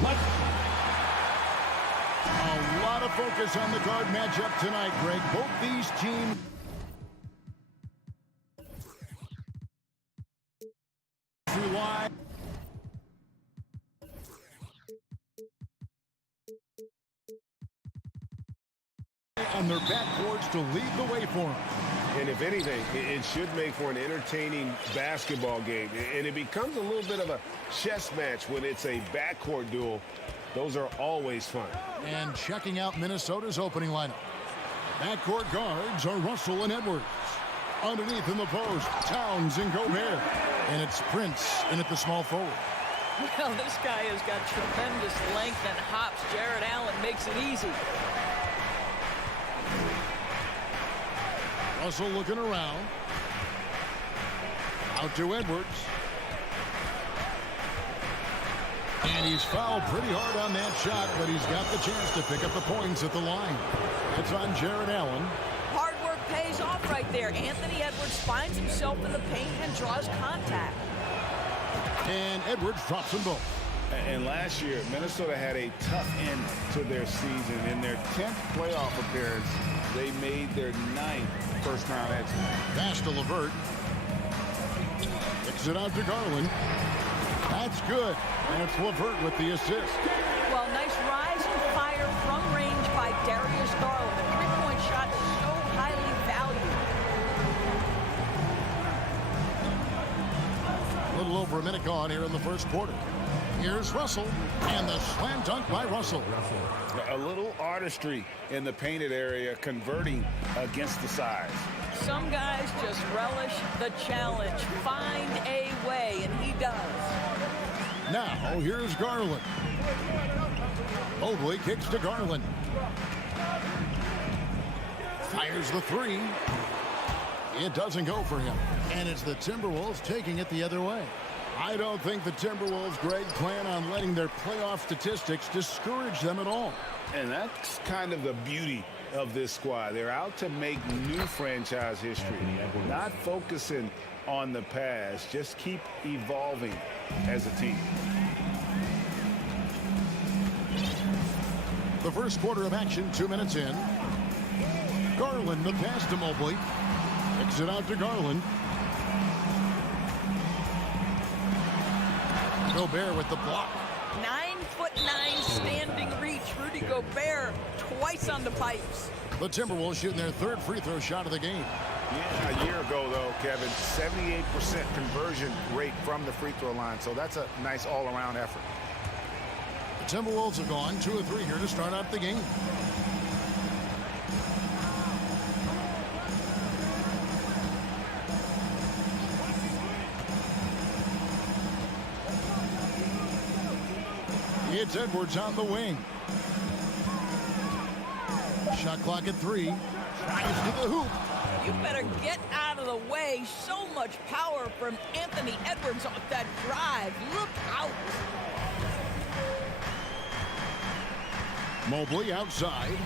A lot of focus on the guard matchup tonight, Greg. Both these teams rely on their backboards to lead the way for them. And if anything, it should make for an entertaining basketball game. And it becomes a little bit of a chess match when it's a backcourt duel. Those are always fun. And checking out Minnesota's opening lineup. Backcourt guards are Russell and Edwards. Underneath in the post, Towns and Gobert. And it's Prince in at the small forward. Well, this guy has got tremendous length and hops. Jared Allen makes it easy. Russell looking around. Out to Edwards. And he's fouled pretty hard on that shot, but he's got the chance to pick up the points at the line. It's on Jared Allen. Hard work pays off right there. Anthony Edwards finds himself in the paint and draws contact. And Edwards drops them both. And last year, Minnesota had a tough end to their season. In their 10th playoff appearance, they made their 9th first-round exit. Pass to LeVert. Kicks it out to Garland. That's good. And it's LeVert with the assist. Well, nice rise and fire from range by Darius Garland. The three-point shot is so highly valued. A little over a minute gone here in the first quarter. Here's Russell, and the slam dunk by Russell. A little artistry in the painted area, converting against the size. Some guys just relish the challenge. Find a way, and he does. Now, here's Garland. Mobley kicks to Garland. Fires the three. It doesn't go for him. And it's the Timberwolves taking it the other way. I don't think the Timberwolves, Greg, plan on letting their playoff statistics discourage them at all. And that's kind of the beauty of this squad. They're out to make new franchise history, not focusing on the past. Just keep evolving as a team. The first quarter of action, 2 minutes in. Garland, the pass to Mobley. Kicks it out to Garland. Gobert with the block. 9'9" standing reach. Rudy Gobert twice on the pipes. The Timberwolves shooting their third free throw shot of the game. Yeah, a year ago, though, Kevin, 78% conversion rate from the free throw line. So that's a nice all-around effort. The Timberwolves have gone 2 of 3 here to start out the game. It's Edwards on the wing. Shot clock at 3. Drives to the hoop. You better get out of the way. So much power from Anthony Edwards off that drive. Look out. Mobley outside.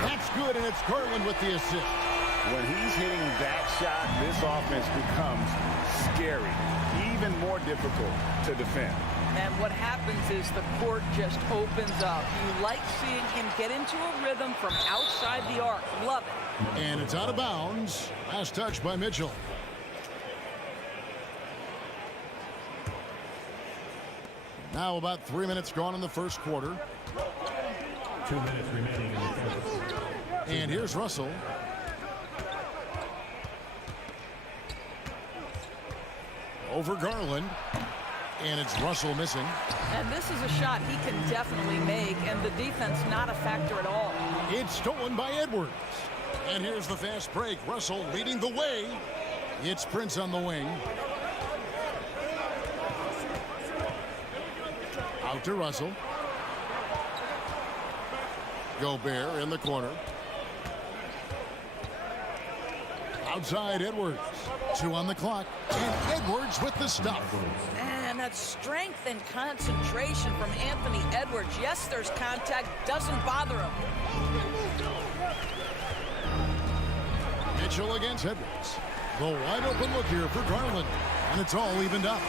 That's good, and it's Garland with the assist. When he's hitting that shot, this offense becomes scary, even more difficult to defend. And what happens is the court just opens up. You like seeing him get into a rhythm from outside the arc. Love it. And it's out of bounds. Last touch by Mitchell. Now about 3 minutes gone in the first quarter. 2 minutes remaining in the quarter. And here's Russell. Over Garland. And it's Russell missing. And this is a shot he can definitely make, and the defense not a factor at all. It's stolen by Edwards. And here's the fast break. Russell leading the way. It's Prince on the wing. Out to Russell. Gobert in the corner. Outside Edwards. 2 on the clock. And Edwards with the stuff. And that strength and concentration from Anthony Edwards. Yes, there's contact. Doesn't bother him. Mitchell against Edwards. The wide open look here for Garland. And it's all evened up.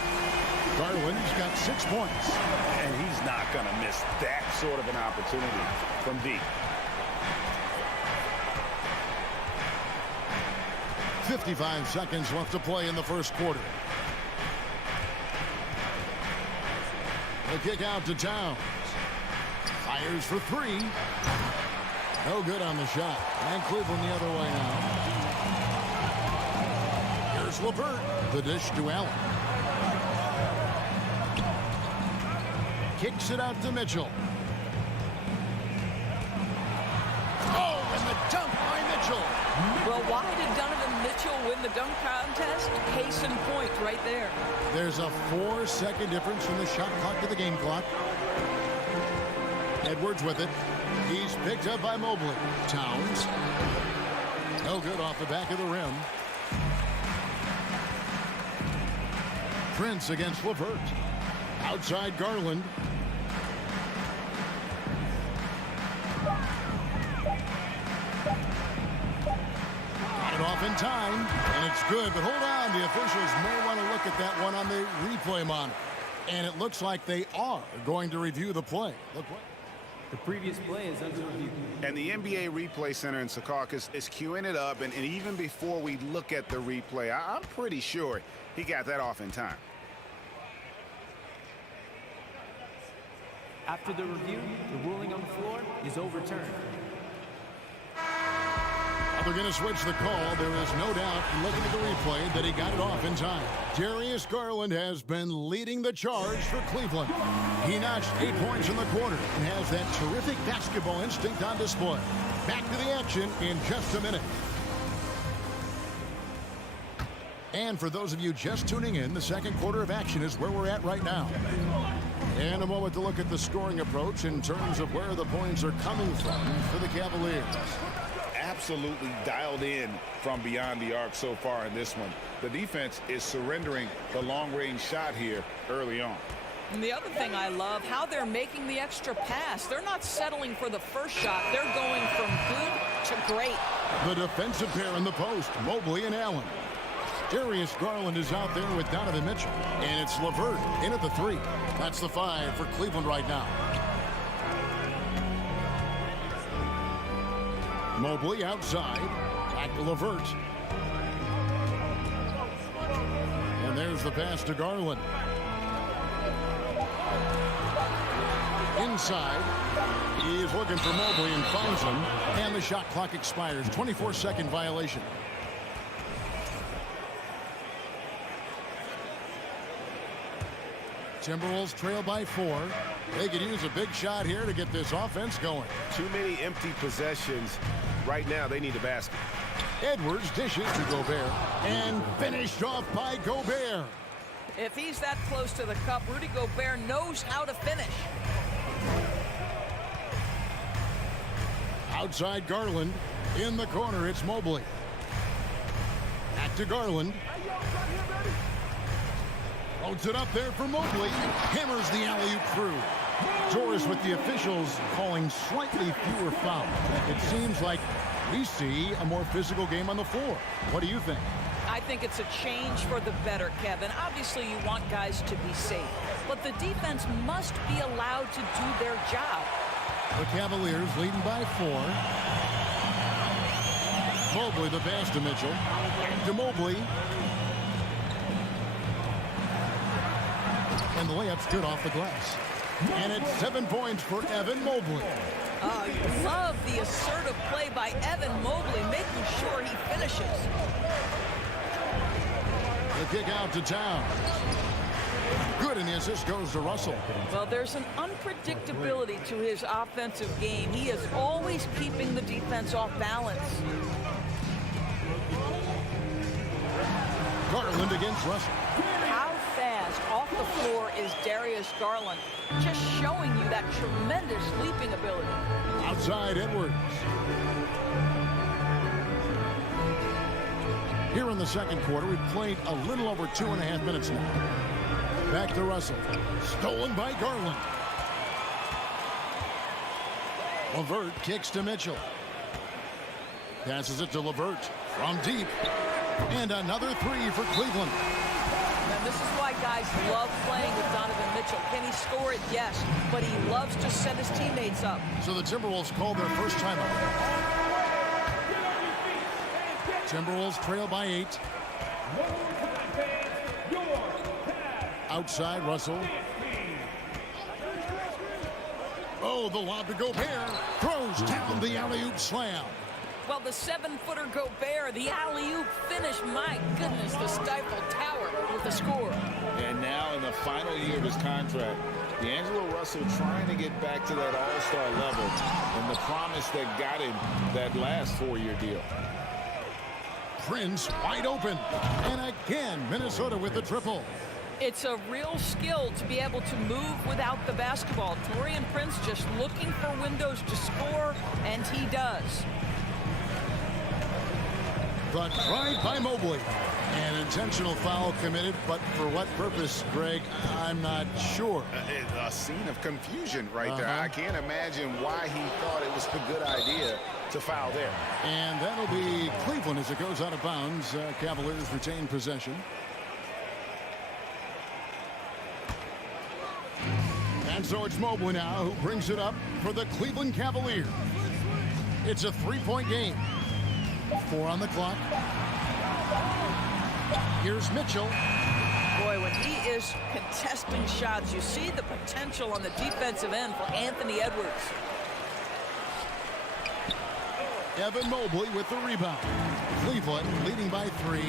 Garland's got 6 points. And he's not going to miss that sort of an opportunity from deep. 55 seconds left to play in the first quarter. The kick out to Towns. Fires for 3. No good on the shot. And Cleveland the other way now. Here's LeVert. The dish to Allen. Kicks it out to Mitchell. Oh, and the dunk by Mitchell. Well, why did Donovan Mitchell win the dunk contest? Case in point right there. There's a 4-second difference from the shot clock to the game clock. Edwards with it. He's picked up by Mobley. Towns. No good off the back of the rim. Prince against LeVert. Outside Garland. Got it off in time, and it's good. But hold on, the officials may want to look at that one on the replay monitor. And it looks like they are going to review the play. Look what. The previous play is under review. And the NBA Replay Center in Secaucus is queuing it up. And even before we look at the replay, I'm pretty sure he got that off in time. After the review, the ruling on the floor is overturned. They're going to switch the call. There is no doubt, looking at the replay, that he got it off in time. Darius Garland has been leading the charge for Cleveland. He notched 8 points in the quarter and has that terrific basketball instinct on display. Back to the action in just a minute. And for those of you just tuning in, the second quarter of action is where we're at right now. And a moment to look at the scoring approach in terms of where the points are coming from for the Cavaliers. Absolutely dialed in from beyond the arc so far in this one. The defense is surrendering the long-range shot here early on. And the other thing I love, how they're making the extra pass. They're not settling for the first shot. They're going from good to great. The defensive pair in the post, Mobley and Allen. Darius Garland is out there with Donovan Mitchell. And it's LeVert in at the 3. That's the 5 for Cleveland right now. Mobley outside. Back to LeVert. And there's the pass to Garland. Inside. He is looking for Mobley and finds him. And the shot clock expires. 24-second violation. Timberwolves trail by 4. They could use a big shot here to get this offense going. Too many empty possessions. Right now, they need a basket. Edwards dishes to Gobert. And finished off by Gobert. If he's that close to the cup, Rudy Gobert knows how to finish. Outside Garland. In the corner, it's Mobley. Back to Garland. Loads it up there for Mobley. Hammers the alley-oop through. Doris with the officials calling slightly fewer fouls. It seems like we see a more physical game on the floor. What do you think? I think it's a change for the better, Kevin. Obviously, you want guys to be safe, but the defense must be allowed to do their job. The Cavaliers leading by 4. Mobley the pass to Mitchell. Back to Mobley. And the layup's good off the glass. And it's 7 points for Evan Mobley. You love the assertive play by Evan Mobley, making sure he finishes. The kick out to Towns. Good, and the assist goes to Russell. Well, there's an unpredictability to his offensive game. He is always keeping the defense off balance. Garland against Russell. How fast off the floor is Darius Garland? Just showing you that tremendous leaping ability. Outside Edwards. Here in the second quarter, we've played a little over 2.5 minutes now. Back to Russell. Stolen by Garland. LeVert kicks to Mitchell. Passes it to LeVert from deep. And another 3 for Cleveland. And this is why guys love playing with Donovan Mitchell. Can he score it? Yes. But he loves to set his teammates up. So the Timberwolves called their first timeout. Timberwolves trail by 8. Outside, Russell. Oh, the lob to Gobert. Throws down the alley-oop slam. Well, the 7-footer Gobert, the alley-oop finish. My goodness, the stifled tower with the score. And now in the final year of his contract, D'Angelo Russell trying to get back to that all-star level and the promise that got him that last 4-year deal. Prince wide open. And again, Minnesota with the triple. It's a real skill to be able to move without the basketball. Taurean Prince just looking for windows to score, and he does. The drive by Mobley. An intentional foul committed, but for what purpose, Greg? I'm not sure. A scene of confusion right there. I can't imagine why he thought it was a good idea to foul there. And that'll be Cleveland as it goes out of bounds. Cavaliers retain possession. And so it's Mobley now who brings it up for the Cleveland Cavaliers. It's a 3-point game. 4 on the clock. Here's Mitchell. Boy, when he is contesting shots, you see the potential on the defensive end for Anthony Edwards. Evan Mobley with the rebound. Cleveland leading by 3.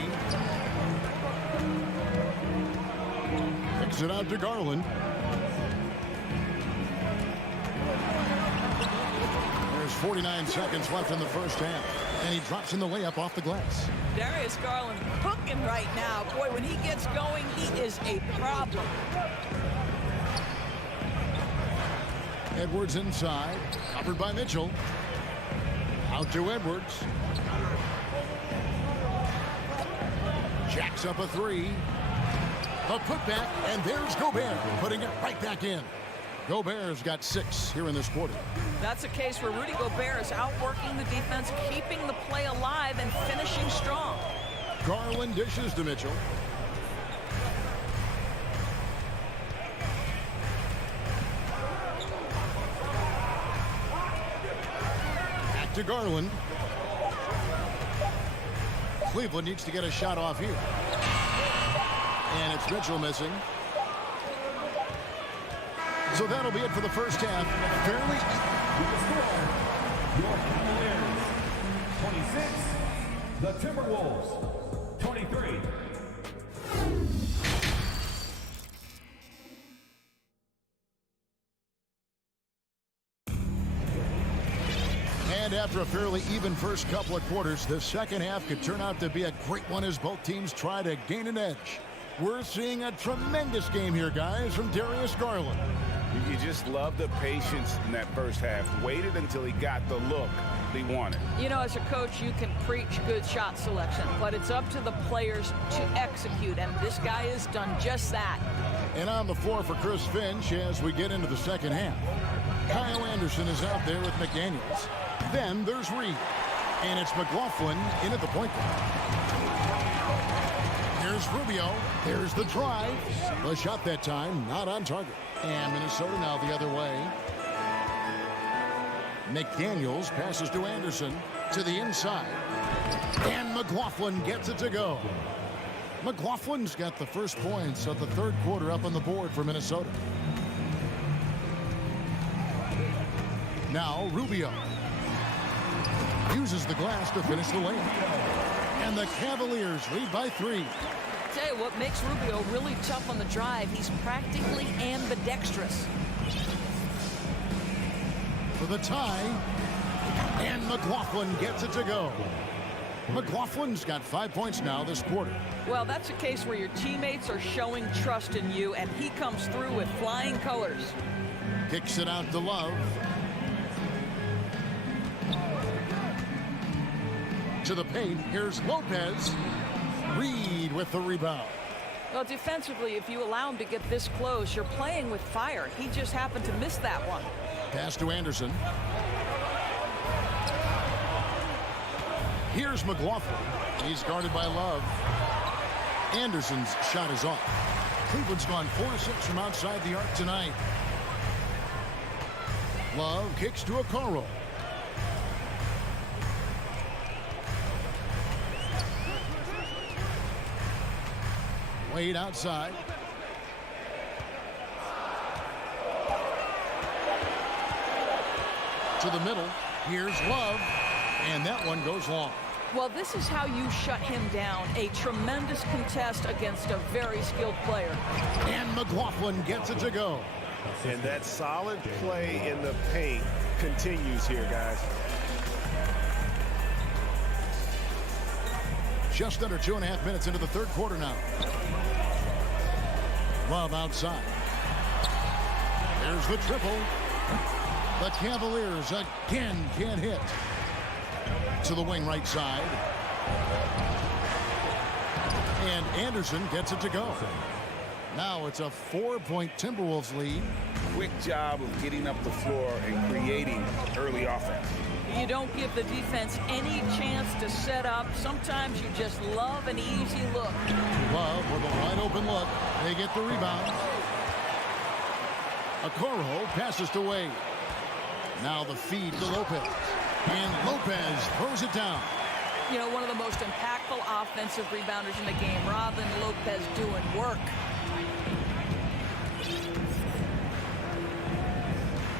Kicks it out to Garland. There's 49 seconds left in the first half. And he drops in the layup off the glass. Darius Garland cooking right now. Boy, when he gets going, he is a problem. Edwards inside. Covered by Mitchell. Out to Edwards. Jacks up a 3. A putback, and there's Gobert putting it right back in. Gobert's got 6 here in this quarter. That's a case where Rudy Gobert is outworking the defense, keeping the play alive and finishing strong. Garland dishes to Mitchell. Back to Garland. Cleveland needs to get a shot off here. And it's Mitchell missing. So that'll be it for the first half. Fairly. Your Cavaliers, 26. The Timberwolves, 23. And after a fairly even first couple of quarters, the second half could turn out to be a great one as both teams try to gain an edge. We're seeing a tremendous game here, guys, from Darius Garland. You just love the patience in that first half. Waited until he got the look he wanted. You know, as a coach, you can preach good shot selection, but it's up to the players to execute, and this guy has done just that. And on the floor for Chris Finch as we get into the second half. Kyle Anderson is out there with McDaniels. Then there's Reed. And it's McLaughlin in at the point guard. Here's Rubio. There's the drive. The shot that time not on target. And Minnesota now the other way. McDaniels passes to Anderson to the inside. And McLaughlin gets it to go. McLaughlin's got the first points of the third quarter up on the board for Minnesota. Now Rubio uses the glass to finish the layup. And the Cavaliers lead by 3. Tell you what makes Rubio really tough on the drive. He's practically ambidextrous. For the tie. And McLaughlin gets it to go. McLaughlin's got 5 points now this quarter. Well, that's a case where your teammates are showing trust in you, and he comes through with flying colors. Kicks it out to Love. To the paint. Here's Lopez. Reed with the rebound. Well, defensively, if you allow him to get this close, you're playing with fire. He just happened to miss that one. Pass to Anderson. Here's McLaughlin. He's guarded by Love. Anderson's shot is off. Cleveland's gone 4-6 from outside the arc tonight. Love kicks to Okoro. Wade outside. To the middle. Here's Love. And that one goes long. Well, this is how you shut him down. A tremendous contest against a very skilled player. And McLaughlin gets it to go. And that solid play in the paint continues here, guys. Just under 2.5 minutes into the third quarter now. Love outside. There's the triple. The Cavaliers again can't hit. To the wing right side. And Anderson gets it to go. Now it's a 4-point Timberwolves lead. Quick job of getting up the floor and creating early offense. You don't give the defense any chance to set up. Sometimes you just love an easy look. Love with a wide open look. They get the rebound. Okoro passes to Wade. Now the feed to Lopez. And Lopez throws it down. You know, one of the most impactful offensive rebounders in the game. Robin Lopez doing work.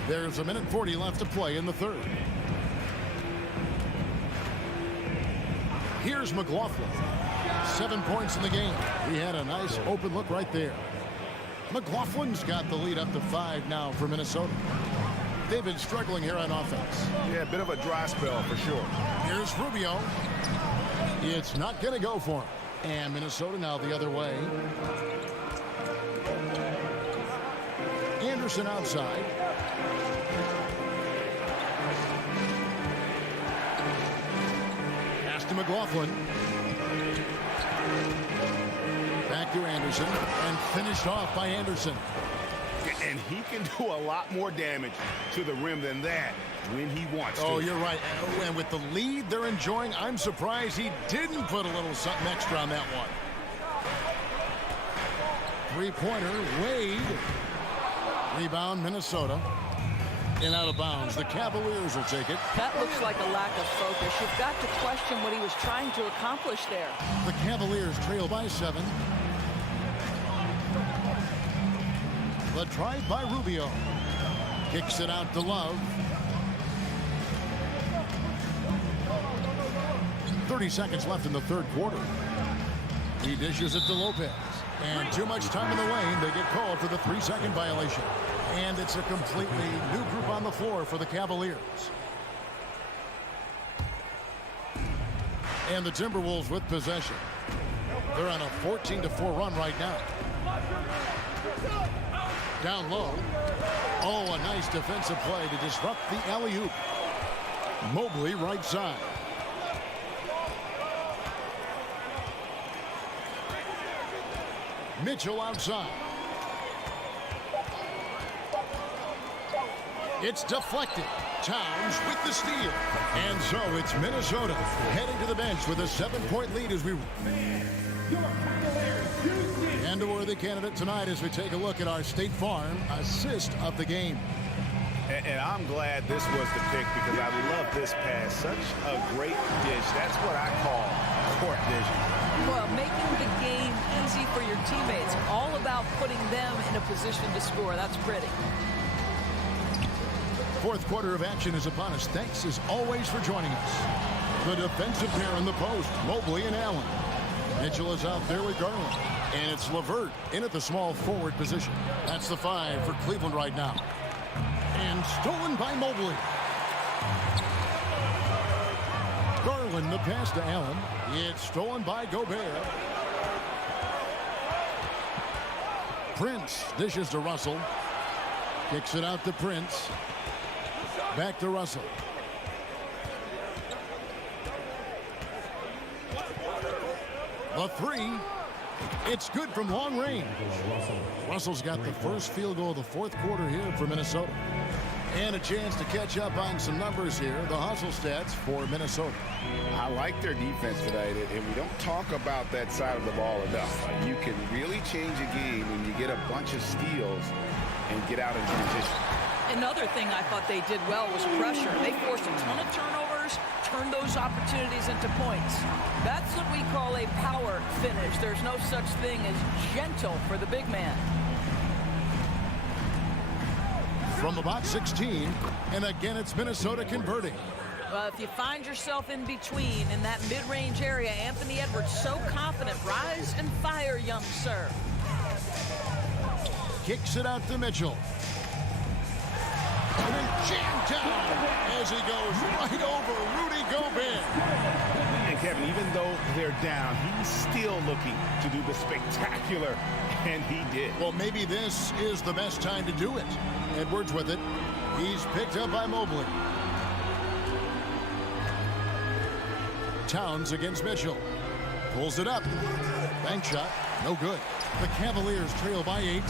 There's 1:40 left to play in the third. Here's McLaughlin. 7 points in the game. He had a nice open look right there. McLaughlin's got the lead up to 5 now for Minnesota. They've been struggling here on offense. Yeah, a bit of a dry spell for sure. Here's Rubio. It's not going to go for him. And Minnesota now the other way. Anderson outside. Pass to McLaughlin. Back to Anderson. And finished off by Anderson. And he can do a lot more damage to the rim than that when he wants to. Oh, you're right. And with the lead they're enjoying, I'm surprised he didn't put a little something extra on that one. Three-pointer, Wade. Rebound, Minnesota. And out of bounds. The Cavaliers will take it. That looks like a lack of focus. You've got to question what he was trying to accomplish there. The Cavaliers trail by 7. The drive by Rubio. Kicks it out to Love. 30 seconds left in the third quarter. He dishes it to Lopez. And too much time in the lane. They get called for the 3-second violation. And it's a completely new group on the floor for the Cavaliers. And the Timberwolves with possession. They're on a 14-4 run right now. Down low. Oh, a nice defensive play to disrupt the alley-oop. Mobley right side. Mitchell outside. It's deflected. Towns with the steal. And so it's Minnesota heading to the bench with a 7-point lead as we... And a worthy candidate tonight as we take a look at our State Farm assist of the game. And I'm glad this was the pick because I love this pass. Such a great dish. That's what I call court vision. Well, making the game easy for your teammates. All about putting them in a position to score. That's pretty. Fourth quarter of action is upon us. Thanks as always for joining us. The defensive pair in the post, Mobley and Allen. Mitchell is out there with Garland. And it's LeVert in at the small forward position. That's the 5 for Cleveland right now. And stolen by Mobley. Garland the pass to Allen. It's stolen by Gobert. Prince dishes to Russell. Kicks it out to Prince. Back to Russell. The 3. It's good from long range. Russell's got the first field goal of the fourth quarter here for Minnesota. And a chance to catch up on some numbers here. The hustle stats for Minnesota. I like their defense tonight, and we don't talk about that side of the ball enough. You can really change a game when you get a bunch of steals and get out in transition. Another thing I thought they did well was pressure. They forced a ton of turnovers, turned those opportunities into points. That's what we call a power finish. There's no such thing as gentle for the big man. From about 16, and again it's Minnesota converting. Well, if you find yourself in between in that mid-range area, Anthony Edwards so confident. Rise and fire, young sir. Kicks it out to Mitchell. And then jammed down as he goes right over Rudy Gobert. And Kevin, even though they're down, he's still looking to do the spectacular, and he did. Well, maybe this is the best time to do it. Edwards with it. He's picked up by Mobley. Towns against Mitchell. Pulls it up. Bank shot. No good. The Cavaliers trail by 8.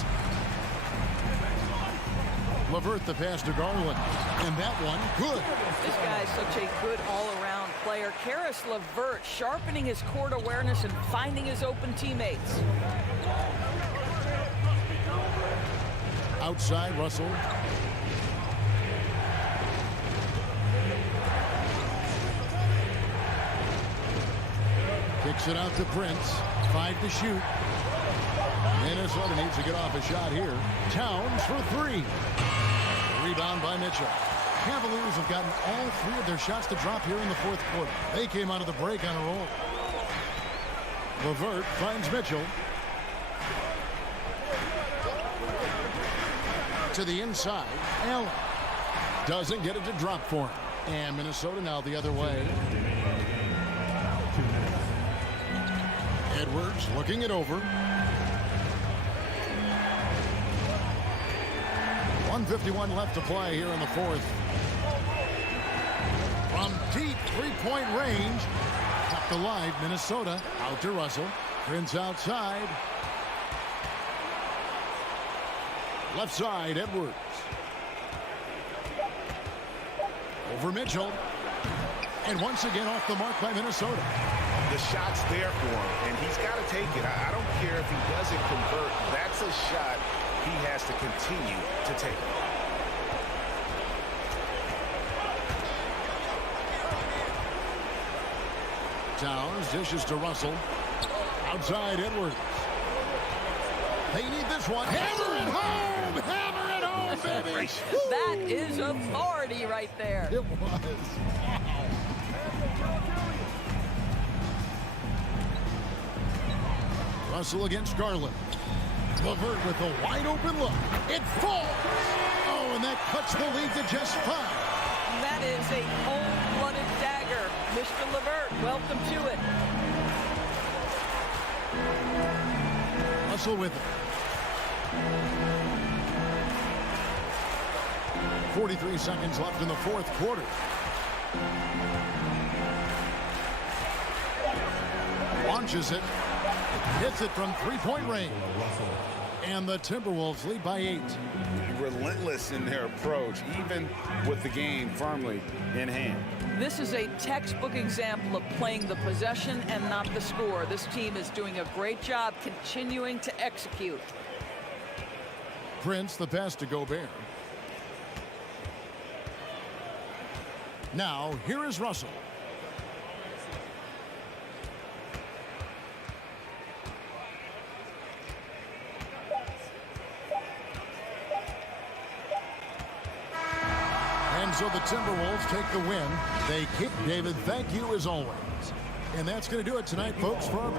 LeVert the pass to Garland. And that one, good. This guy's such a good all-around player. Karis LeVert sharpening his court awareness and finding his open teammates. Outside, Russell. Kicks it out to Prince. 5 to shoot. Minnesota needs to get off a shot here. Towns for 3. Rebound by Mitchell. Cavaliers have gotten all 3 of their shots to drop here in the fourth quarter. They came out of the break on a roll. LeVert finds Mitchell. To the inside. Allen doesn't get it to drop for him. And Minnesota now the other way. Edwards looking it over. 1:51 left to play here in the fourth. From deep three-point range. Kept alive, Minnesota. Out to Russell. Prince outside. Left side, Edwards. Over Mitchell. And once again off the mark by Minnesota. The shot's there for him, and he's got to take it. I don't care if he doesn't convert. That's a shot he has to continue to take. Towns dishes to Russell. Outside, Edwards. They need this one. Hammer it home! Hammer it home, baby! That is authority right there. It was. Russell against Garland. LeVert with a wide open look. It falls. Oh, and that cuts the lead to just 5. That is a cold-blooded dagger. Mr. LeVert, welcome to it. Russell with it. 43 seconds left in the fourth quarter. Launches it. Hits it from three-point range. And the Timberwolves lead by 8. Relentless in their approach, even with the game firmly in hand. This is a textbook example of playing the possession and not the score. This team is doing a great job continuing to execute. Prince, the pass to Gobert. Now, here is Russell. And so the Timberwolves take the win. They kick David. Thank you as always. And that's going to do it tonight, folks. For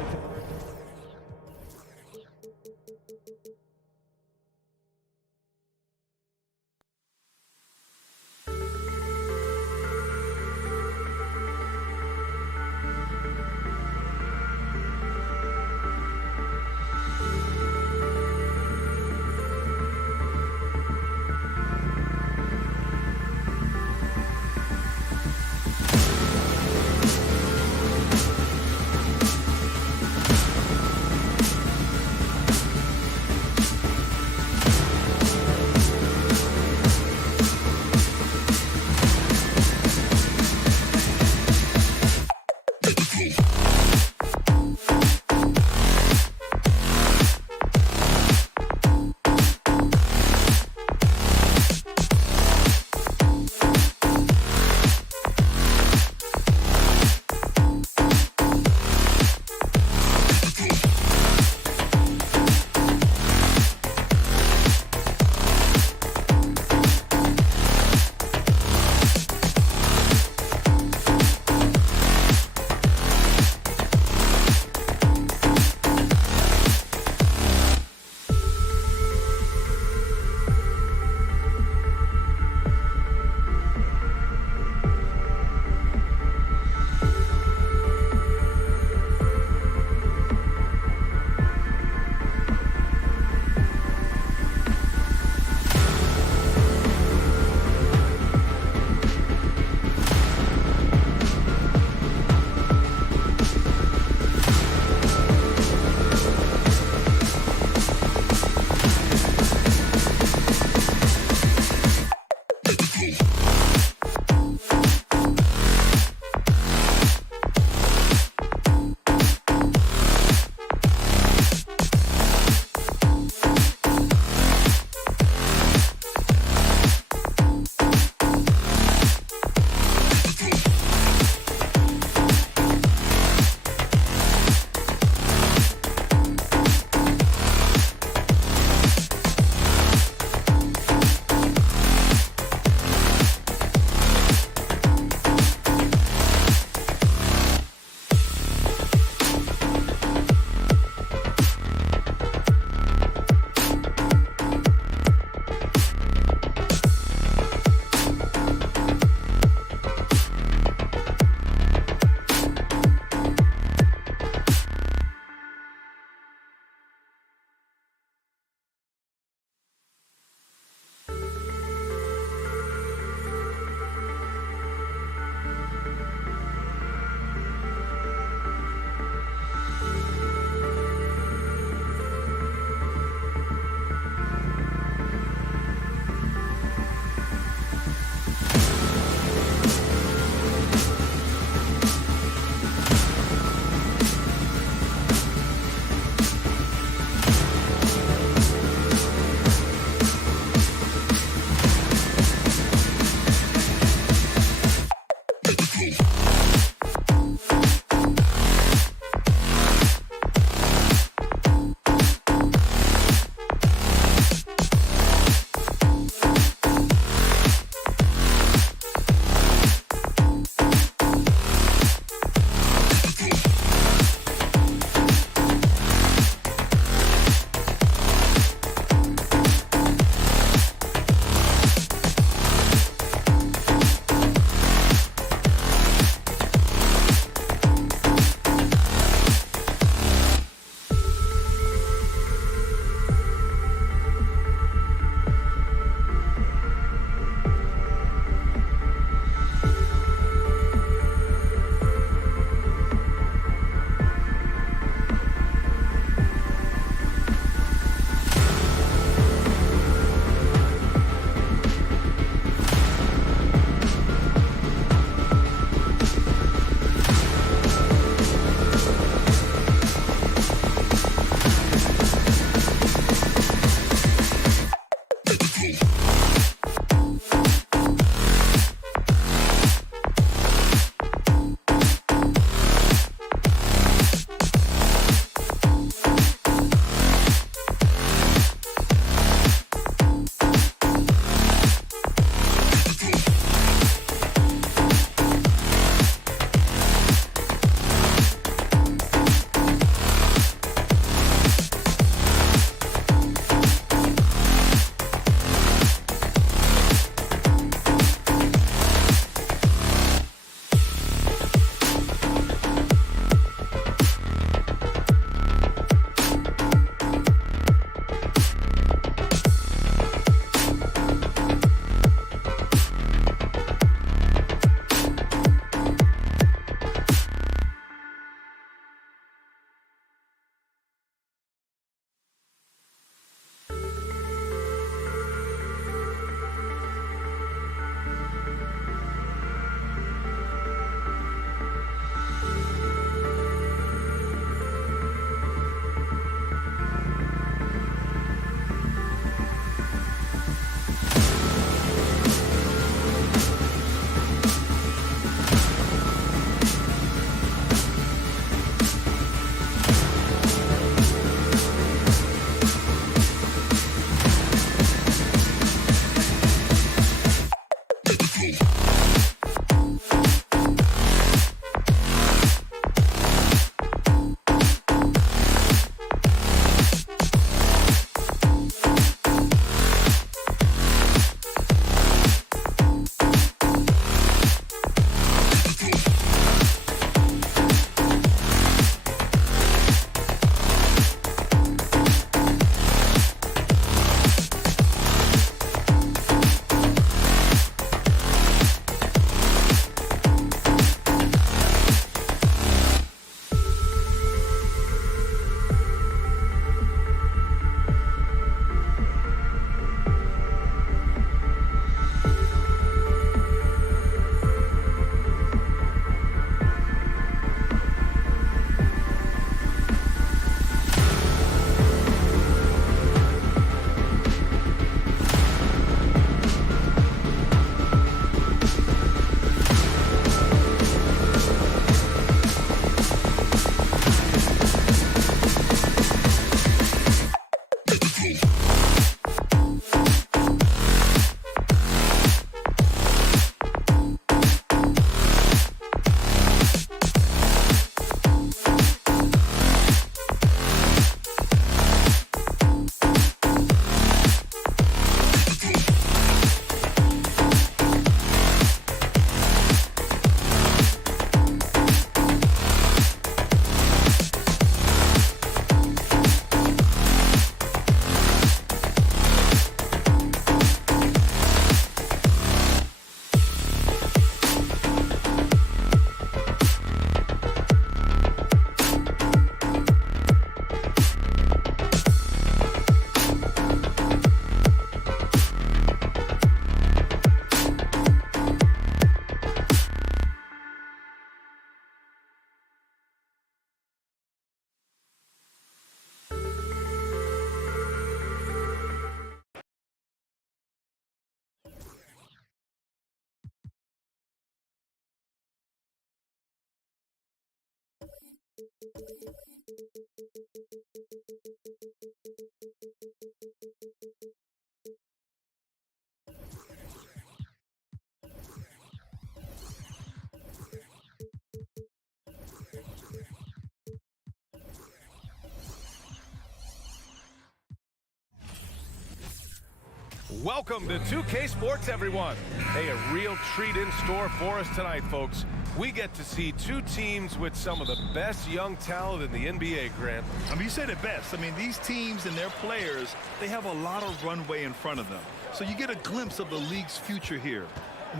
Welcome to 2K Sports, everyone. Hey, a real treat in store for us tonight, folks. We get to see two teams with some of the best young talent in the NBA, Grant. I mean, you said it best. I mean, these teams and their players, they have a lot of runway in front of them. So you get a glimpse of the league's future here.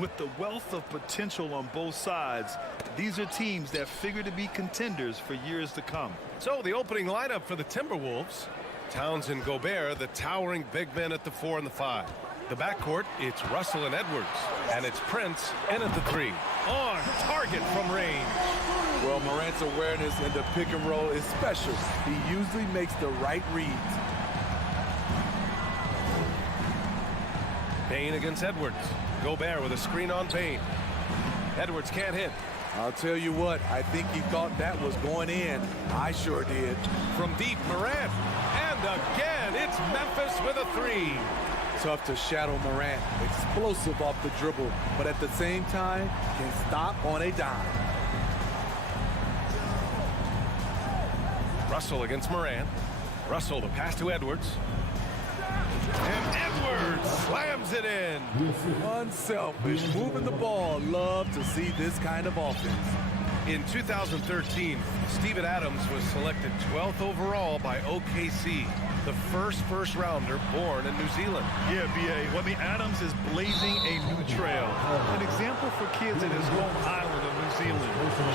With the wealth of potential on both sides, these are teams that figure to be contenders for years to come. So the opening lineup for the Timberwolves: Towns and Gobert, the towering big men at the 4 and the 5. The backcourt, it's Russell and Edwards. And it's Prince in at the 3. On target from range. Well, Morant's awareness in the pick and roll is special. He usually makes the right reads. Payne against Edwards. Gobert with a screen on Payne. Edwards can't hit. I'll tell you what, I think he thought that was going in. I sure did. From deep, Morant. And again, it's Memphis with a 3. Tough to shadow Morant. Explosive off the dribble, but at the same time, can stop on a dime. Russell against Morant. Russell, the pass to Edwards. And Edwards slams it in. Unselfish, moving the ball. Love to see this kind of offense. In 2013, Steven Adams was selected 12th overall by OKC, the first rounder born in New Zealand. Yeah, B.A. Well, I mean, Adams is blazing a new trail. An example for kids in his home island of New Zealand.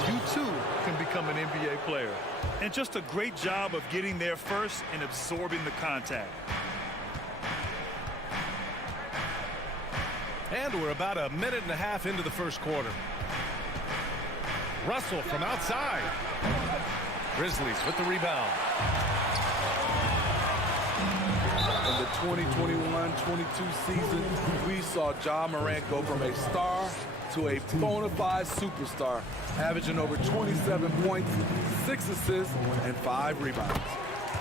You, too, can become an NBA player. And just a great job of getting there first and absorbing the contact. And we're about a minute and a half into the first quarter. Russell from outside. Grizzlies with the rebound. In the 2021-22 season, we saw Ja Morant go from a star to a bona fide superstar, averaging over 27 points, 6 assists, and 5 rebounds.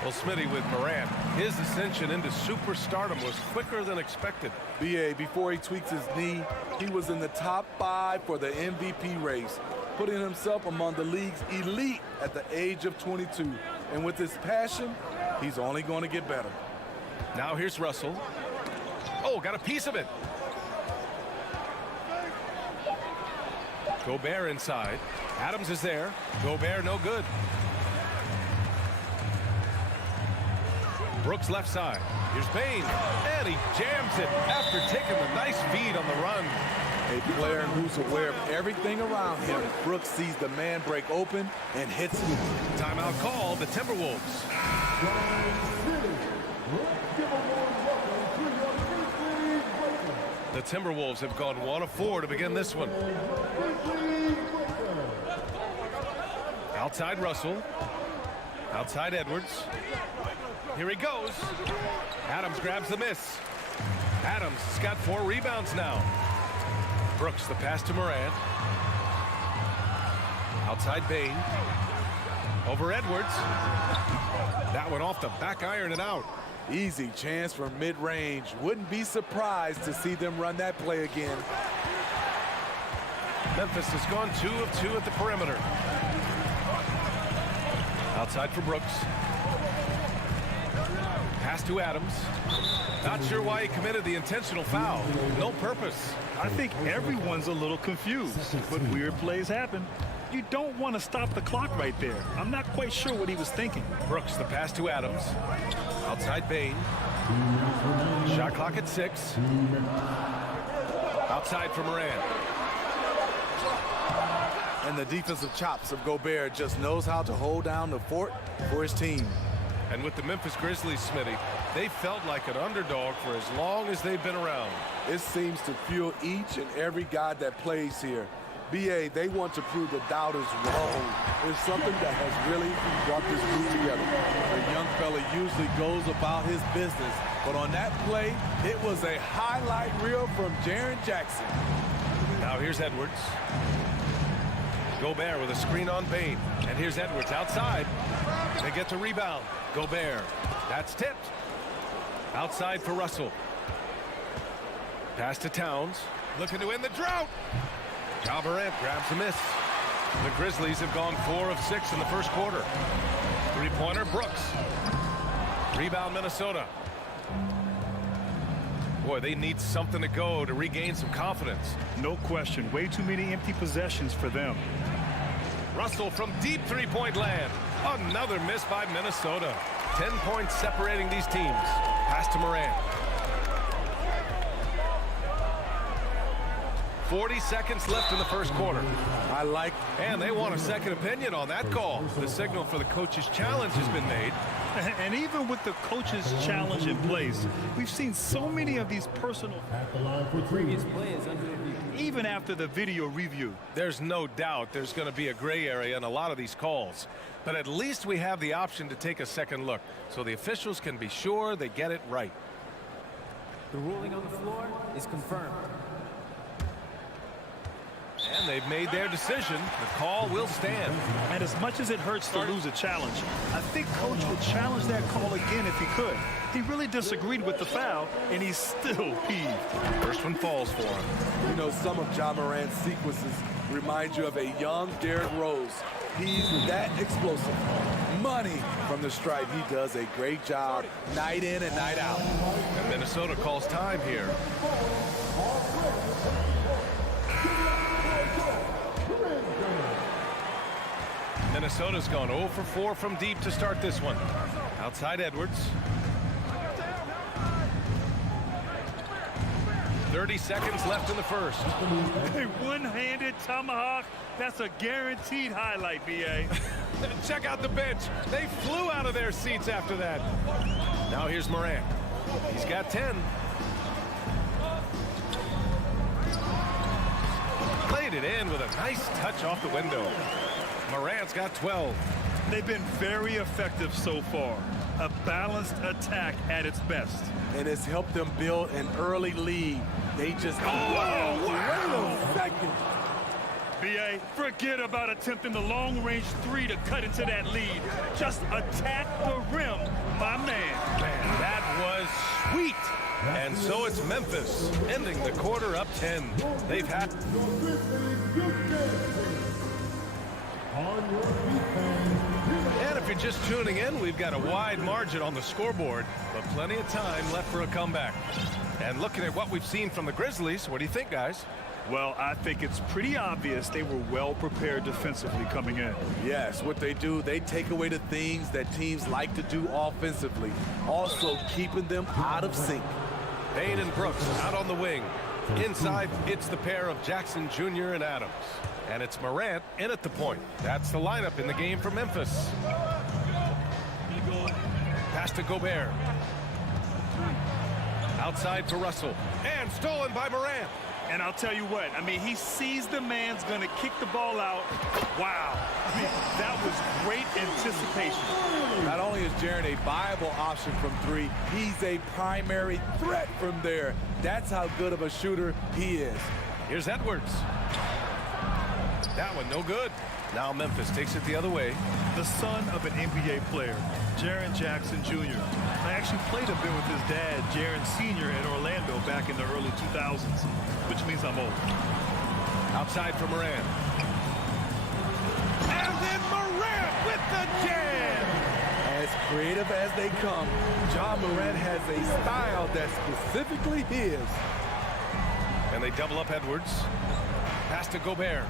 Well, Smitty, with Morant, his ascension into superstardom was quicker than expected. B.A., before he tweaked his knee, he was in the top 5 for the MVP race, putting himself among the league's elite at the age of 22. And with his passion, he's only going to get better. Now here's Russell. Oh, got a piece of it. Gobert inside. Adams is there. Gobert no good. Brooks left side. Here's Payne. And he jams it after taking the nice feed on the run. A player who's aware of everything around him. Brooks sees the man break open and hits him. Timeout call, the Timberwolves. The Timberwolves have gone 1 of 4 to begin this one. Outside Russell. Outside Edwards. Here he goes. Adams grabs the miss. Adams has got 4 rebounds now. Brooks, the pass to Morant. Outside Payne. Over Edwards. That one off the back iron and out. Easy chance from mid-range. Wouldn't be surprised to see them run that play again. Memphis has gone 2 of 2 at the perimeter. Outside for Brooks. Pass to Adams. Not sure why he committed the intentional foul. No purpose. I think everyone's a little confused, but weird plays happen. You don't want to stop the clock right there. I'm not quite sure what he was thinking. Brooks, the pass to Adams. Outside Payne. Shot clock at 6. Outside for Morant. And the defensive chops of Gobert just knows how to hold down the fort for his team. And with the Memphis Grizzlies, Smitty, they felt like an underdog for as long as they've been around. It seems to fuel each and every guy that plays here. B.A., they want to prove the doubters wrong. It's something that has really brought this group together. The young fella usually goes about his business, but on that play, it was a highlight reel from Jaren Jackson. Now here's Edwards. Gobert with a screen on Payne. And here's Edwards outside. They get the rebound. Gobert. That's tipped. Outside for Russell. Pass to Towns. Looking to end the drought. Ja Morant grabs the miss. The Grizzlies have gone 4 of 6 in the first quarter. Three-pointer Brooks. Rebound Minnesota. Boy, they need something to go to regain some confidence. No question. Way too many empty possessions for them. Russell from deep three-point land. Another miss by Minnesota. 10 points separating these teams. Pass to Morant. 40 seconds left in the first quarter. And they want a second opinion on that call. The signal for the coach's challenge has been made. And even with the coach's challenge in place, we've seen so many of these personal. The previous play is under review. Even after the video review. There's no doubt there's going to be a gray area in a lot of these calls. But at least we have the option to take a second look, so the officials can be sure they get it right. The ruling on the floor is confirmed. And they've made their decision. The call will stand. And as much as it hurts to lose a challenge, I think Coach would challenge that call again if he could. He really disagreed with the foul, and he's still peeved. First one falls for him. You know, some of Ja Morant's sequences remind you of a young Derrick Rose. He's that explosive. Money from the stripe. He does a great job night in and night out. And Minnesota calls time here. Minnesota's gone 0 for 4 from deep to start this one. Outside Edwards. 30 seconds left in the first. A one-handed tomahawk. That's a guaranteed highlight, B.A. Check out the bench. They flew out of their seats after that. Now here's Morant. He's got 10. Played it in with a nice touch off the window. Morant's got 12. They've been very effective so far. A balanced attack at its best. And it's helped them build an early lead. They just... Oh, wait a second. B.A., forget about attempting the long-range three to cut into that lead. Just attack the rim, my man. Man, that was sweet. And so it's Memphis, ending the quarter up 10. They've had... And if you're just tuning in, we've got a wide margin on the scoreboard, but plenty of time left for a comeback. And looking at what we've seen from the Grizzlies, what do you think, guys? Well, I think it's pretty obvious they were well prepared defensively coming in. Yes, what they do, they take away the things that teams like to do offensively, also keeping them out of sync. Payne and Brooks out on the wing. Inside, it's the pair of Jackson Jr. and Adams. And it's Morant in at the point. That's the lineup in the game for Memphis. Pass to Gobert. Outside for Russell. And stolen by Morant. And I'll tell you what, I mean, he sees the man's going to kick the ball out. Wow. I mean, that was great anticipation. Not only is Jaren a viable option from three, he's a primary threat from there. That's how good of a shooter he is. Here's Edwards. That one no good. Now Memphis takes it the other way. The son of an NBA player, Jaren Jackson Jr. I actually played a bit with his dad, Jaren Sr. at Orlando back in the early 2000s, which means I'm old. Outside for Morant. And then Morant with the jam! As creative as they come, Ja Morant has a style that's specifically his. And they double up Edwards. Pass to Gobert.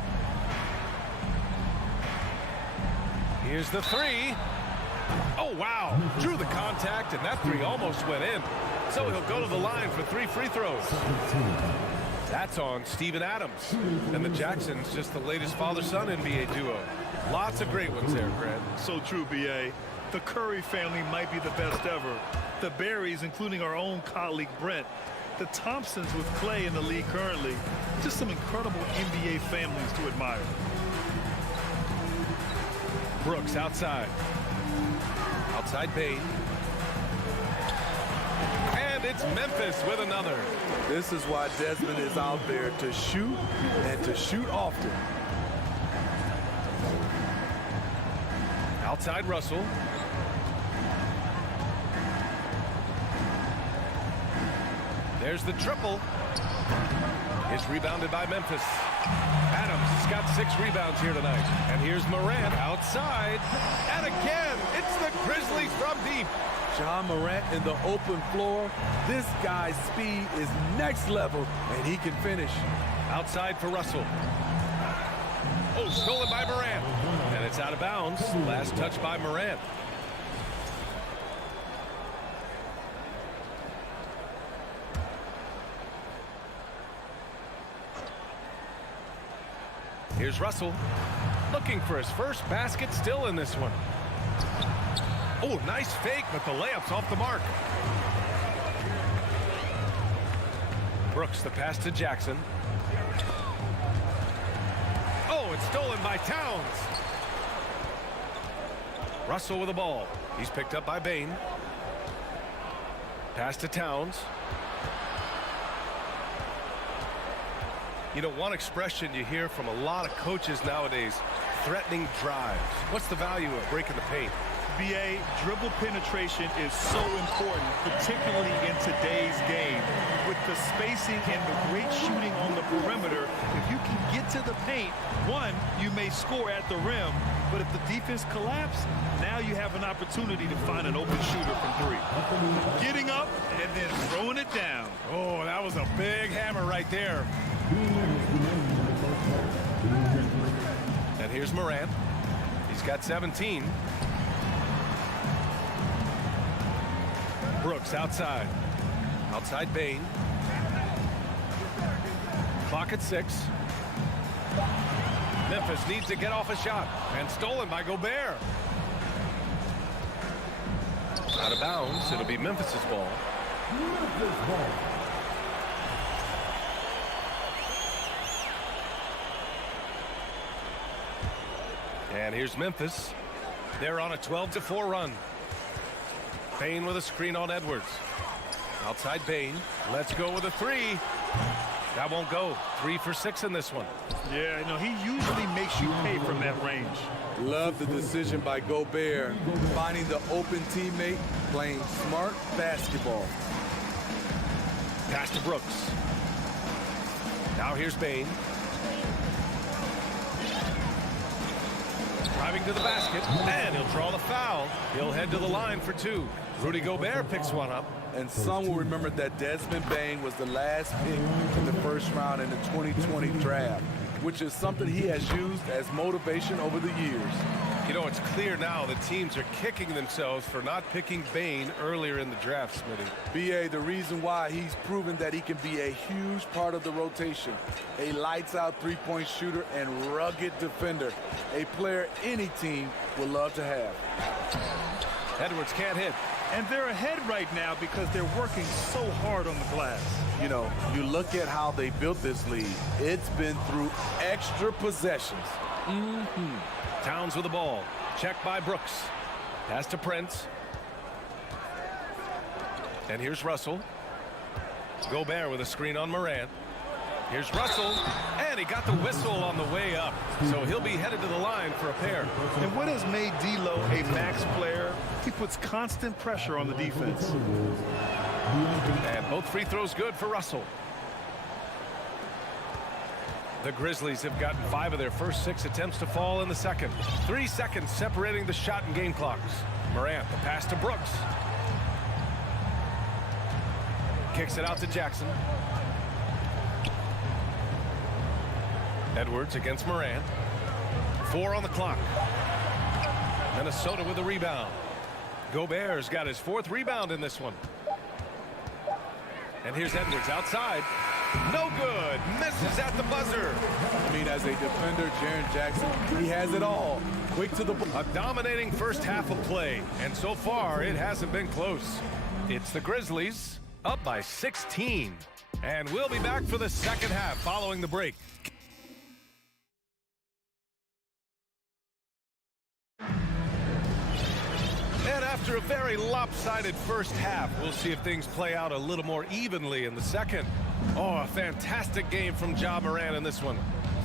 Here's the three. Oh, wow. Drew the contact, and that three almost went in. So he'll go to the line for 3 free throws. That's on Steven Adams. And the Jacksons, just the latest father-son NBA duo. Lots of great ones there, Grant. So true, B.A. The Curry family might be the best ever. The Berries, including our own colleague Brent. The Thompsons with Clay in the league currently. Just some incredible NBA families to admire. Brooks outside. Outside Payne. And it's Memphis with another. This is why Desmond is out there to shoot and to shoot often. Outside Russell. There's the triple. It's rebounded by Memphis. Adams has got 6 rebounds here tonight. And here's Morant outside. And again, it's the Grizzlies from deep. John Morant in the open floor. This guy's speed is next level, and he can finish. Outside for Russell. Oh, stolen by Morant. And it's out of bounds. Last touch by Morant. Here's Russell. Looking for his first basket, still in this one. Oh, nice fake, but the layup's off the mark. Brooks, the pass to Jackson. Oh, it's stolen by Towns. Russell with the ball. He's picked up by Bane. Pass to Towns. You know, one expression you hear from a lot of coaches nowadays, threatening drives. What's the value of breaking the paint? BA, dribble penetration is so important, particularly in today's game. With the spacing and the great shooting on the perimeter, if you can get to the paint, one, you may score at the rim, but if the defense collapses, now you have an opportunity to find an open shooter from three. Getting up and then throwing it down. Oh, that was a big hammer right there. And here's Morant. He's got 17. Brooks outside. Outside Bane. Clock at 6. Memphis needs to get off a shot. And stolen by Gobert. Out of bounds. It'll be Memphis's ball. And here's Memphis. They're on a 12-4 run. Bane with a screen on Edwards. Outside Bane. Let's go with a three. That won't go. 3 for 6 in this one. Yeah, no, he usually makes you pay from that range. Love the decision by Gobert, finding the open teammate, playing smart basketball. Pass to Brooks. Now here's Bane. Driving to the basket, and he'll draw the foul. He'll head to the line for 2. Rudy Gobert picks one up. And some will remember that Desmond Bane was the last pick in the first round in the 2020 draft, which is something he has used as motivation over the years. You know, it's clear now that teams are kicking themselves for not picking Bane earlier in the draft, Smitty. BA, the reason why he's proven that he can be a huge part of the rotation, a lights-out three-point shooter and rugged defender, a player any team would love to have. Edwards can't hit. And they're ahead right now because they're working so hard on the glass. You know, you look at how they built this lead. It's been through extra possessions. Towns with the ball. Checked by Brooks. Pass to Prince. And here's Russell. Gobert with a screen on Morant. Here's Russell. And he got the whistle on the way up. So he'll be headed to the line for a pair. And what has made D'Lo a max player? He puts constant pressure on the defense. And both free throws good for Russell. The Grizzlies have gotten 5 of their first 6 attempts to fall in the second. 3 seconds separating the shot and game clocks. Morant, the pass to Brooks. Kicks it out to Jackson. Edwards against Morant. 4 on the clock. Minnesota with a rebound. Gobert's got his 4th rebound in this one. And here's Edwards outside. No good. Misses at the buzzer. I mean, as a defender, Jaren Jackson, he has it all. Quick to the ball. A dominating first half of play. And so far, it hasn't been close. It's the Grizzlies up by 16. And we'll be back for the second half following the break. And after a very lopsided first half, we'll see if things play out a little more evenly in the second. Oh, a fantastic game from Ja Morant in this one.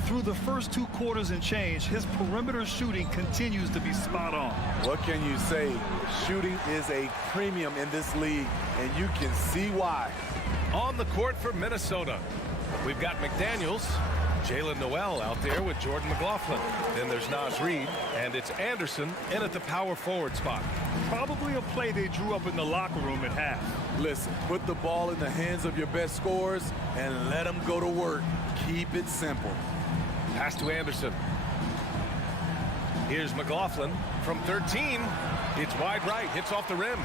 Through the first 2 quarters and change, his perimeter shooting continues to be spot on. What can you say? Shooting is a premium in this league, and you can see why. On the court for Minnesota, we've got McDaniels. Jalen Noel out there with Jordan McLaughlin. Then there's Naz Reid, and it's Anderson in at the power forward spot. Probably a play they drew up in the locker room at half. Listen, put the ball in the hands of your best scorers and let them go to work. Keep it simple. Pass to Anderson. Here's McLaughlin from 13. It's wide right, hits off the rim.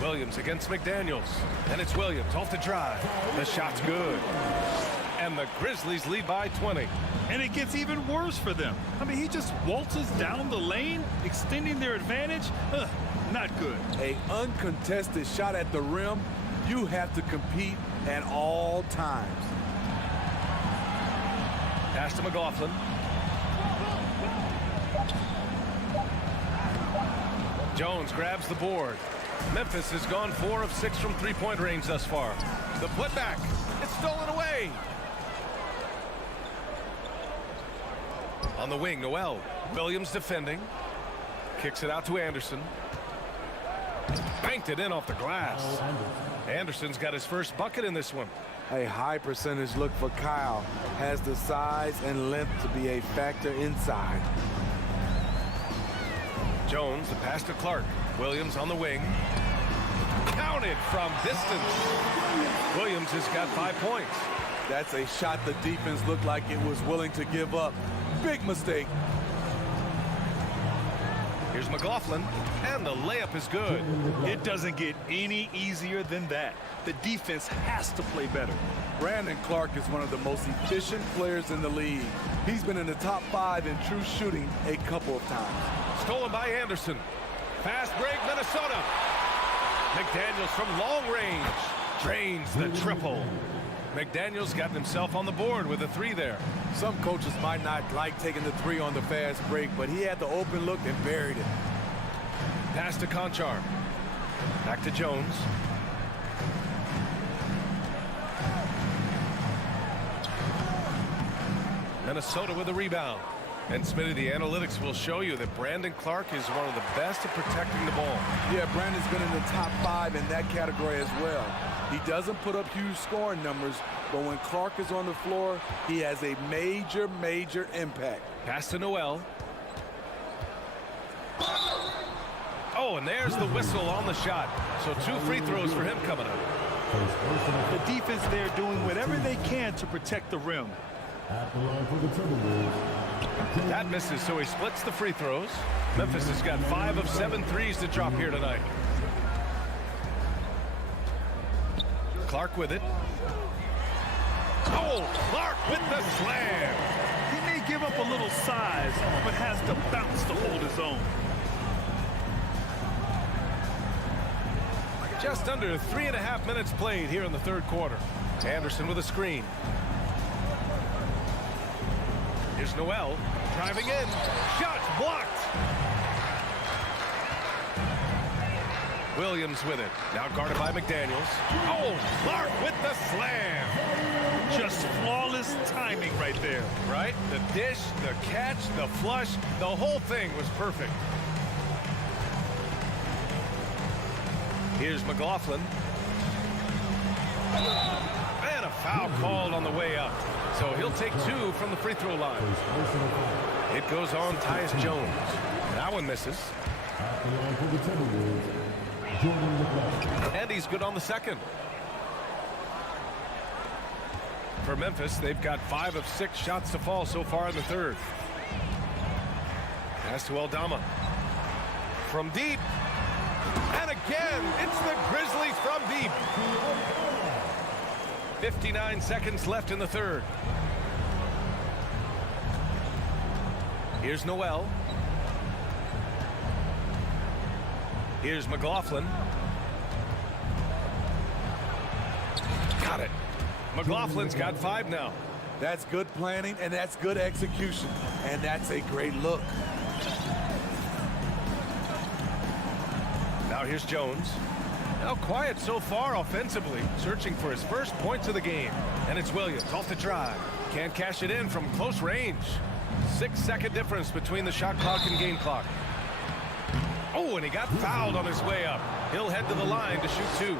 Williams against McDaniels, and it's Williams off the drive. The shot's good, and the Grizzlies lead by 20. And it gets even worse for them. I mean, he just waltzes down the lane, extending their advantage. Not good. An uncontested shot at the rim, you have to compete at all times. Pass to McLaughlin. Jones grabs the board. Memphis has gone 4 of 6 from three-point range thus far. The putback. It's stolen away. On the wing, Noel. Williams defending. Kicks it out to Anderson. Banked it in off the glass. Anderson's got his first bucket in this one. A high percentage look for Kyle. Has the size and length to be a factor inside. Jones, the pass to Clark. Williams on the wing. Counted from distance. Williams has got 5 points. That's a shot the defense looked like it was willing to give up. Big mistake. Here's McLaughlin, and the layup is good. It doesn't get any easier than that. The defense has to play better. Brandon Clark is one of the most efficient players in the league. He's been in the top 5 in true shooting a couple of times. Stolen by Anderson. Fast break, Minnesota. McDaniels from long range drains the triple. McDaniels got himself on the board with a 3 there. Some coaches might not like taking the 3 on the fast break, but he had the open look and buried it. Pass to Conchar. Back to Jones. Minnesota with a rebound. And Smitty, the analytics will show you that Brandon Clark is one of the best at protecting the ball. Yeah, Brandon's been in the top 5 in that category as well. He doesn't put up huge scoring numbers, but when Clark is on the floor, he has a major, major impact. Pass to Noel. Oh, and there's the whistle on the shot. So 2 free throws for him coming up. The defense there doing whatever they can to protect the rim. That misses, so he splits the free throws. Memphis has got 5 of 7 threes to drop here tonight. Clark with it. Oh, Clark with the slam. He may give up a little size, but has to bounce to hold his own. Just under 3.5 minutes played here in the third quarter. Anderson with a screen. Here's Noel driving in. Shot blocked. Williams with it. Now guarded by McDaniels. Oh, Clark with the slam. Just flawless timing right there. Right? The dish, the catch, the flush, the whole thing was perfect. Here's McLaughlin. And a foul called on the way up. So he'll take 2 from the free throw line. It goes on Tyus Jones. That one misses. And he's good on the second. For Memphis, they've got 5 of 6 shots to fall so far in the third. Pass to Aldama. From deep. And again, it's the Grizzlies from deep. 59 seconds left in the third. Here's Noel. Here's McLaughlin. Got it. McLaughlin's got 5 now. That's good planning, and that's good execution. And that's a great look. Now here's Jones. Now quiet so far offensively, searching for his first points of the game. And it's Williams off the drive. Can't cash it in from close range. 6-second difference between the shot clock and game clock. Oh, and he got fouled on his way up. He'll head to the line to shoot 2.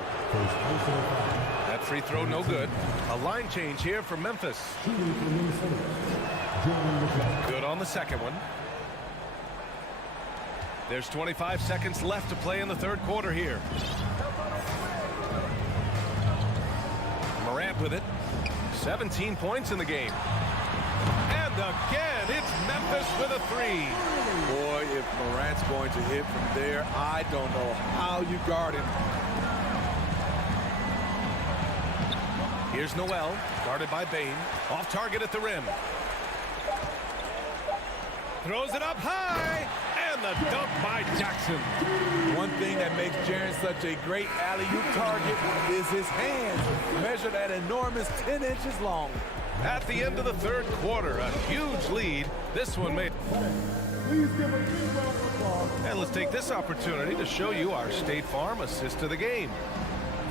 That's free throw, no good. A line change here for Memphis. Good on the second one. There's 25 seconds left to play in the third quarter here. Morant with it. 17 points in the game. And again, it's Memphis with a three. Boy, if Morant's going to hit from there, I don't know how you guard him. Here's Noel, guarded by Bain. Off target at the rim. Throws it up high. And the dunk by Jackson. One thing that makes Jaren such a great alley-oop target is his hands, measured at enormous 10 inches long. At the end of the third quarter, a huge lead. This one made. And let's take this opportunity to show you our State Farm assist to the game.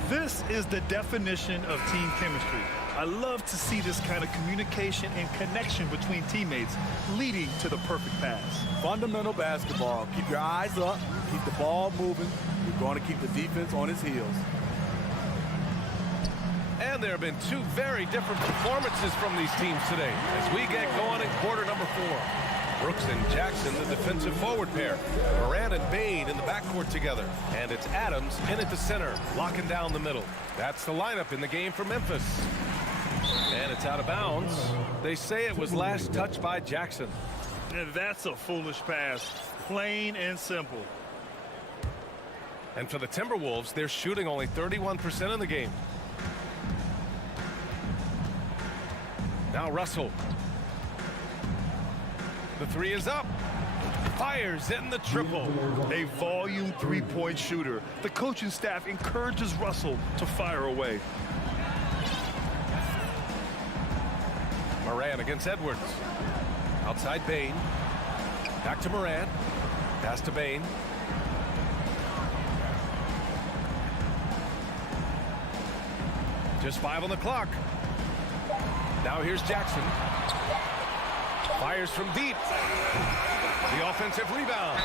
This is the definition of team chemistry. I love to see this kind of communication and connection between teammates leading to the perfect pass. Fundamental basketball. Keep your eyes up, keep the ball moving. You're going to keep the defense on its heels. And there have been two very different performances from these teams today as we get going in quarter number 4. Brooks and Jackson, the defensive forward pair. Morant and Bain in the backcourt together. And it's Adams in at the center, locking down the middle. That's the lineup in the game for Memphis. And it's out of bounds. They say it was last touched by Jackson. And that's a foolish pass. Plain and simple. And for the Timberwolves, they're shooting only 31% in the game. Now Russell. The three is up. Fires in the triple. A volume three-point shooter. The coaching staff encourages Russell to fire away. Morant against Edwards. Outside Bain. Back to Morant. Pass to Bain. Just 5 on the clock. Now here's Jackson. Fires from deep. The offensive rebound.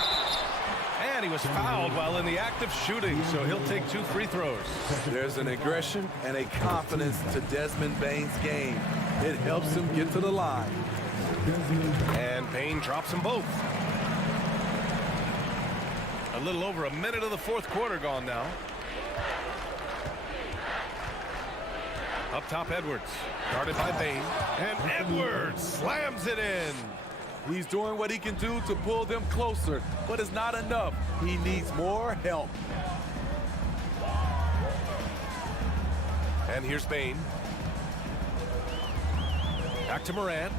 And he was fouled while in the act of shooting, so he'll take 2 free throws. There's an aggression and a confidence to Desmond Bain's game. It helps him get to the line. And Bain drops them both. A little over a minute of the fourth quarter gone now. Up top, Edwards. Guarded by Bain. And Edwards slams it in. He's doing what he can do to pull them closer, but it's not enough. He needs more help. And here's Bain. Back to Morant.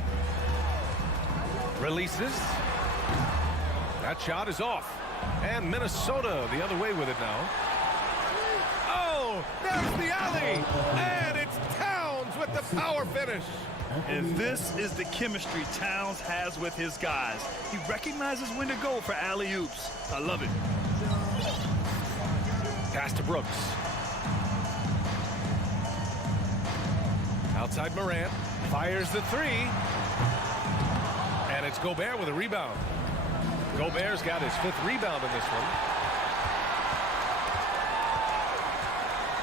Releases. That shot is off. And Minnesota the other way with it now. Oh, there's the alley. And it's Towns with the power finish. And this is the chemistry Towns has with his guys. He recognizes when to go for alley-oops. I love it. Pass to Brooks. Outside Morant. Fires the three. And it's Gobert with a rebound. Gobert's got his 5th rebound in this one.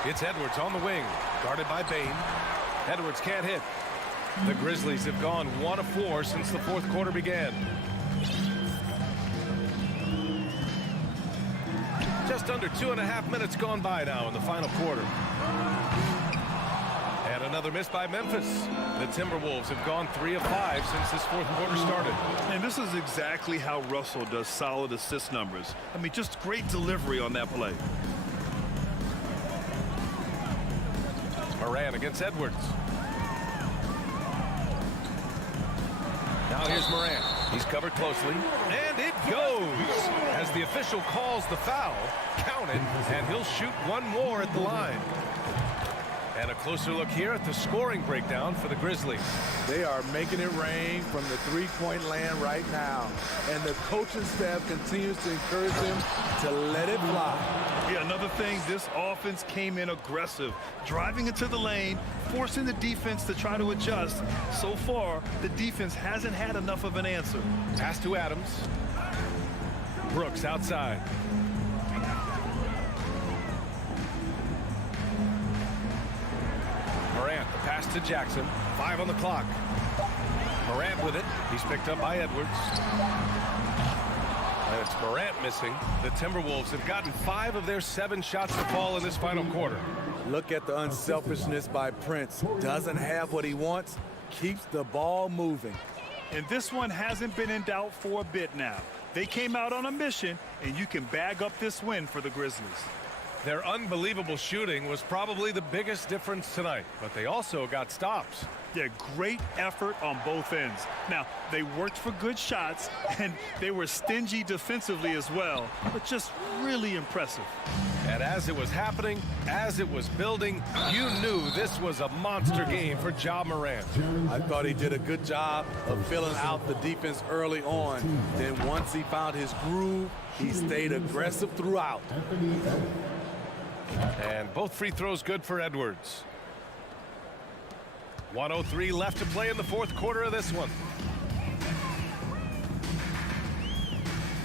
It's Edwards on the wing. Guarded by Bain. Edwards can't hit. The Grizzlies have gone 1 of 4 since the fourth quarter began. Just under 2.5 minutes gone by now in the final quarter. And another miss by Memphis. The Timberwolves have gone 3 of 5 since this fourth quarter started. And this is exactly how Russell does solid assist numbers. I mean, just great delivery on that play. Morant against Edwards. Now here's Morant. He's covered closely. And it goes! As the official calls the foul, counted, and he'll shoot one more at the line. And a closer look here at the scoring breakdown for the Grizzlies. They are making it rain from the three-point land right now. And the coaching staff continues to encourage them to let it fly. Yeah, another thing, this offense came in aggressive, driving into the lane, forcing the defense to try to adjust. So far, the defense hasn't had enough of an answer. Pass to Adams. Brooks outside. Pass to Jackson. 5 on the clock. Morant with it. He's picked up by Edwards. And it's Morant missing. The Timberwolves have gotten 5 of their 7 shots to fall in this final quarter. Look at the unselfishness by Prince. Doesn't have what he wants, keeps the ball moving. And this one hasn't been in doubt for a bit now. They came out on a mission, and you can bag up this win for the Grizzlies. Their unbelievable shooting was probably the biggest difference tonight, but they also got stops. Yeah, great effort on both ends. Now, they worked for good shots, and they were stingy defensively as well, but just really impressive. And as it was happening, as it was building, you knew this was a monster game for Ja Morant. I thought he did a good job of filling out the defense early on. Then once he found his groove, he stayed aggressive throughout. And both free throws good for Edwards. 1:03 left to play in the fourth quarter of this one.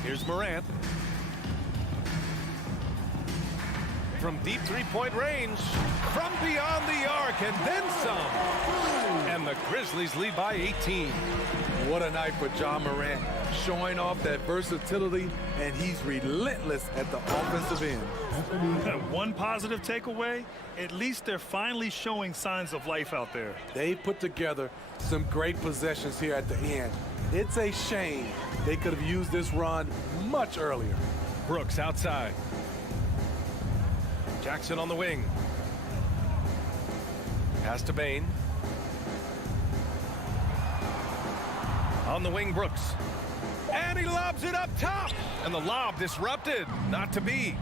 Here's Morant. From deep three-point range, from beyond the arc, and then some. And the Grizzlies lead by 18. What a night for Ja Morant, showing off that versatility, and he's relentless at the offensive end. One positive takeaway, at least they're finally showing signs of life out there. They put together some great possessions here at the end. It's a shame they could have used this run much earlier. Brooks outside. Jackson on the wing. Pass to Bane. On the wing, Brooks. And he lobs it up top. And the lob disrupted. Not to be.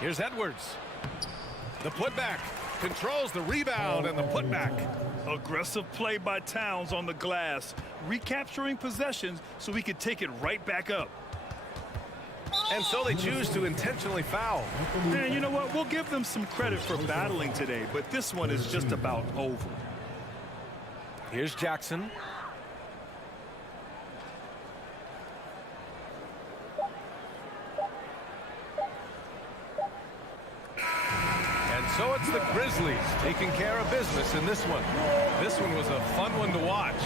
Here's Edwards. The putback. Controls the rebound and the putback. Aggressive play by Towns on the glass. Recapturing possessions so he could take it right back up. And so they choose to intentionally foul. And you know what? We'll give them some credit for battling today, but this one is just about over. Here's Jackson. And so it's the Grizzlies taking care of business in this one. This one was a fun one to watch.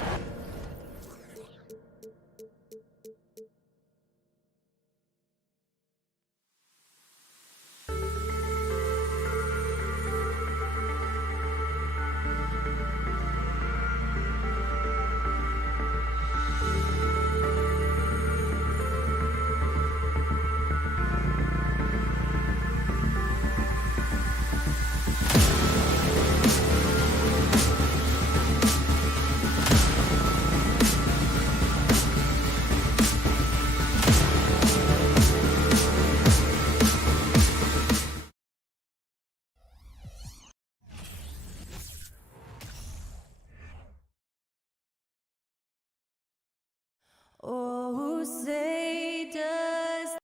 Oh, say does.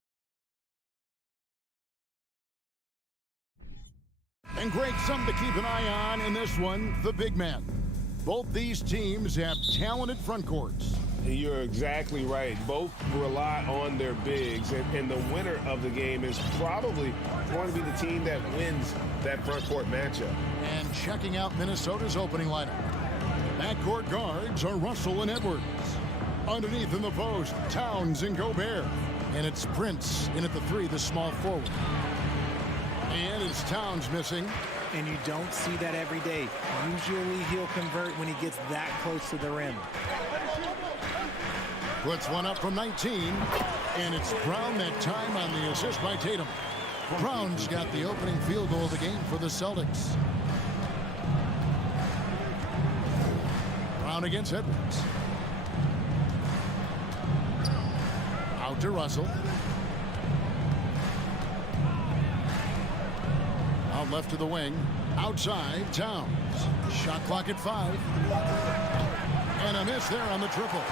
And Greg, something to keep an eye on in this one, the big men. Both these teams have talented front courts. You're exactly right. Both rely on their bigs, and the winner of the game is probably going to be the team that wins that front court matchup. And checking out Minnesota's opening lineup. Backcourt guards are Russell and Edwards. Underneath in the post, Towns and Gobert. And it's Prince in at the 3, the small forward. And it's Towns missing. And you don't see that every day. Usually he'll convert when he gets that close to the rim. Puts one up from 19. And it's Brown that time on the assist by Tatum. Brown's got the opening field goal of the game for the Celtics. Brown against Edwards. Out to Russell. Out left to the wing. Outside, Towns. Shot clock at 5. And a miss there on the triple.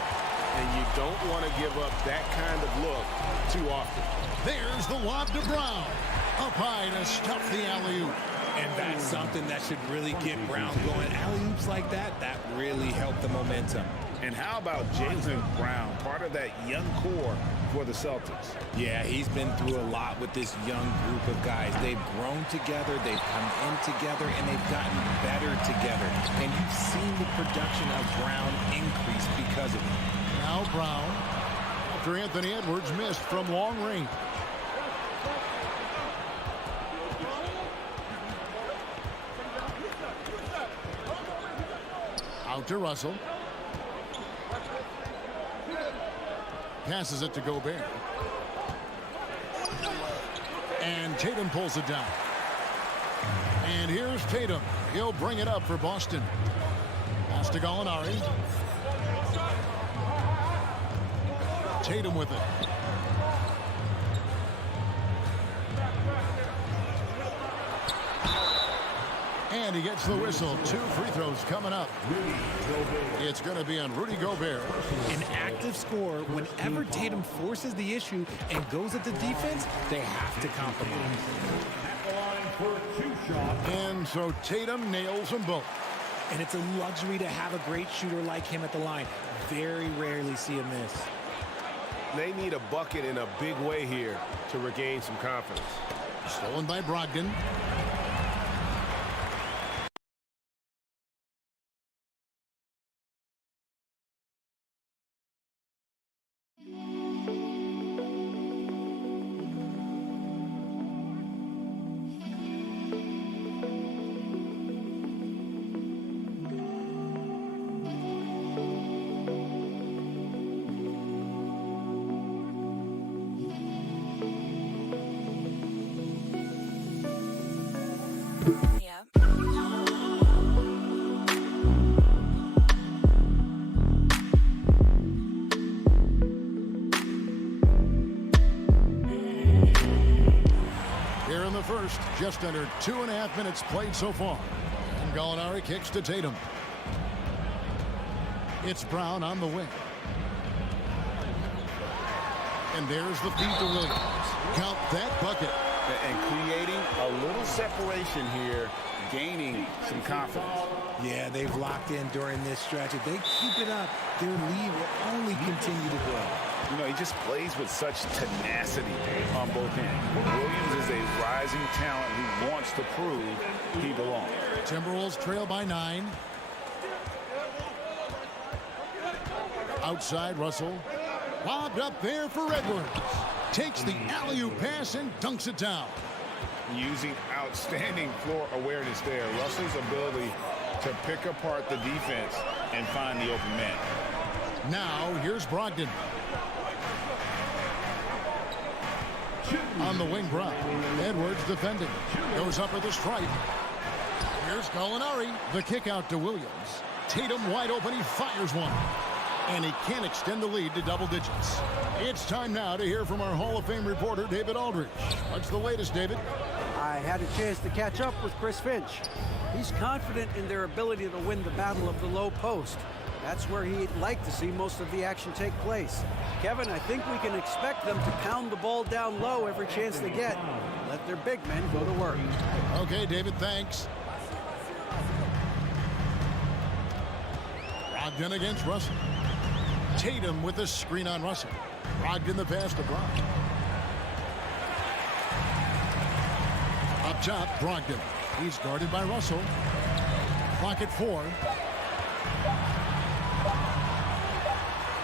And you don't want to give up that kind of look too often. There's the lob to Brown. Up high to stuff the alley-oop. And that's something that should really get Brown going. Alley-oops like that, that really helped the momentum. And how about Jaylen Brown, part of that young core for the Celtics. Yeah, he's been through a lot with this young group of guys. They've grown together, they've come in together, and they've gotten better together. And you've seen the production of Brown increase because of it. Now Brown, after Anthony Edwards missed from long range. Out to Russell. Passes it to Gobert. And Tatum pulls it down. And here's Tatum. He'll bring it up for Boston. Pass to Gallinari. Tatum with it. And he gets the whistle. 2 free throws coming up. It's going to be on Rudy Gobert. An active scorer, whenever Tatum forces the issue and goes at the defense, they have to compromise. And so Tatum nails them both. And it's a luxury to have a great shooter like him at the line. Very rarely see a miss. They need a bucket in a big way here to regain some confidence. Stolen by Brogdon. Here in the first, just under 2.5 minutes played so far. And Gallinari kicks to Tatum. It's Brown on the wing. And there's the feed to Williams. Count that bucket. And creating a little separation here, gaining some confidence. Yeah, they've locked in during this stretch. If they keep it up, their lead will only continue to grow. You know, he just plays with such tenacity on both ends. Williams is a rising talent who wants to prove he belongs. Timberwolves trail by 9. Outside, Russell. Lobbed up there for Edwards. Takes the alley-oop pass and dunks it down. Using outstanding floor awareness there. Russell's ability to pick apart the defense and find the open man. Now, here's Brogdon. On the wing, Brown. Edwards defending. Goes up with a strike. Here's Gallinari. The kick out to Williams. Tatum wide open. He fires one. And he can't extend the lead to double digits. It's time now to hear from our Hall of Fame reporter, David Aldridge. What's the latest, David? I had a chance to catch up with Chris Finch. He's confident in their ability to win the battle of the low post. That's where he'd like to see most of the action take place. Kevin, I think we can expect them to pound the ball down low every chance they get. Let their big men go to work. Okay, David, thanks. Brogdon against Russell. Tatum with the screen on Russell. Brogdon the pass to Brown. Up top, Brogdon. He's guarded by Russell. Clock at 4.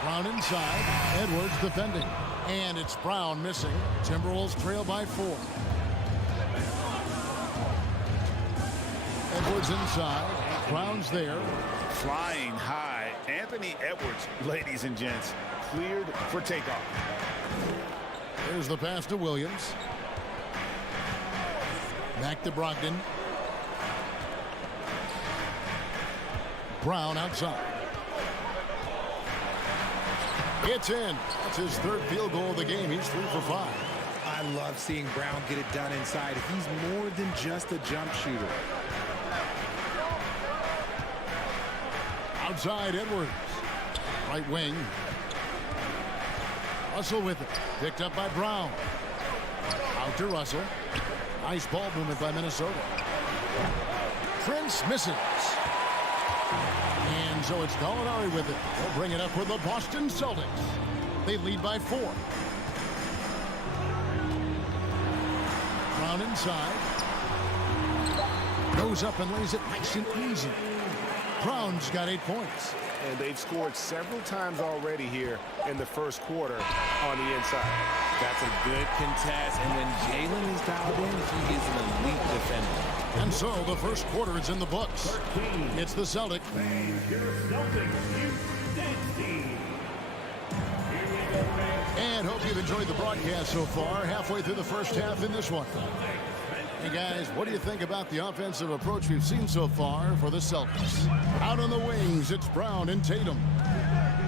Brown inside. Edwards defending. And it's Brown missing. Timberwolves trail by 4. Edwards inside. Brown's there. Flying high. Anthony Edwards, ladies and gents, cleared for takeoff. There's the pass to Williams. Back to Brogdon. Brown outside. It's in. That's his 3rd field goal of the game. He's 3 for 5. I love seeing Brown get it done inside. He's more than just a jump shooter. Outside, Edwards. Right wing. Russell with it. Picked up by Brown. Out to Russell. Nice ball movement by Minnesota. Prince misses. And so it's Gallinari with it. They'll bring it up for the Boston Celtics. They lead by 4. Brown inside. Goes up and lays it nice and easy. Brown's got 8 points. And they've scored several times already here in the first quarter on the inside. That's a good contest, and when Jalen is dialed in, he is an elite defender. And so the first quarter is in the books. It's the Celtics. And hope you've enjoyed the broadcast so far. Halfway through the first half in this one. Hey guys, what do you think about the offensive approach we've seen so far for the Celtics? Out on the wings, it's Brown and Tatum.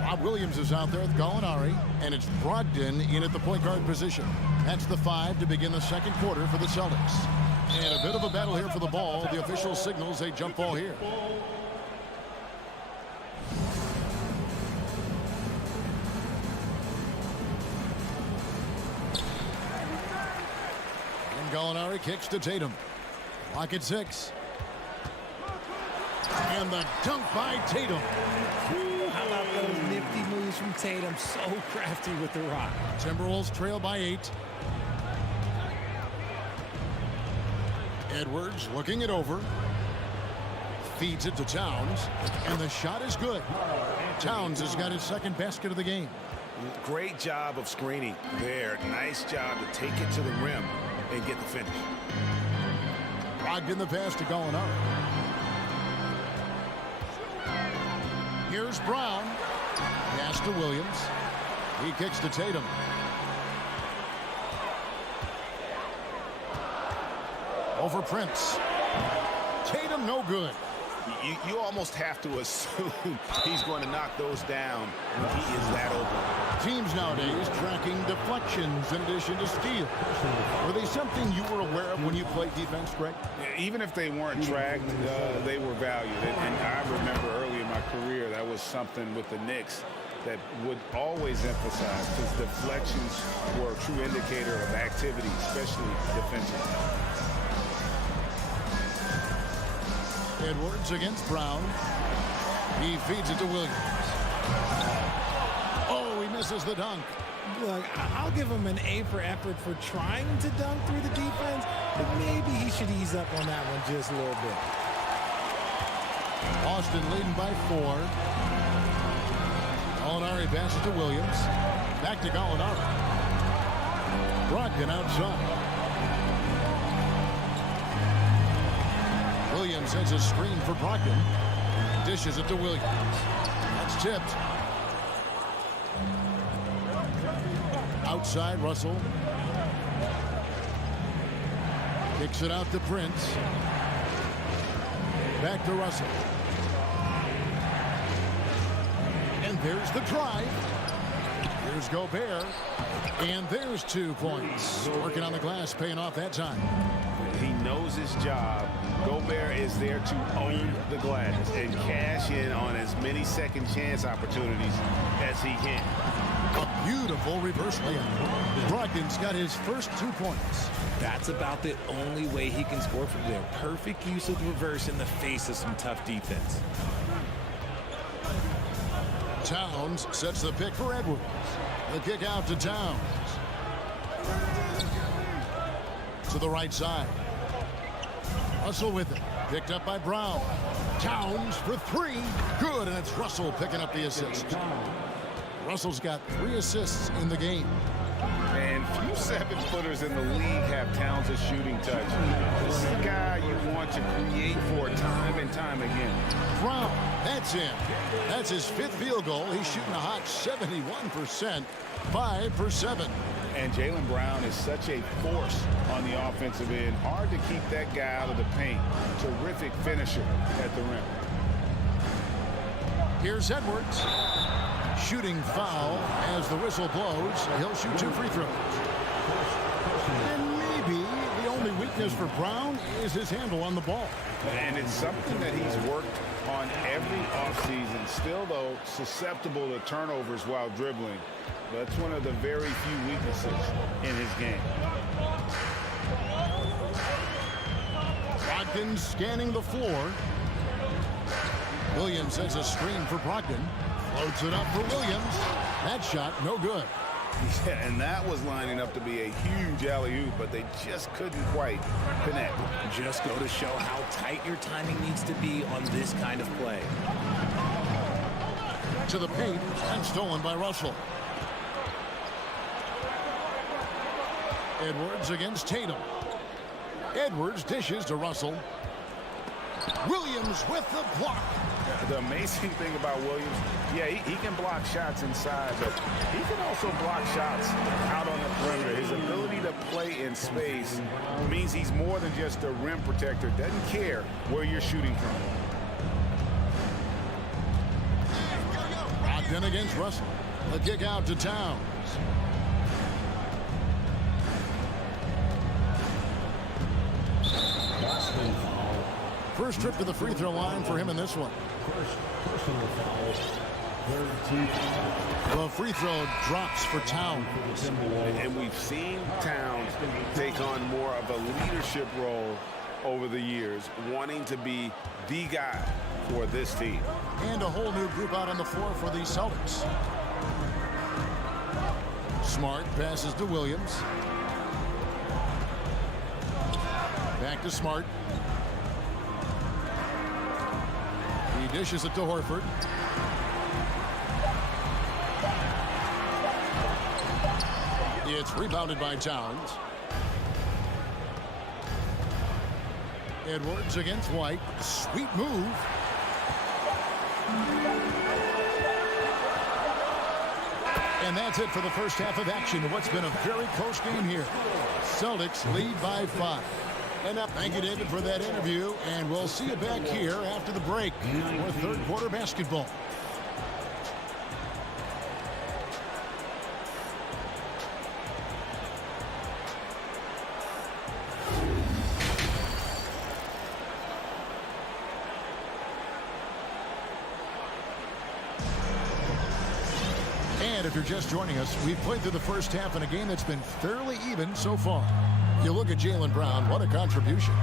Rob Williams is out there with Gallinari, and it's Brogdon in at the point guard position. That's the 5 to begin the second quarter for the Celtics. And a bit of a battle here for the ball. The official signals a jump ball here. And Gallinari kicks to Tatum. Clock at 6. And the dunk by Tatum. How about those nifty moves from Tatum? So crafty with the rock. Timberwolves trail by 8. Edwards looking it over. Feeds it to Towns. And the shot is good. Towns has got his second basket of the game. Great job of screening there. Nice job to take it to the rim and get the finish. Brogdon the pass to Gallinari. Here's Brown. Pass to Williams. He kicks to Tatum. Over Prince. Tatum no good. You almost have to assume he's going to knock those down when he is that open. Teams nowadays tracking deflections in addition to steals. Were they something you were aware of when you played defense, Greg? Even if they weren't tracked, they were valued. And I remember early in my career, that was something with the Knicks that would always emphasize, because deflections were a true indicator of activity, especially defensively. Edwards against Brown. He feeds it to Williams. Oh, he misses the dunk. Look, I'll give him an A for effort for trying to dunk through the defense, but maybe he should ease up on that one just a little bit. Austin leading by 4. Gallinari passes to Williams. Back to Gallinari. Brogdon outside. Williams sends a screen for Brogdon. Dishes it to Williams. That's tipped. Outside, Russell. Kicks it out to Prince. Back to Russell. And there's the drive. Here's Gobert. And there's 2 points. Working on the glass, paying off that time. He knows his job. Gobert is there to own the glass and cash in on as many second chance opportunities as he can. A beautiful reverse layup. Brogdon's got his first 2 points. That's about the only way he can score from there. Perfect use of the reverse in the face of some tough defense. Towns sets the pick for Edwards. The kick out to Towns. To the right side. Russell with it. Picked up by Brown. Towns for 3. Good, and it's Russell picking up the assist. Russell's got 3 assists in the game. And few 7-footers in the league have Towns' shooting touch. This is a guy you want to create for time and time again. Brown, that's him. That's his 5th field goal. He's shooting a hot 71%, 5 for 7. And Jaylen Brown is such a force on the offensive end. Hard to keep that guy out of the paint. Terrific finisher at the rim. Here's Edwards. Shooting foul as the whistle blows. He'll shoot 2 free throws. And maybe the only weakness for Brown is his handle on the ball. And it's something that he's worked on every offseason. Still, though, susceptible to turnovers while dribbling. That's one of the very few weaknesses in his game. Brogdon scanning the floor. Williams has a screen for Brogdon. Floats it up for Williams. That shot, no good. Yeah, and that was lining up to be a huge alley-oop, but they just couldn't quite connect. Just go to show how tight your timing needs to be on this kind of play. To the paint and stolen by Russell. Edwards against Tatum. Edwards dishes to Russell. Williams with the block. The amazing thing about Williams, yeah, he can block shots inside, but he can also block shots out on the perimeter. His ability to play in space means he's more than just a rim protector. Doesn't care where you're shooting from. Ogden against Russell. The kick out to Towns. First trip to the free throw line for him in this one. Personal foul. The free throw drops for Towns. And we've seen Towns take on more of a leadership role over the years, wanting to be the guy for this team. And a whole new group out on the floor for the Celtics. Smart passes to Williams. Back to Smart. He dishes it to Horford. It's rebounded by Towns. Edwards against White. Sweet move. And that's it for the first half of action of what's been a very close game here. Celtics lead by 5. And thank you, David, for that interview. And we'll see you back here after the break for third quarter basketball. And if you're just joining us, we've played through the first half in a game that's been fairly even so far. You look at Jaylen Brown, what a contribution.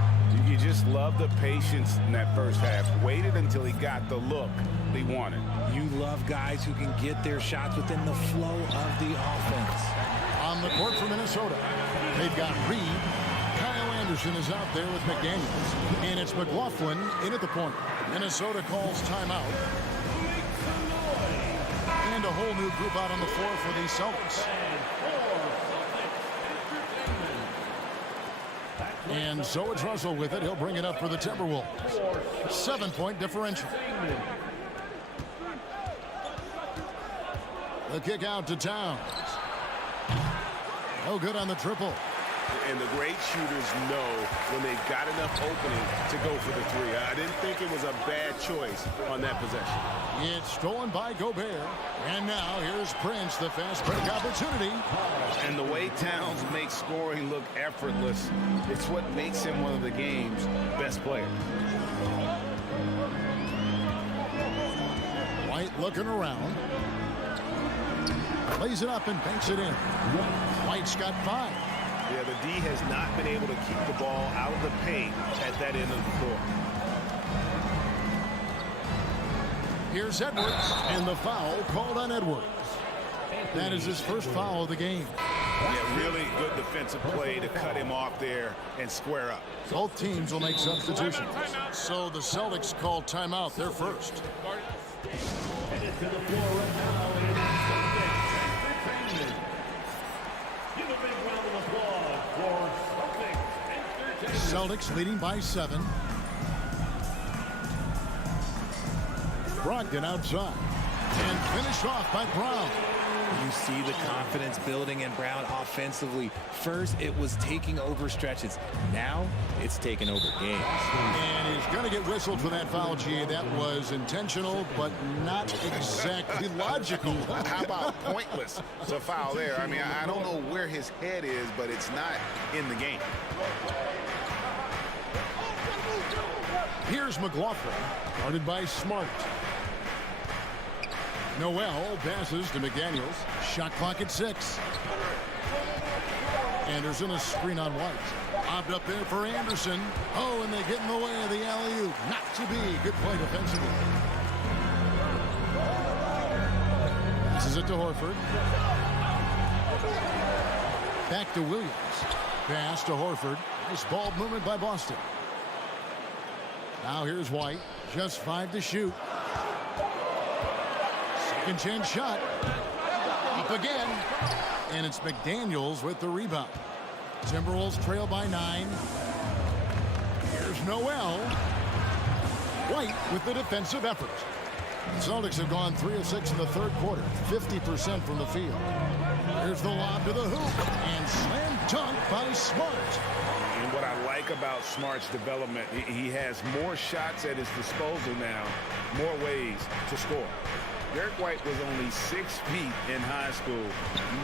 You just love the patience in that first half. Waited until he got the look he wanted. You love guys who can get their shots within the flow of the offense. On the court for Minnesota, they've got Reed. Kyle Anderson is out there with McDaniels. And it's McLaughlin in at the point. Minnesota calls timeout. And a whole new group out on the floor for the Celtics. And so it's Russell with it. He'll bring it up for the Timberwolves. 7-point differential. The kick out to Towns. No good on the triple. And the great shooters know when they've got enough opening to go for the three. I didn't think it was a bad choice on that possession. It's stolen by Gobert. And now here's Prince, the fast break opportunity. And the way Towns makes scoring look effortless, it's what makes him one of the game's best players. White looking around. Lays it up and banks it in. White's got 5. Yeah, the D has not been able to keep the ball out of the paint at that end of the court. Here's Edwards, and the foul called on Edwards. That is his first foul of the game. Yeah, really good defensive play to cut him off there and square up. Both teams will make substitutions. So the Celtics call timeout. They're first. Headed to the floor right now. Give a big round of applause for Celtics. Celtics leading by 7. Brogdon outside. And finished off by Brown. You see the confidence building in Brown offensively. First, it was taking over stretches. Now, it's taking over games. And he's going to get whistled for that foul, G. That was intentional, but not exactly logical. How about pointless to foul there? I mean, I don't know where his head is, but it's not in the game. Here's McLaughlin, guarded by Smart. Noel passes to McDaniels. Shot clock at 6. Anderson, a screen on White. Lobbed up there for Anderson. Oh, and they get in the way of the alley-oop. Not to be. Good play defensively. Passes it to Horford. Back to Williams. Pass to Horford. Nice ball movement by Boston. Now here's White. Just 5 to shoot. Second chance shot. Up again. And it's McDaniels with the rebound. Timberwolves trail by 9. Here's Noel. White with the defensive effort. The Celtics have gone 3 of 6 in the third quarter. 50% from the field. Here's the lob to the hoop. And slam dunk by Smart. And what I like about Smart's development, he has more shots at his disposal now, more ways to score. Derek White was only 6 feet in high school.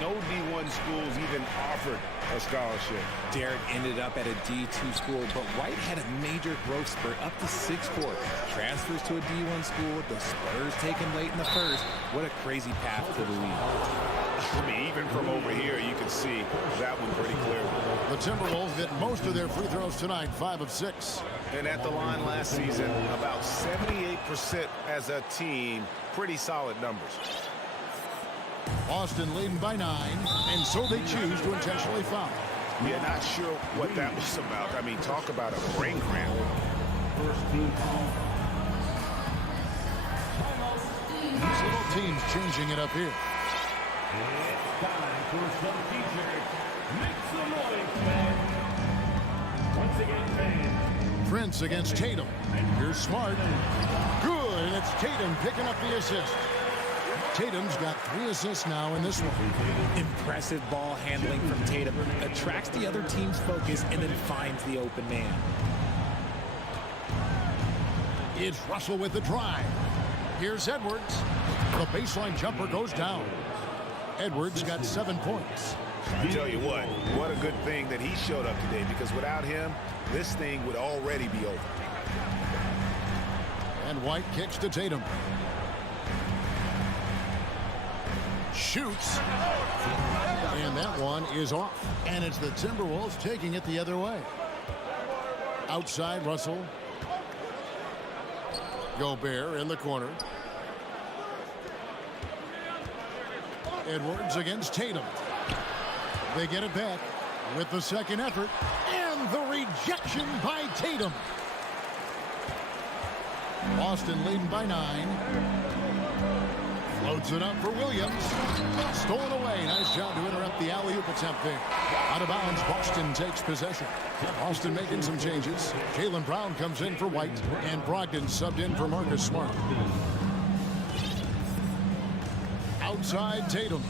No D1 schools even offered a scholarship. Derek ended up at a D2 school, but White had a major growth spurt up to 6'4". Transfers to a D1 school, the Spurs take him late in the first. What a crazy path to the league. I mean, even from over here, you can see that one pretty clearly. The Timberwolves hit most of their free throws tonight, 5 of 6. And at the line last season, about 78% as a team. Pretty solid numbers. Boston leading by 9, and so they choose to intentionally foul. Yeah, not sure what that was about. I mean, talk about a brain cramp. These little teams changing it up here. It's time for some t-shirts. Make some noise, fans. Once again, fans. Prince against Tatum. Here's Smart. Good, and it's Tatum picking up the assist. Tatum's got 3 assists now in this one. Impressive ball handling from Tatum. Attracts the other team's focus and then finds the open man. It's Russell with the drive. Here's Edwards. The baseline jumper goes down. Edwards got 7 points. I tell you what a good thing that he showed up today, because without him, this thing would already be over. And White kicks to Tatum. Shoots. And that one is off. And it's the Timberwolves taking it the other way. Outside, Russell. Gobert in the corner. Edwards against Tatum. They get it back with the second effort. And the rejection by Tatum. Boston leading by 9. Floats it up for Williams. Stolen away. Nice job to interrupt the alley-oop attempt there. Out of bounds, Boston takes possession. Boston making some changes. Jaylen Brown comes in for White, and Brogdon subbed in for Marcus Smart. Outside, Tatum.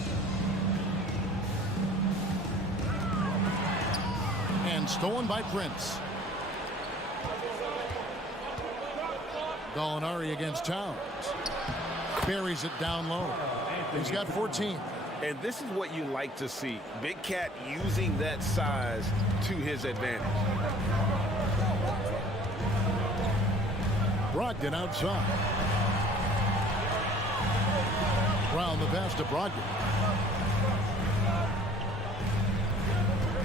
And stolen by Prince. Gallinari against Towns. Buries it down low. He's got 14. And this is what you like to see. Big Cat using that size to his advantage. Brogdon outside. Brown the pass to Brogdon.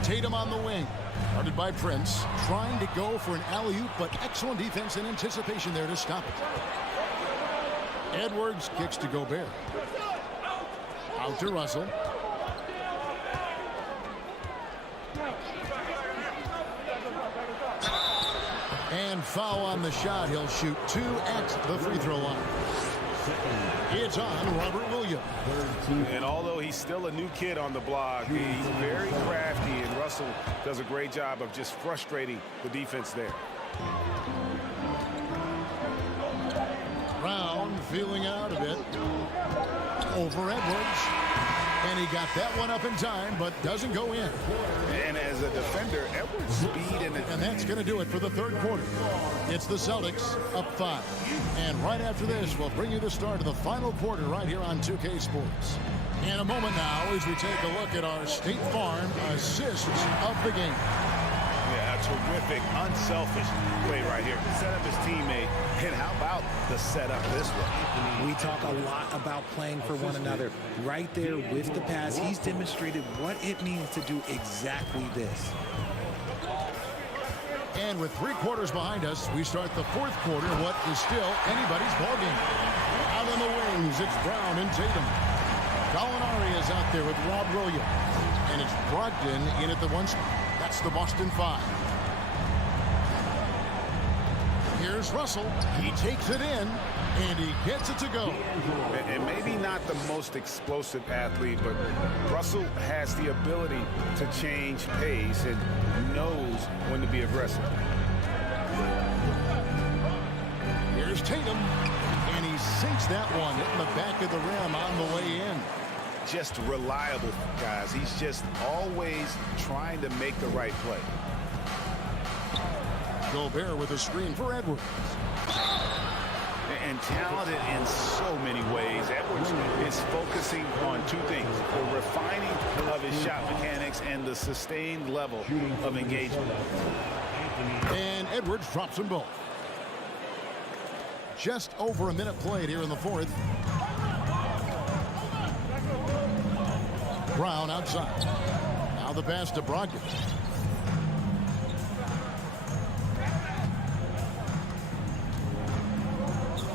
Tatum on the wing. Guarded by Prince. Trying to go for an alley-oop, but excellent defense and anticipation there to stop it. Edwards kicks to Gobert. Out to Russell. And foul on the shot. He'll shoot 2 at the free throw line. It's on Robert Williams. And although he's still a new kid on the block, he's very crafty, and Russell does a great job of just frustrating the defense there. Brown feeling out a bit. Over Edwards. And he got that one up in time, but doesn't go in. And as a defender, Edwards' speed and that's going to do it for the third quarter. It's the Celtics up 5. And right after this, we'll bring you the start of the final quarter right here on 2K Sports. In a moment now, as we take a look at our State Farm assists of the game. Yeah, a terrific, unselfish play right here. Set up his teammate. And how about the setup this way? We talk a lot about playing for one another. Right there with the pass, he's demonstrated what it means to do exactly this. And with 3 quarters behind us, we start the fourth quarter, what is still anybody's ballgame. Out on the wings, it's Brown and Tatum. Gallinari is out there with Rob Williams. And it's Brogdon in at the one spot. That's the Boston 5. Here's Russell. He takes it in, and he gets it to go. And maybe not the most explosive athlete, but Russell has the ability to change pace and knows when to be aggressive. Here's Tatum, and he sinks that one in the back of the rim on the way in. Just reliable, guys. He's just always trying to make the right play. Gobert with a screen for Edwards. And talented in so many ways. Edwards is focusing on two things: the refining of his shot mechanics and the sustained level of engagement. And Edwards drops them both. Just over a minute played here in the fourth. Brown outside. Now the pass to Brogdon.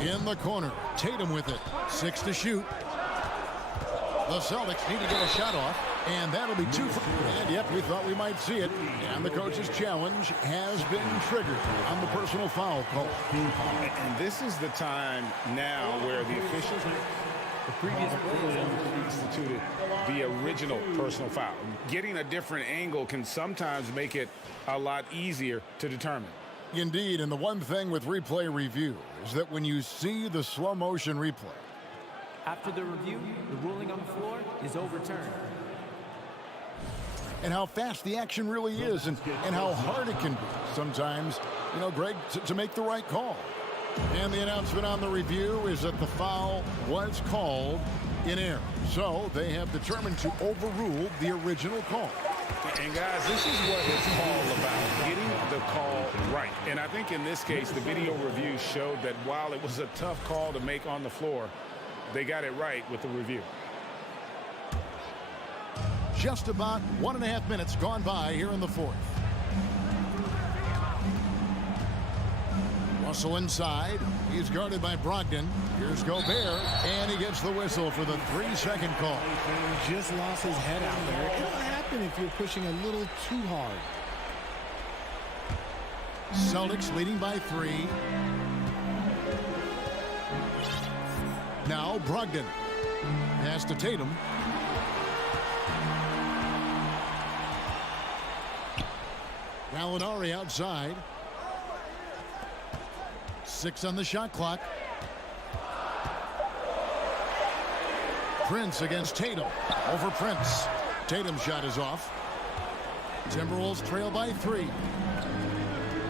In the corner, Tatum with it. 6 to shoot. The Celtics need to get a shot off, and that'll be 2 for. And yep, we thought we might see it. And the coach's challenge has been triggered on the personal foul call. And this is the time now where the officials, the previous play instituted the original personal foul. Getting a different angle can sometimes make it a lot easier to determine. Indeed, and the one thing with replay review is that when you see the slow motion replay, after the review, the ruling on the floor is overturned. And how fast the action really is, and how hard it can be sometimes, you know, Greg, to make the right call. And the announcement on the review is that the foul was called in error. So they have determined to overrule the original call. And guys, this is what it's all about, getting the call right. And I think in this case, the video review showed that while it was a tough call to make on the floor, they got it right with the review. Just about 1.5 minutes gone by here in the fourth. Russell inside. He's guarded by Brogdon. Here's Gobert, and he gets the whistle for the 3-second call. Just lost his head out there. It'll happen if you're pushing a little too hard. Celtics leading by 3. Now Brogdon. Pass to Tatum. Gallinari outside. 6 on the shot clock. Prince against Tatum. Over Prince. Tatum's shot is off. Timberwolves trail by 3.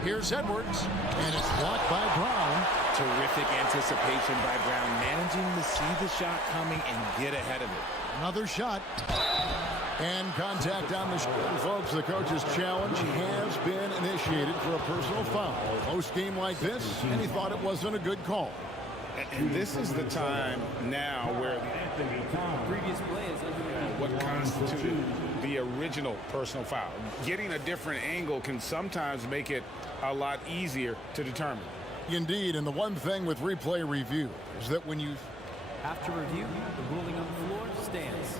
Here's Edwards, and it's blocked by Brown. Terrific anticipation by Brown, managing to see the shot coming and get ahead of it. Another shot. And contact on the shot. Folks, the coach's challenge has been initiated for a personal foul. Close game like this, and he thought it wasn't a good call. And this is the time now where The previous play is what constituted the original personal foul. Getting a different angle can sometimes make it a lot easier to determine. Indeed, and the one thing with replay review is that when you... After review, the ruling on the floor stands.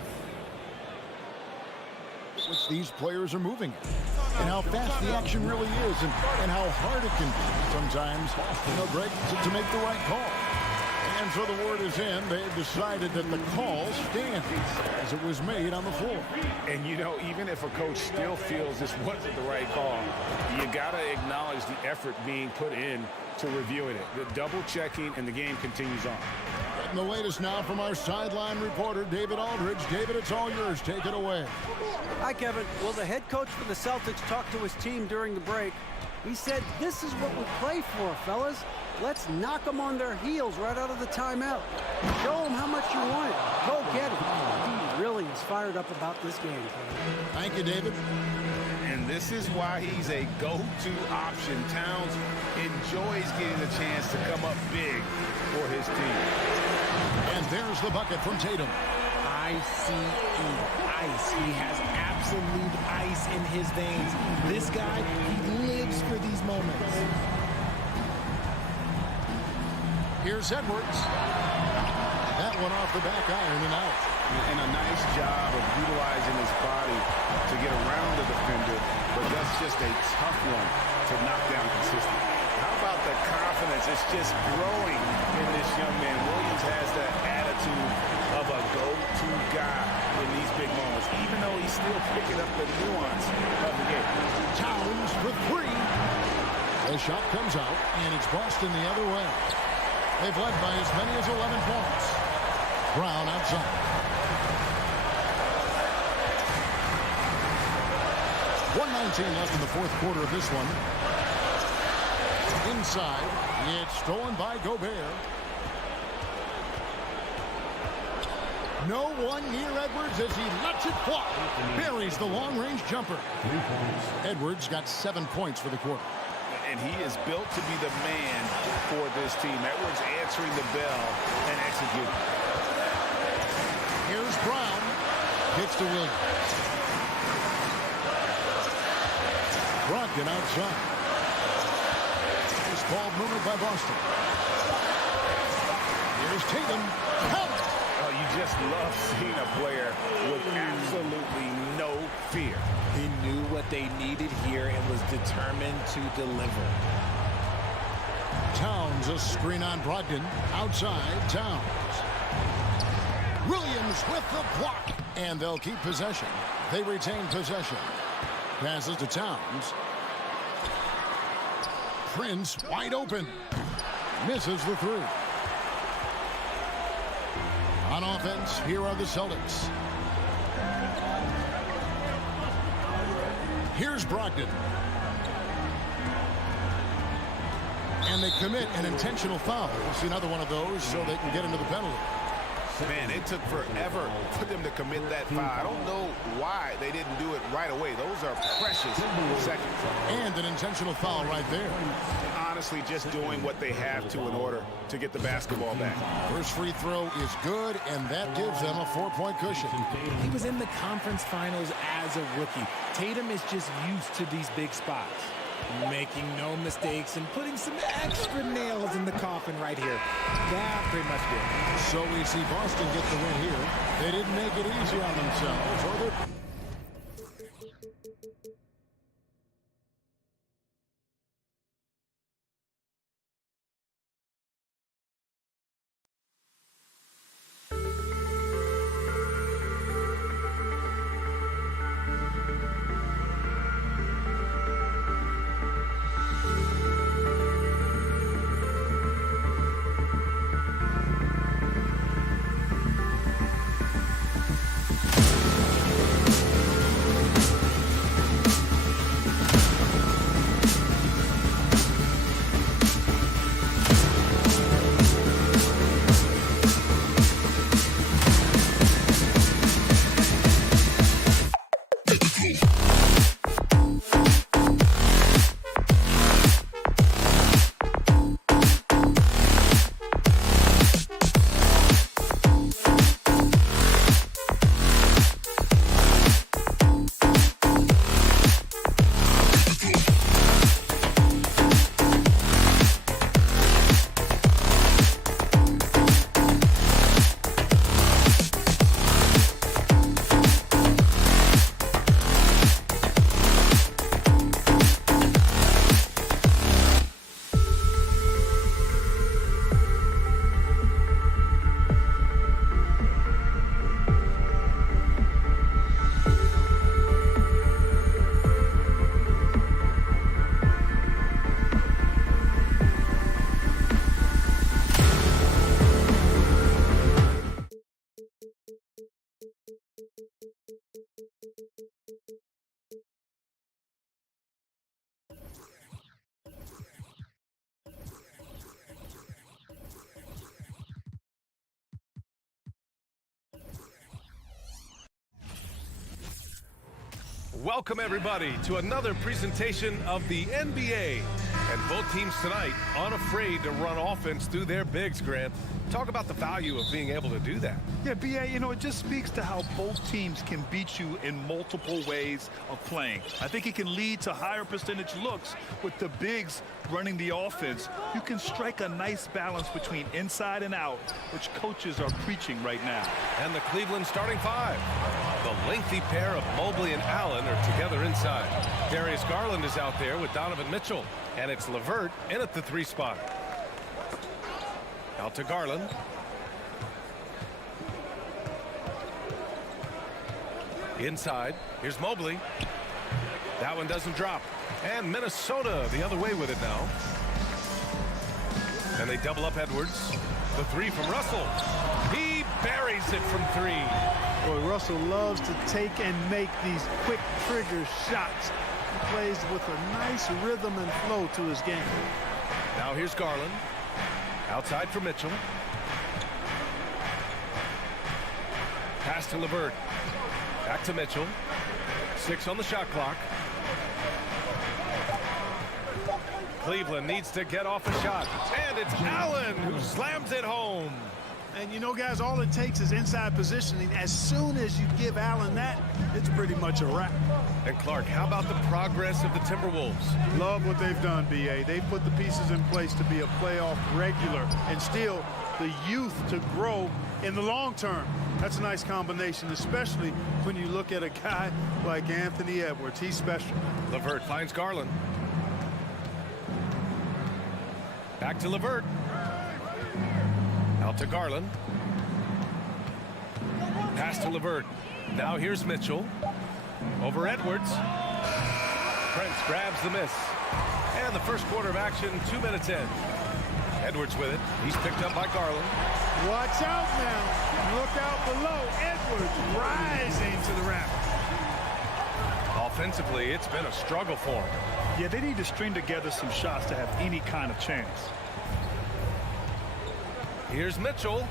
Which these players are moving in, and how fast the action really is, and how hard it can be sometimes, you know, Greg, to make the right call. And so the word is in. They've decided that the call stands as it was made on the floor. And, you know, even if a coach still feels this wasn't the right call, you got to acknowledge the effort being put in to reviewing it. The double checking, and the game continues on. And the latest now from our sideline reporter, David Aldridge. David, it's all yours. Take it away. Hi, Kevin. Well, the head coach for the Celtics talked to his team during the break. He said, this is what we play for, fellas. Let's knock them on their heels right out of the timeout. Show them how much you want it. Go get it. He really is fired up about this game, Kevin. Thank you, David. And this is why he's a go-to option. Towns enjoys getting the chance to come up big for his team. And there's the bucket from Tatum. ICE. He has absolute ice in his veins. This guy, he lives for these moments. Here's Edwards. That one off the back iron and out. And a nice job of utilizing his body to get around the defender, but that's just a tough one to knock down consistently. How about the confidence? It's just growing in this young man. Williams has that attitude of a go-to guy in these big moments, even though he's still picking up the nuance of the game. Towns for three. The shot comes out, and it's Boston the other way. They've led by as many as 11 points. Brown outside. 1:19 left in the fourth quarter of this one. Inside, it's stolen by Gobert. No one near Edwards as he lets it fly. Buries the long-range jumper. Edwards got 7 points for the quarter. And he is built to be the man for this team. Edwards answering the bell and executing. Here's Brown. Hits to Williams. Brogdon outside. This ball moved by Boston. Here's Tatum. Oh, you just love seeing a player with absolutely no fear. He knew what they needed here and was determined to deliver. Towns, a screen on Brogdon. Outside, Towns. Williams with the block. And they'll keep possession. They retain possession. Passes to Towns. Prince wide open. Misses the three. On offense, here are the Celtics. Here's Brogdon. And they commit an intentional foul. We'll see another one of those so they can get into the penalty. Man, it took forever for them to commit that foul. I don't know why they didn't do it right away. Those are precious seconds. And an intentional foul right there. Honestly, just doing what they have to in order to get the basketball back. First free throw is good, and that gives them a 4-point cushion. He was in the conference finals as a rookie. Tatum is just used to these big spots, making no mistakes and putting some extra nails in the coffin right here. That pretty much did. So we see Boston get the win here. They didn't make it easy on themselves. Welcome, everybody, to another presentation of the NBA And both teams tonight unafraid to run offense through their bigs, Grant. Talk about the value of being able to do that. Yeah, B.A., you know, it just speaks to how both teams can beat you in multiple ways of playing. I think it can lead to higher percentage looks with the bigs running the offense. You can strike a nice balance between inside and out, which coaches are preaching right now. And the Cleveland starting five. The lengthy pair of Mobley and Allen are together inside. Darius Garland is out there with Donovan Mitchell. And it's LeVert in at the 3 spot. Out to Garland. Inside. Here's Mobley. That one doesn't drop. And Minnesota the other way with it now. And they double up Edwards. The 3 from Russell. He buries it from 3. Boy, Russell loves to take and make these quick trigger shots. He plays with a nice rhythm and flow to his game. Now here's Garland. Outside for Mitchell. Pass to LeVert. Back to Mitchell. 6 on the shot clock. Cleveland needs to get off a shot. And it's Allen who slams it home. And you know, guys, all it takes is inside positioning. As soon as you give Allen that, it's pretty much a wrap. And Clark, how about the progress of the Timberwolves? Love what they've done, B.A. They put the pieces in place to be a playoff regular and still the youth to grow in the long term. That's a nice combination, especially when you look at a guy like Anthony Edwards. He's special. LeVert finds Garland. Back to LeVert. Out to Garland. Pass to LeVert. Now here's Mitchell. Over Edwards. Prince grabs the miss. And the first quarter of action, 2 minutes in. Edwards with it. He's picked up by Garland. Watch out now. Look out below. Edwards rising to the rack. Offensively, it's been a struggle for him. Yeah, they need to string together some shots to have any kind of chance. Here's Mitchell.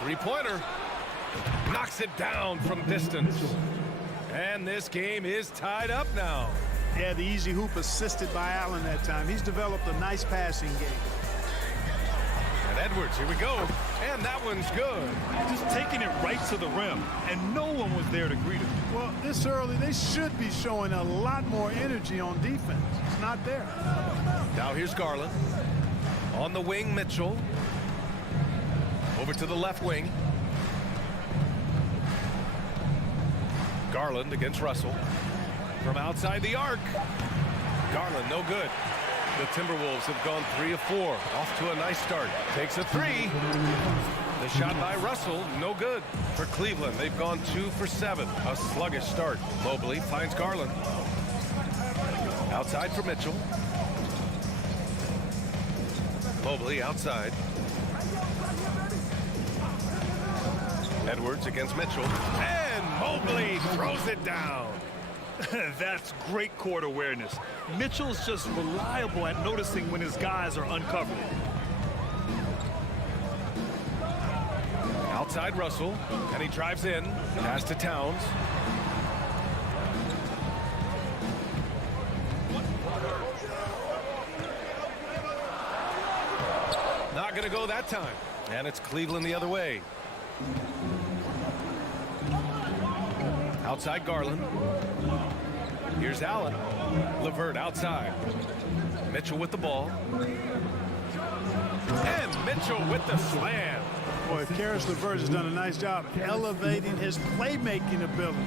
3-pointer. Knocks it down from distance. And this game is tied up now. Yeah, the easy hoop assisted by Allen that time. He's developed a nice passing game. And Edwards, here we go. And that one's good. Just taking it right to the rim, and no one was there to greet him. Well, this early, they should be showing a lot more energy on defense. It's not there. Now here's Garland. On the wing, Mitchell. Over to the left wing. Garland against Russell. From outside the arc. Garland, no good. The Timberwolves have gone 3 of 4. Off to a nice start. Takes a 3. The shot by Russell, no good. For Cleveland, they've gone 2 for 7. A sluggish start. Mobley finds Garland. Outside for Mitchell. Mobley outside. Edwards against Mitchell. And Mobley throws it down. That's great court awareness. Mitchell's just reliable at noticing when his guys are uncovered. Outside Russell, and he drives in. Pass to Towns. Not going to go that time. And it's Cleveland the other way. Outside Garland. Here's Allen. LeVert outside. Mitchell with the ball. And Mitchell with the slam. Boy, Karis LeVert has done a nice job elevating his playmaking ability,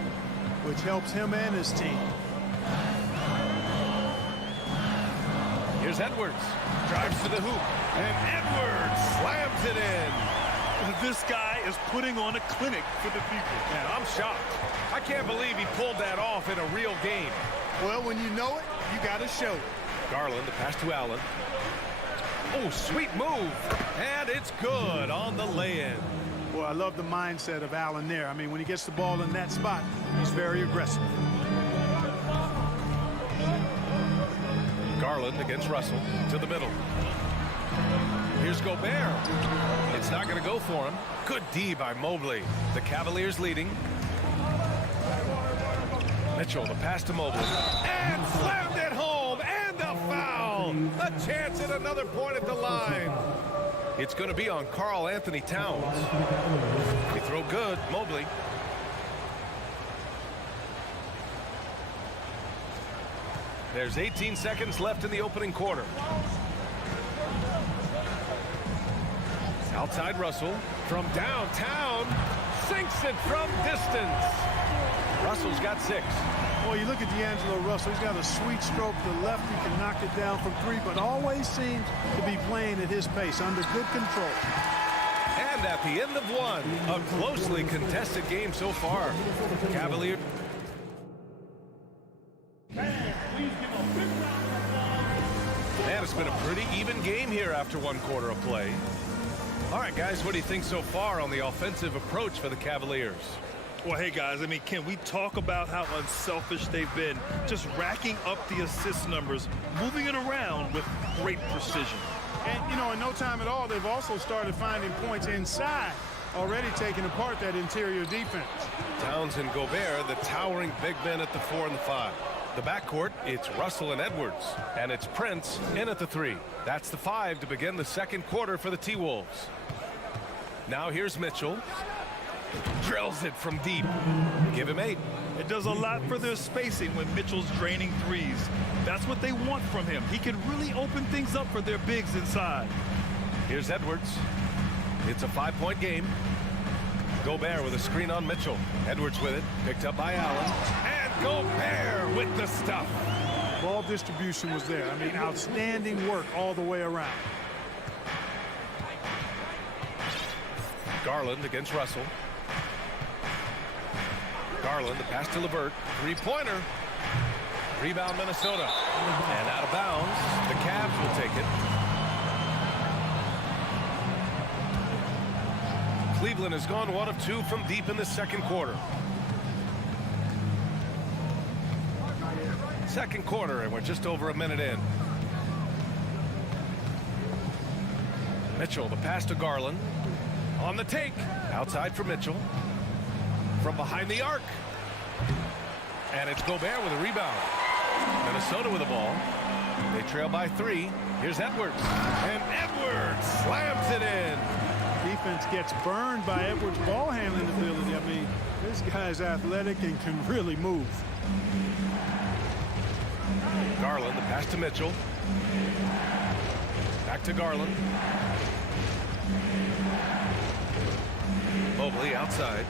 which helps him and his team. Here's Edwards. Drives to the hoop. And Edwards slams it in. This guy is putting on a clinic for the people. Man, I'm shocked. I can't believe he pulled that off in a real game. Well, when you know it, you got to show it. Garland, the pass to Allen. Oh, sweet move. And it's good on the lay-in. Well, I love the mindset of Allen there. I mean, when he gets the ball in that spot, he's very aggressive. Garland against Russell to the middle. Here's Gobert. It's not going to go for him. Good D by Mobley. The Cavaliers leading. Mitchell, the pass to Mobley. And slammed it home. And a foul. A chance at another point at the line. It's going to be on Karl Anthony Towns. They throw good. Mobley. There's 18 seconds left in the opening quarter. Outside Russell from downtown. Sinks it from distance. Russell's got 6. Well, you look at D'Angelo Russell. He's got a sweet stroke to the left. He can knock it down from 3, but always seems to be playing at his pace under good control. And at the end of one, a closely contested game so far. Cavaliers. Man, it's been a pretty even game here after one quarter of play. All right, guys, what do you think so far on the offensive approach for the Cavaliers? Well, hey, guys, I mean, can we talk about how unselfish they've been? Just racking up the assist numbers, moving it around with great precision. And, you know, in no time at all, they've also started finding points inside, already taking apart that interior defense. Towns and Gobert, the towering big men at the 4 and the 5. The backcourt, it's Russell and Edwards. And it's Prince in at the 3. That's the 5 to begin the second quarter for the T-Wolves. Now here's Mitchell. Drills it from deep. Give him 8. It does a lot for their spacing when Mitchell's draining threes. That's what they want from him. He can really open things up for their bigs inside. Here's Edwards. It's a 5-point game. Gobert with a screen on Mitchell. Edwards with it. Picked up by Allen. And Gobert with the stuff. Ball distribution was there. I mean, outstanding work all the way around. Garland against Russell. Garland, the pass to LeVert. 3-pointer. Rebound Minnesota. And out of bounds. The Cavs will take it. Cleveland has gone 1 of 2 from deep in the second quarter. Second quarter, and we're just over a minute in. Mitchell, the pass to Garland. On the take. Outside for Mitchell. From behind the arc. And it's Gobert with a rebound. Minnesota with the ball. They trail by 3. Here's Edwards. And Edwards slams it in. Defense gets burned by Edwards' ball handling ability. I mean, this guy's athletic and can really move. Garland, the pass to Mitchell. Back to Garland. Mobley outside.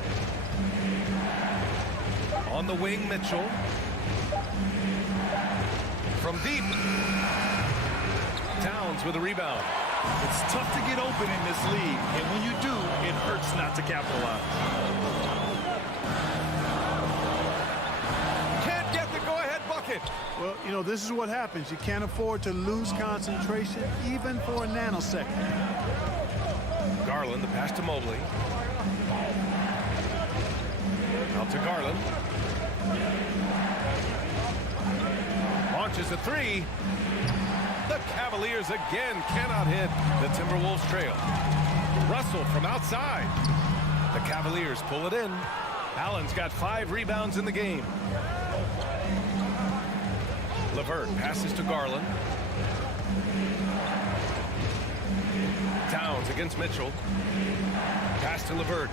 On the wing, Mitchell. From deep. Towns with a rebound. It's tough to get open in this league, and when you do, it hurts not to capitalize. Can't get the go-ahead bucket. Well, you know, this is what happens. You can't afford to lose concentration, even for a nanosecond. Garland, the pass to Mobley. Out to Garland. Launches a 3. The Cavaliers again cannot hit. The Timberwolves trail. Russell from outside. The Cavaliers pull it in. Allen's got 5 rebounds in the game. LeVert passes to Garland. Towns against Mitchell. Pass to LeVert.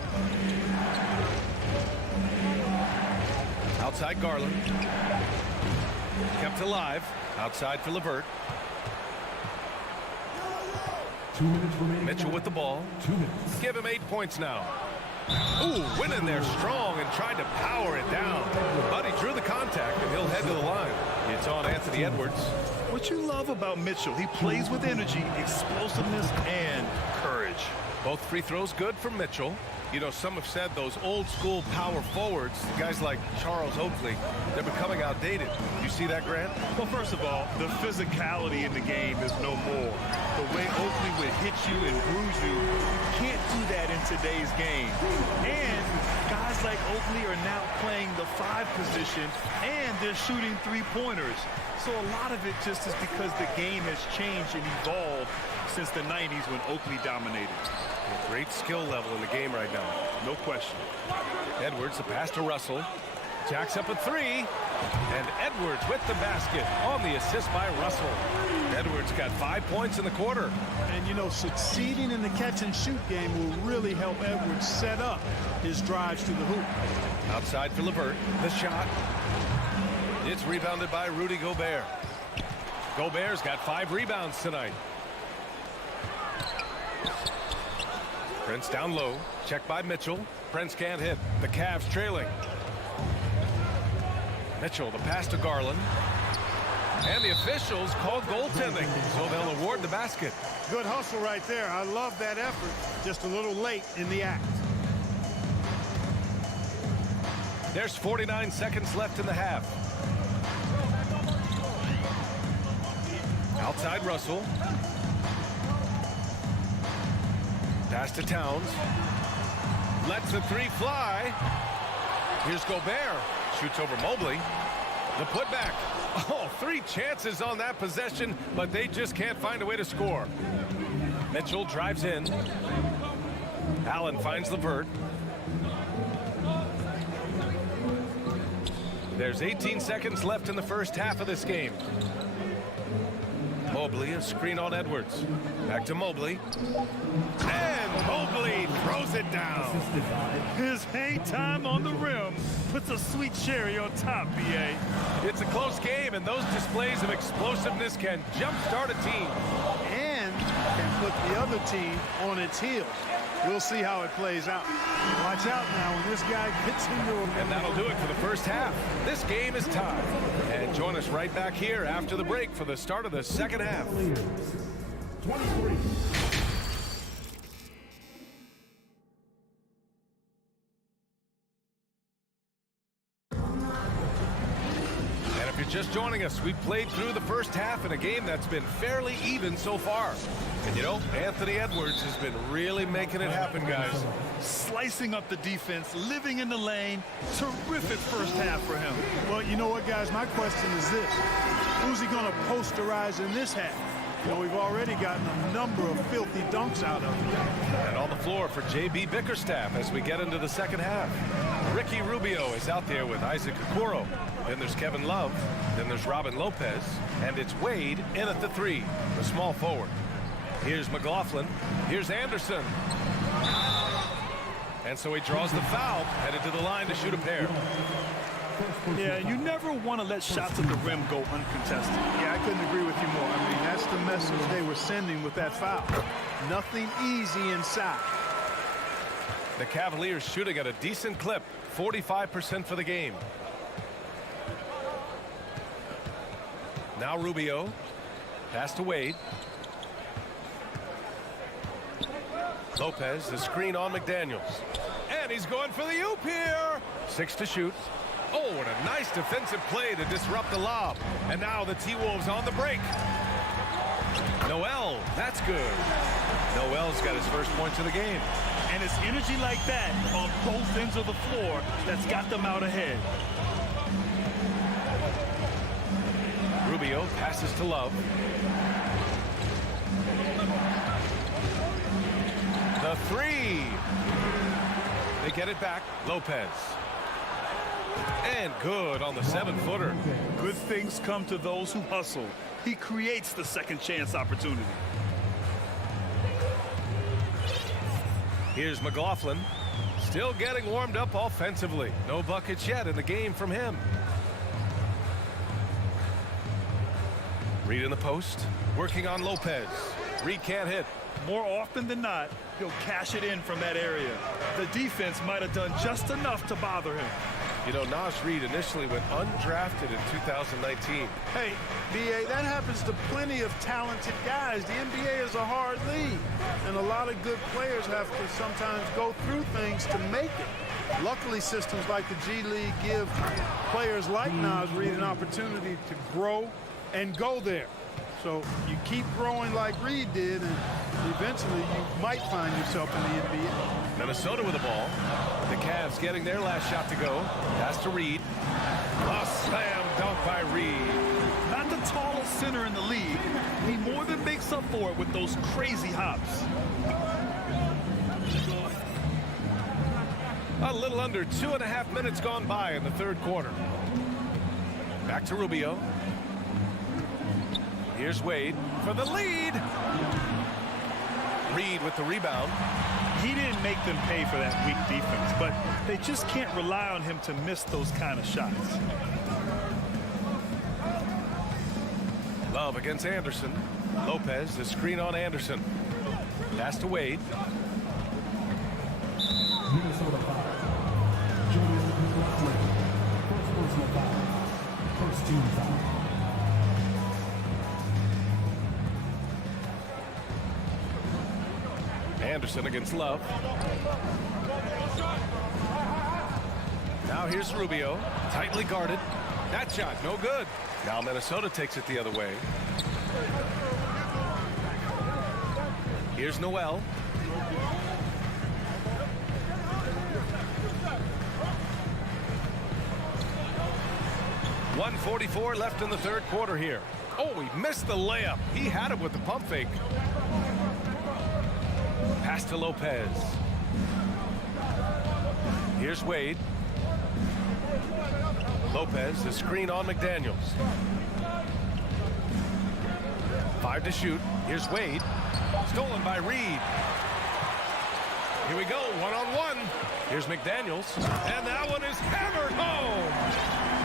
Outside Garland. Kept alive. Outside for LeVert. 2 minutes remaining. Mitchell with the ball. 2 minutes. Give him 8 points now. Ooh, went in there strong and tried to power it down. But he drew the contact, and he'll head to the line. It's on Anthony Edwards. What you love about Mitchell, he plays with energy, explosiveness, and courage. Both free throws good for Mitchell. You know, some have said those old school power forwards, guys like Charles Oakley, they're becoming outdated. You see that, Grant? Well, first of all, the physicality in the game is no more. The way Oakley would hit you and bruise you, can't do that in today's game. And guys like Oakley are now playing the 5 position, and they're shooting 3-pointers. So a lot of it just is because the game has changed and evolved since the 90s when Oakley dominated. Great skill level in the game right now. No question. Edwards, the pass to Russell. Jacks up a three. And Edwards with the basket on the assist by Russell. Edwards got 5 points in the quarter. And, you know, succeeding in the catch-and-shoot game will really help Edwards set up his drives to the hoop. Outside for LeVert. The shot. It's rebounded by Rudy Gobert. Gobert's got 5 rebounds tonight. Prince down low. Checked by Mitchell. Prince can't hit. The Cavs trailing. Mitchell, the pass to Garland. And the officials called goaltending, so they'll award the basket. Good hustle right there. I love that effort. Just a little late in the act. There's 49 seconds left in the half. Outside Russell. Pass to Towns. Lets the three fly. Here's Gobert. Shoots over Mobley. The putback. Oh, 3 chances on that possession, but they just can't find a way to score. Mitchell drives in. Allen finds LeVert. There's 18 seconds left in the first half of this game. Mobley, a screen on Edwards. Back to Mobley. And Mobley throws it down. His hang time on the rim puts a sweet cherry on top, B.A. It's a close game, and those displays of explosiveness can jumpstart a team. And can put the other team on its heels. We'll see how it plays out. Watch out now when this guy gets into him. And that'll do it for the first half. This game is tied. And join us right back here after the break for the start of the second half. 23. If you're just joining us, we've played through the first half in a game that's been fairly even so far. And you know, Anthony Edwards has been really making it happen, guys. Slicing up the defense, living in the lane. Terrific first half for him. Well, you know what, guys? My question is this. Who's he going to posterize in this half? You know, we've already gotten a number of filthy dunks out of him. And on the floor for J.B. Bickerstaff as we get into the second half. Ricky Rubio is out there with Isaac Okoro. Then there's Kevin Love. Then there's Robin Lopez. And it's Wade in at the 3, the small forward. Here's McLaughlin. Here's Anderson. And so he draws the foul, headed to the line to shoot a pair. Yeah, you never want to let shots at the rim go uncontested. Yeah, I couldn't agree with you more. I mean, that's the message they were sending with that foul. Nothing easy inside. The Cavaliers shooting at a decent clip, 45% for the game. Now Rubio. Pass to Wade. Lopez, the screen on McDaniels. And he's going for the oop here. 6 to shoot. Oh, and a nice defensive play to disrupt the lob. And now the T-Wolves on the break. Noel, that's good. Noel's got his first points of the game. And it's energy like that on both ends of the floor that's got them out ahead. Rubio passes to Love. The 3. They get it back. Lopez. And good on the 7-footer. Good things come to those who hustle. He creates the second chance opportunity. Here's McLaughlin. Still getting warmed up offensively. No buckets yet in the game from him. Reed in the post. Working on Lopez. Reed can't hit. More often than not, he'll cash it in from that area. The defense might have done just enough to bother him. You know, Naz Reid initially went undrafted in 2019. Hey, B.A., that happens to plenty of talented guys. The NBA is a hard league, and a lot of good players have to sometimes go through things to make it. Luckily, systems like the G League give players like Naz Reid an opportunity to grow and go there. So you keep growing like Reed did, and eventually you might find yourself in the NBA. Minnesota with the ball. The Cavs getting their last shot to go. Pass to Reed. A slam dunk by Reed. Not the tallest center in the league. He more than makes up for it with those crazy hops. A little under 2.5 minutes gone by in the third quarter. Back to Rubio. Here's Wade for the lead. Reed with the rebound. He didn't make them pay for that weak defense, but they just can't rely on him to miss those kind of shots. Love against Anderson. Lopez, the screen on Anderson. Pass to Wade. Minnesota foul. Julius McLaughlin. First personal foul. First team foul. Anderson against Love. Now here's Rubio. Tightly guarded. That shot, no good. Now Minnesota takes it the other way. Here's Noel. .144 left in the third quarter here. Oh, he missed the layup. He had it with the pump fake. Pass to Lopez. Here's Wade. Lopez, the screen on McDaniels. 5 to shoot. Here's Wade. Stolen by Reed. Here we go, one-on-one. Here's McDaniels. And that one is hammered home.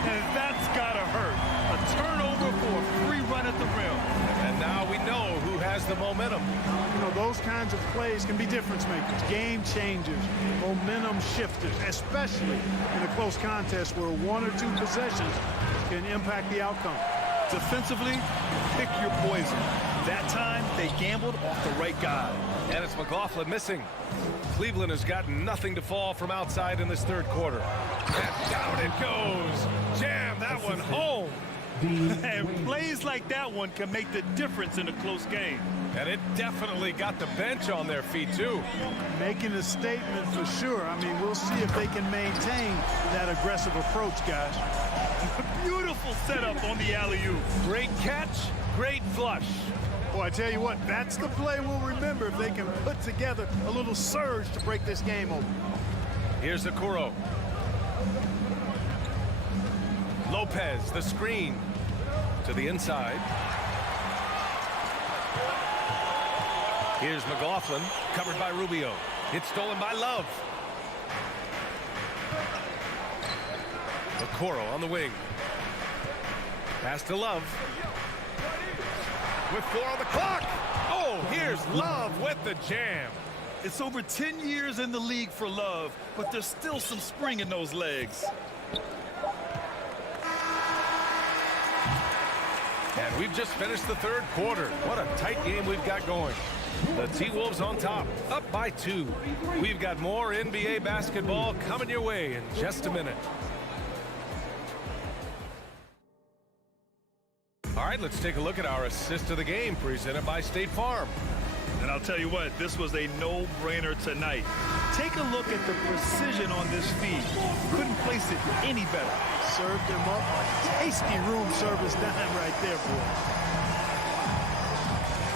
And that's gotta hurt. A turnover for a free run at the rim. And now we know who has the momentum. You know, those kinds of plays can be difference makers, game changers, momentum shifters, especially in a close contest where 1 or 2 possessions can impact the outcome. Defensively, pick your poison. That time, they gambled off the right guy. And it's McLaughlin missing. Cleveland has gotten nothing to fall from outside in this third quarter. And down it goes. Jam that one home. And plays like that one can make the difference in a close game. And it definitely got the bench on their feet, too. Making a statement for sure. I mean, we'll see if they can maintain that aggressive approach, guys. Beautiful setup on the alley-oop. Great catch, great flush. Boy, I tell you what, that's the play we'll remember if they can put together a little surge to break this game open. Here's Okoro. Lopez, the screen to the inside. Here's McLaughlin, covered by Rubio. It's stolen by Love. Okoro on the wing. Pass to Love. With 4 on the clock. Oh, here's Love with the jam. It's over 10 years in the league for Love, but there's still some spring in those legs. And we've just finished the third quarter. What a tight game we've got going. The T-Wolves on top, up by 2. We've got more NBA basketball coming your way in just a minute. All right, let's take a look at our assist of the game presented by State Farm. And I'll tell you what, this was a no-brainer tonight. Take a look at the precision on this feed. Couldn't place it any better. Served him up. Tasty room service dime right there, boy.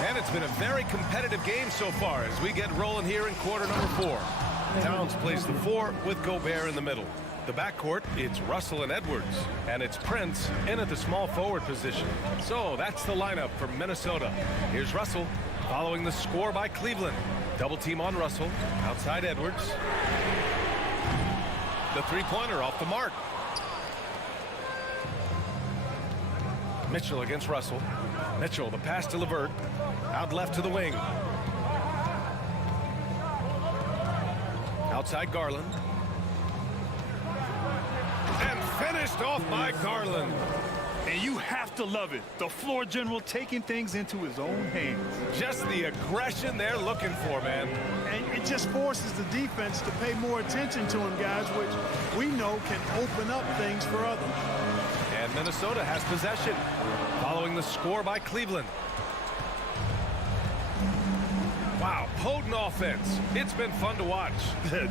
And it's been a very competitive game so far as we get rolling here in quarter number 4. Towns plays the 4 with Gobert in the middle. The backcourt, it's Russell and Edwards. And it's Prince in at the small forward position. So that's the lineup for Minnesota. Here's Russell following the score by Cleveland. Double team on Russell. Outside Edwards. The three-pointer off the mark. Mitchell against Russell. Mitchell, the pass to LeVert. Out left to the wing. Outside Garland. And finished off by Garland. And you have to love it. The floor general taking things into his own hands. Just the aggression they're looking for, man. And it just forces the defense to pay more attention to him, guys, which we know can open up things for others. And Minnesota has possession following the score by Cleveland. Wow, potent offense. It's been fun to watch.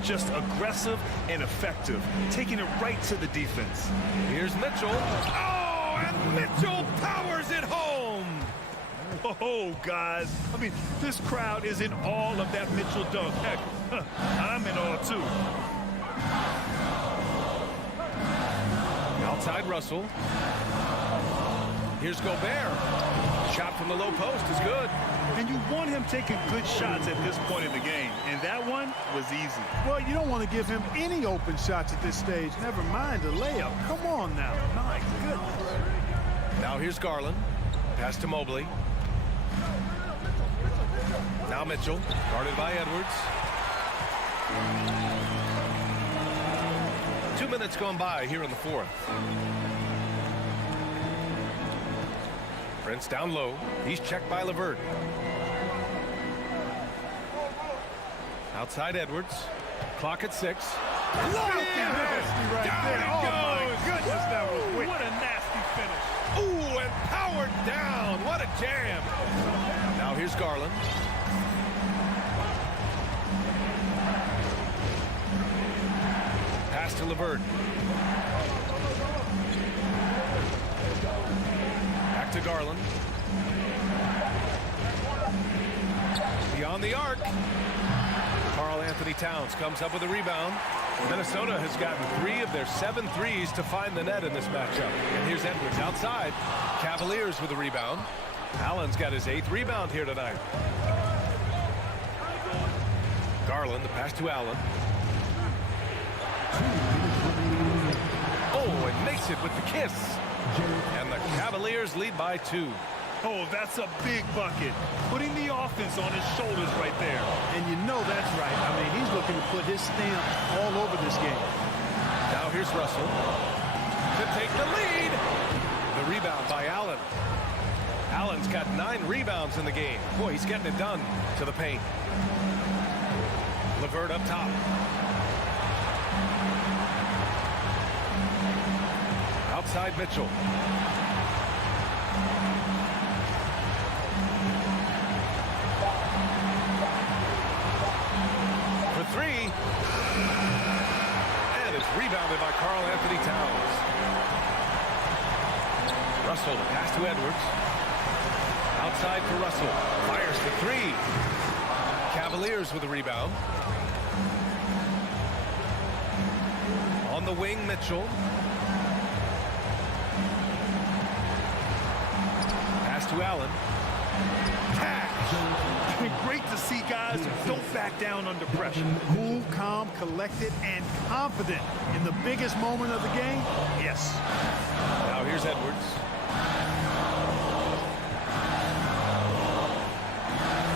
Just aggressive and effective, taking it right to the defense. Here's Mitchell. Oh, and Mitchell powers it home. Oh, guys. I mean, this crowd is in awe of that Mitchell dunk. Heck, I'm in awe, too. Outside Russell. Here's Gobert. Shot from the low post is good. And you want him taking good shots at this point in the game. And that one was easy. Well, you don't want to give him any open shots at this stage. Never mind a layup. Come on now. My goodness. Now here's Garland. Pass to Mobley. Now Mitchell. Guarded by Edwards. 2 minutes gone by here in the fourth. Prince down low. He's checked by LeVert. Outside Edwards. Clock at 6. Nasty right there. Oh, my goodness, that was wicked. What a nasty finish. Ooh, and powered down. What a jam. Now here's Garland. Pass to LeVert. Back to Garland. Beyond the arc. Karl Anthony Towns comes up with a rebound. Minnesota has gotten 3 of their 7 threes to find the net in this matchup. And here's Edwards outside. Cavaliers with a rebound. Allen's got his 8th rebound here tonight. Garland, the pass to Allen. Oh, and makes it with the kiss. And the Cavaliers lead by 2. Oh, that's a big bucket. Putting the offense on his shoulders right there. And you know that's right. I mean, he's looking to put his stamp all over this game. Now here's Russell to take the lead. The rebound by Allen. Allen's got 9 rebounds in the game. Boy, he's getting it done to the paint. LeVert up top. Outside Mitchell. For 3. And it's rebounded by Karl Anthony Towns. Russell, the pass to Edwards. Outside for Russell. Fires for 3. Cavaliers with a rebound. On the wing, Mitchell. Pass to Allen. Catch! Great to see guys who don't back down under pressure. Cool, calm, collected, and confident in the biggest moment of the game. Yes. Now here's Edwards.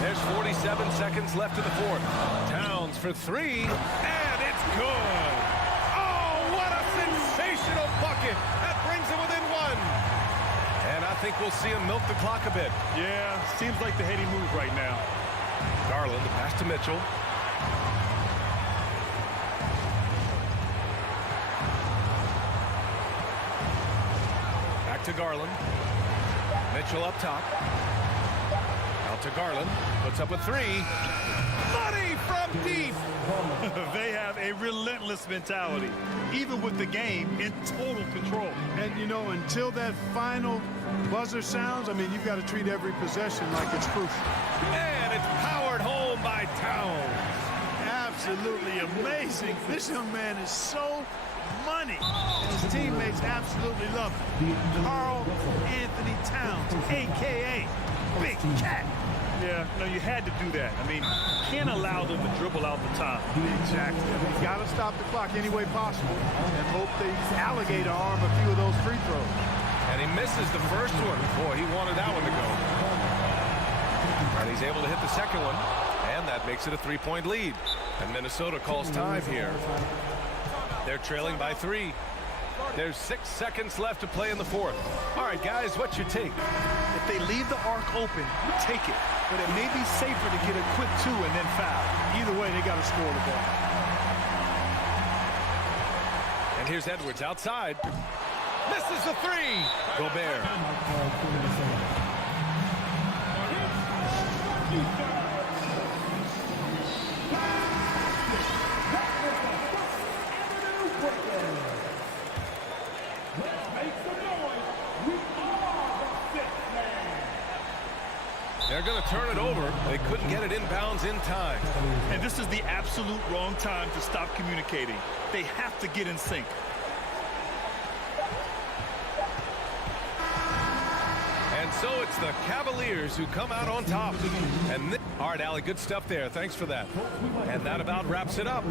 There's 47 seconds left in the fourth. Towns for 3, and it's good. Oh, what a sensational bucket. That brings it within 1. And I think we'll see him milk the clock a bit. Yeah, seems like the heady move right now. Garland, the pass to Mitchell. Back to Garland. Mitchell up top. Out to Garland. Puts up a 3. Money from deep. They have a relentless mentality, even with the game in total control. And, you know, until that final buzzer sounds, I mean, you've got to treat every possession like it's crucial. And it's powered home by Towns. Absolutely amazing. This young man is so money. And his teammates absolutely love him. Karl Anthony Towns, a.k.a. Big Cat. Yeah, no, you had to do that. I mean, can't allow them to dribble out the top. Exactly. You've got to stop the clock any way possible and hope they alligator arm a few of those free throws. And he misses the first one. Boy, he wanted that one to go. And he's able to hit the second one. And that makes it a 3-point lead. And Minnesota calls time here. They're trailing by 3. There's 6 seconds left to play in the fourth. All right, guys, what's your take? If they leave the arc open, take it. But it may be safer to get a quick 2 and then foul. Either way, they got to score the ball. And here's Edwards outside. Misses the 3. Gobert. They're going to turn it over. They couldn't get it inbounds in time. And this is the absolute wrong time to stop communicating. They have to get in sync. And so it's the Cavaliers who come out on top. And all right, Allie, good stuff there. Thanks for that. And that about wraps it up.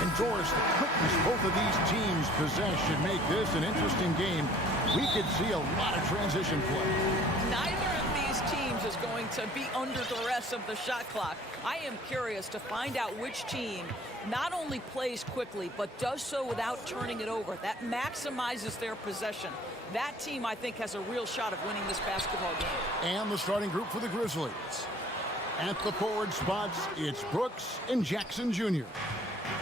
And George, the quickness both of these teams possess should make this an interesting game. We could see a lot of transition play. Neither of these teams is going to be under duress of the shot clock. I am curious to find out which team not only plays quickly, but does so without turning it over. That maximizes their possession. That team, I think, has a real shot of winning this basketball game. And the starting group for the Grizzlies. At the forward spots, it's Brooks and Jackson Jr.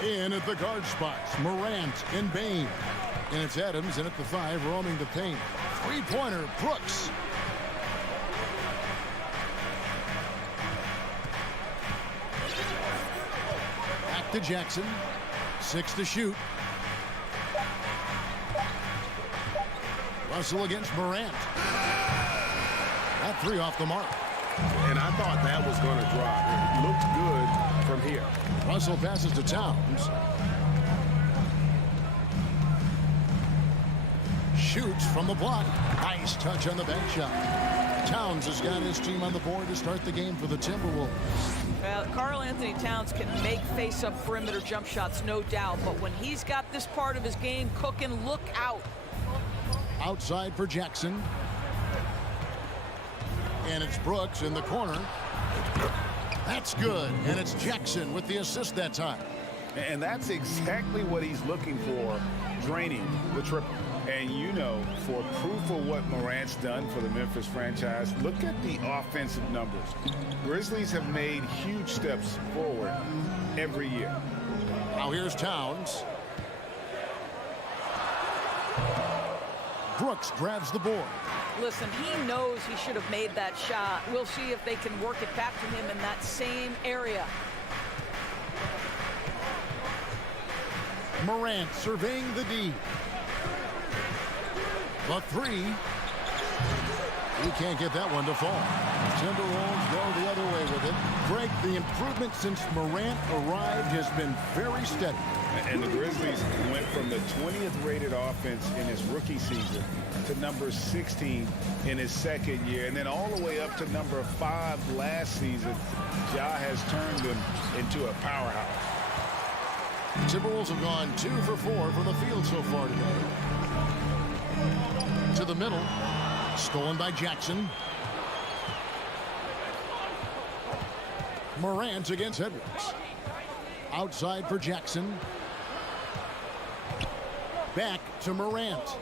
In at the guard spots, Morant and Bain. And it's Adams in at the 5, roaming the paint. Three-pointer, Brooks. Back to Jackson. 6 to shoot. Russell against Morant. That 3 off the mark. And I thought that was going to drop. It looked good from here. Russell passes to Towns. Shoots from the block. Nice touch on the bank shot. Towns has got his team on the board to start the game for the Timberwolves. Well, Karl Anthony Towns can make face-up perimeter jump shots, no doubt. But when he's got this part of his game cooking, look out. Outside for Jackson. And it's Brooks in the corner. That's good. And it's Jackson with the assist that time. And that's exactly what he's looking for, draining the triple. And you know, for proof of what Morant's done for the Memphis franchise, look at the offensive numbers. Grizzlies have made huge steps forward every year. Now here's Towns. Brooks grabs the board. Listen, he knows he should have made that shot. We'll see if they can work it back to him in that same area. Morant surveying the D. The 3. He can't get that one to fall. Timberwolves go the other way with it. Greg, the improvement since Morant arrived has been very steady. And the Grizzlies went from the 20th rated offense in his rookie season to number 16 in his second year, and then all the way up to number 5 last season. Ja has turned them into a powerhouse. Timberwolves have gone 2 for 4 from the field so far today. To the middle. Stolen by Jackson. Morant against Edwards. Outside for Jackson. Back to Morant.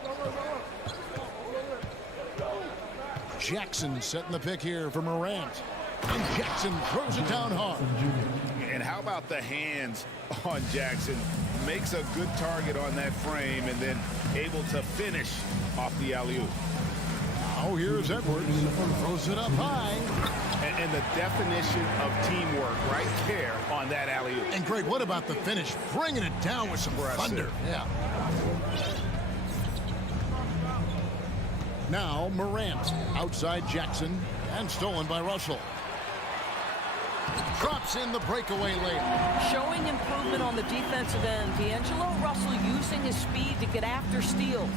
Jackson setting the pick here for Morant. And Jackson throws it down hard. And how about the hands on Jackson? Makes a good target on that frame and then able to finish off the alley-oop. Now here's Edwards. Throws it up high. And the definition of teamwork right there on that alley-oop. And Greg, what about the finish? Bringing it down with some thunder. Yeah. Now Morant outside Jackson and stolen by Russell. Drops in the breakaway layup. Showing improvement on the defensive end. D'Angelo Russell using his speed to get after steals.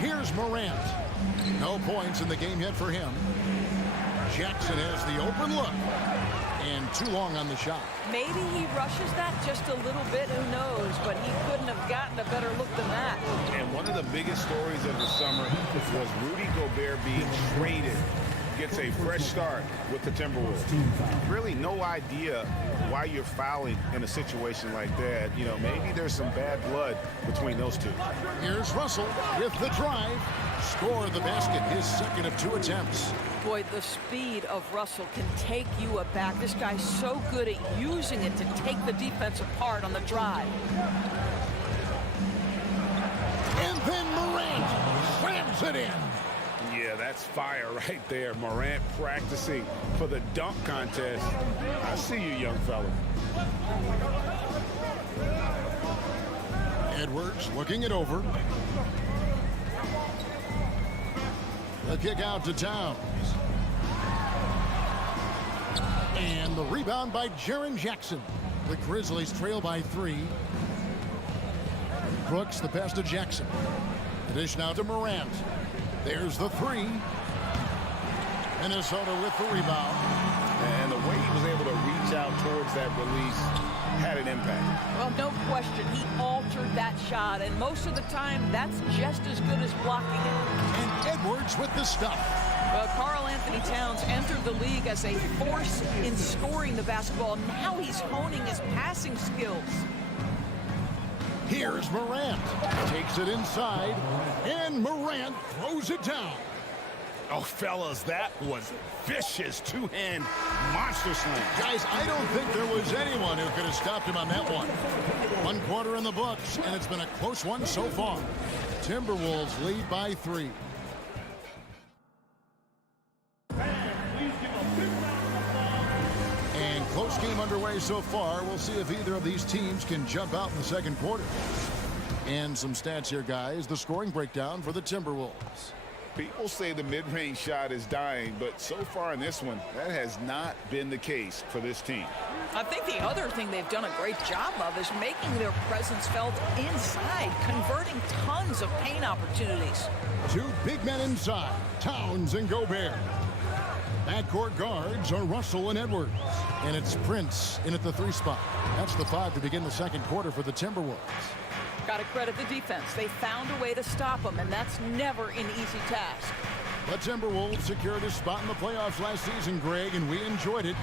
Here's Morant. No points in the game yet for him. Jackson has the open look. And too long on the shot. Maybe he rushes that just a little bit, who knows, but he couldn't have gotten a better look than that. And one of the biggest stories of the summer was Rudy Gobert being traded. Gets a fresh start with the Timberwolves. Really no idea why you're fouling in a situation like that. You know, maybe there's some bad blood between those two. Here's Russell with the drive. Score the basket, his second of 2 attempts. Boy, the speed of Russell can take you aback. This guy's so good at using it to take the defense apart on the drive. And then Morant slams it in. Yeah, that's fire right there. Morant practicing for the dunk contest. I see you, young fella. Edwards looking it over. The kick out to Towns. And the rebound by Jaren Jackson. The Grizzlies trail by 3. Brooks the pass to Jackson. The dish now to Morant. There's the 3. Minnesota with the rebound. And the way he was able to reach out towards that release had an impact. Well, no question. He altered that shot, and most of the time, that's just as good as blocking it. And Edwards with the stuff. Well, Karl Anthony Towns entered the league as a force in scoring the basketball. Now he's honing his passing skills. Here's Morant. Takes it inside, and Morant throws it down. Oh, fellas, that was vicious two-hand monster slam. Guys, I don't think there was anyone who could have stopped him on that one. 1 quarter in the books, and it's been a close one so far. Timberwolves lead by 3. And close game underway so far. We'll see if either of these teams can jump out in the second quarter. And some stats here, guys. The scoring breakdown for the Timberwolves. People say the mid-range shot is dying, but so far in this one, that has not been the case for this team. I think the other thing they've done a great job of is making their presence felt inside, converting tons of paint opportunities. 2 big men inside, Towns and Gobert. Backcourt guards are Russell and Edwards. And it's Prince in at the 3 spot. That's the 5 to begin the second quarter for the Timberwolves. Got to credit the defense. They found a way to stop them, and that's never an easy task. The Timberwolves secured a spot in the playoffs last season, Greg, and we enjoyed it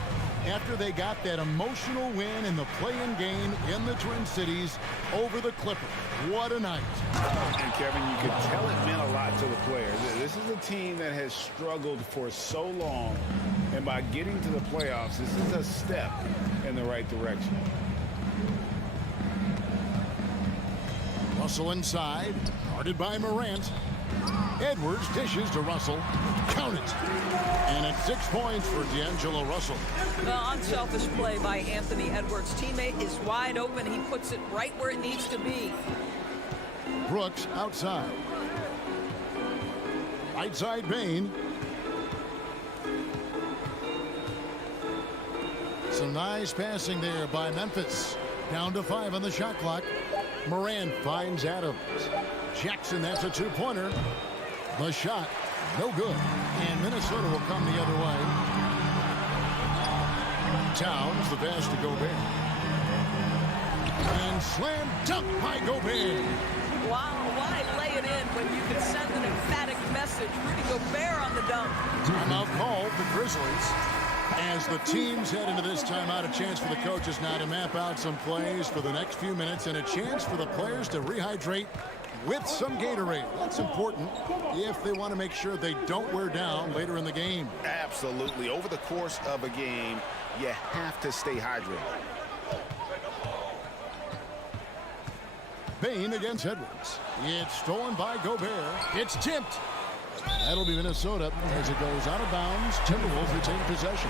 after they got that emotional win in the play-in game in the Twin Cities over the Clippers. What a night. And Kevin, you could tell it meant a lot to the players. This is a team that has struggled for so long, and by getting to the playoffs, this is a step in the right direction. Russell inside, guarded by Morant. Edwards dishes to Russell. Count it. And it's 6 points for D'Angelo Russell. The unselfish play by Anthony Edwards' teammate is wide open. He puts it right where it needs to be. Brooks outside. Right side Bane. Some nice passing there by Memphis. Down to 5 on the shot clock. Morant finds Adams. Jackson, that's a 2-pointer. The shot, no good. And Minnesota will come the other way. Towns, the pass to Gobert. And slam dunk by Gobert. Wow, why lay it in when you can send an emphatic message? Rudy Gobert on the dunk. Timeout called the Grizzlies. As the teams head into this timeout, a chance for the coaches now to map out some plays for the next few minutes and a chance for the players to rehydrate with some Gatorade. That's important if they want to make sure they don't wear down later in the game. Absolutely. Over the course of a game, you have to stay hydrated. Bane against Edwards. It's stolen by Gobert. It's tipped. That'll be Minnesota as it goes out of bounds. Timberwolves retain possession.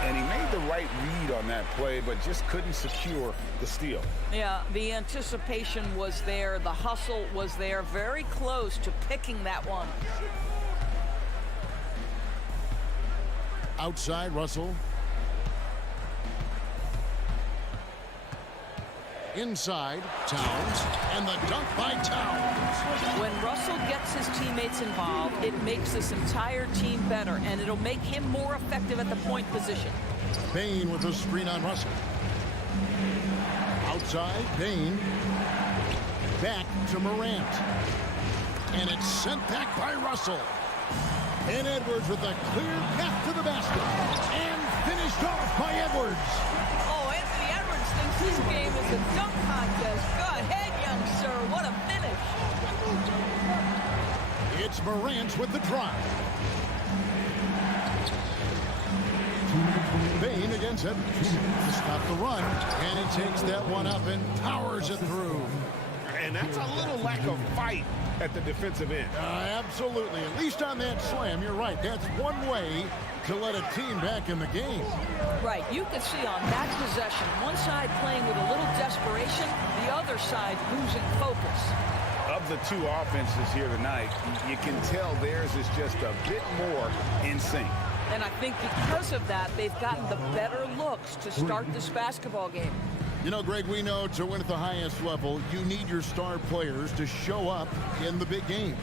And he made the right read on that play, but just couldn't secure the steal. Yeah, the anticipation was there. The hustle was there. Very close to picking that one. Outside, Russell. Inside, Towns, and the dunk by Towns. When Russell gets his teammates involved, it makes this entire team better, and it'll make him more effective at the point position. Bane with a screen on Russell. Outside, Bane. Back to Morant. And it's sent back by Russell. And Edwards with a clear path to the basket. And finished off by Edwards. Oh, Anthony Edwards thinks this game is a dunk contest. Go ahead, young sir. What a finish. It's Morant with the drive. Bane against Edwards to stop the run. And he takes that one up and powers it through. And that's a little lack of fight at the defensive end. Absolutely. At least on that slam, you're right. That's one way to let a team back in the game. Right. You could see on that possession, one side playing with a little desperation, the other side losing focus. Of the two offenses here tonight, you can tell theirs is just a bit more in sync. And I think because of that, they've gotten the better looks to start this basketball game. You know, Greg, we know to win at the highest level, you need your star players to show up in the big game.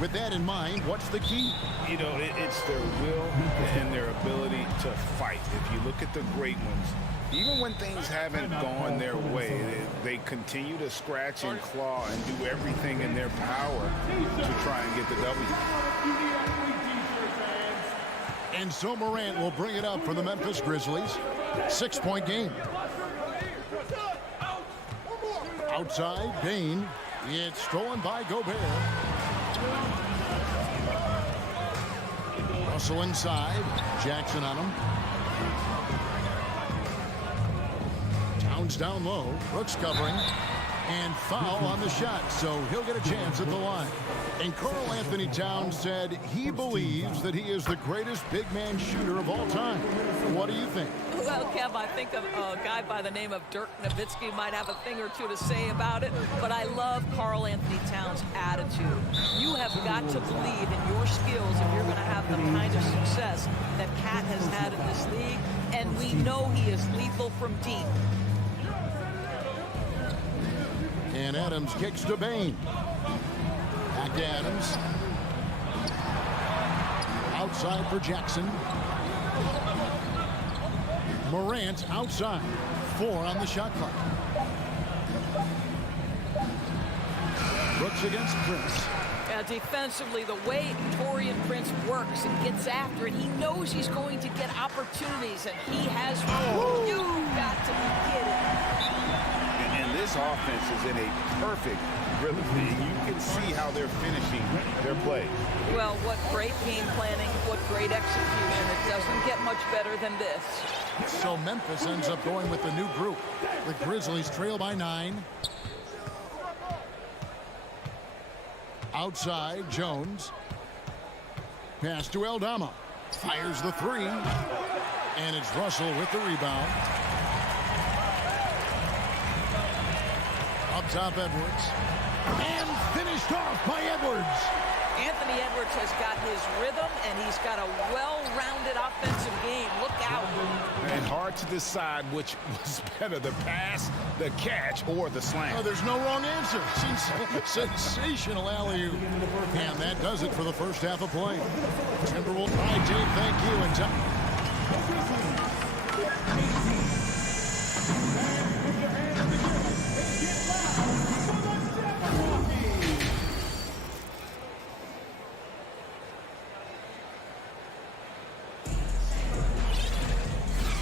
With that in mind, what's the key? You know, it's their will and their ability to fight. If you look at the great ones, even when things haven't gone their way, they continue to scratch and claw and do everything in their power to try and get the W. And so Morant will bring it up for the Memphis Grizzlies. 6-point game. Outside, Bain. It's stolen by Gobert. Russell inside. Jackson on him. Towns down low. Brooks covering. And foul on the shot, so he'll get a chance at the line. And Karl Anthony Towns said he believes that he is the greatest big man shooter of all time. What do you think? Well, Kev, I think a guy by the name of Dirk Nowitzki might have a thing or two to say about it, but I love Karl Anthony Towns' attitude. You have got to believe in your skills if you're going to have the kind of success that Cat has had in this league, and we know he is lethal from deep. And Adams kicks to Bain. Back to Adams. Outside for Jackson. Morant outside. 4 on the shot clock. Brooks against Prince. Defensively, the way Taurean Prince works and gets after it, he knows he's going to get opportunities, and he has one. You've got to be kidding. And this offense is in a perfect rhythm. You can see how they're finishing their play. Well, what great game planning, what great execution. It doesn't get much better than this. So Memphis ends up going with the new group. The Grizzlies trail by 9. Outside, Jones. Pass to Aldama. Fires the 3. And it's Russell with the rebound. Up top, Edwards. And finished off by Edwards. Anthony Edwards has got his rhythm, and he's got a well-rounded offensive game. Look out. And hard to decide which was better, the pass, the catch, or the slam. Oh, there's no wrong answer. Sensational alley-oop. And that does it for the first half of play. Timberwolves. All right, Dave, thank you. And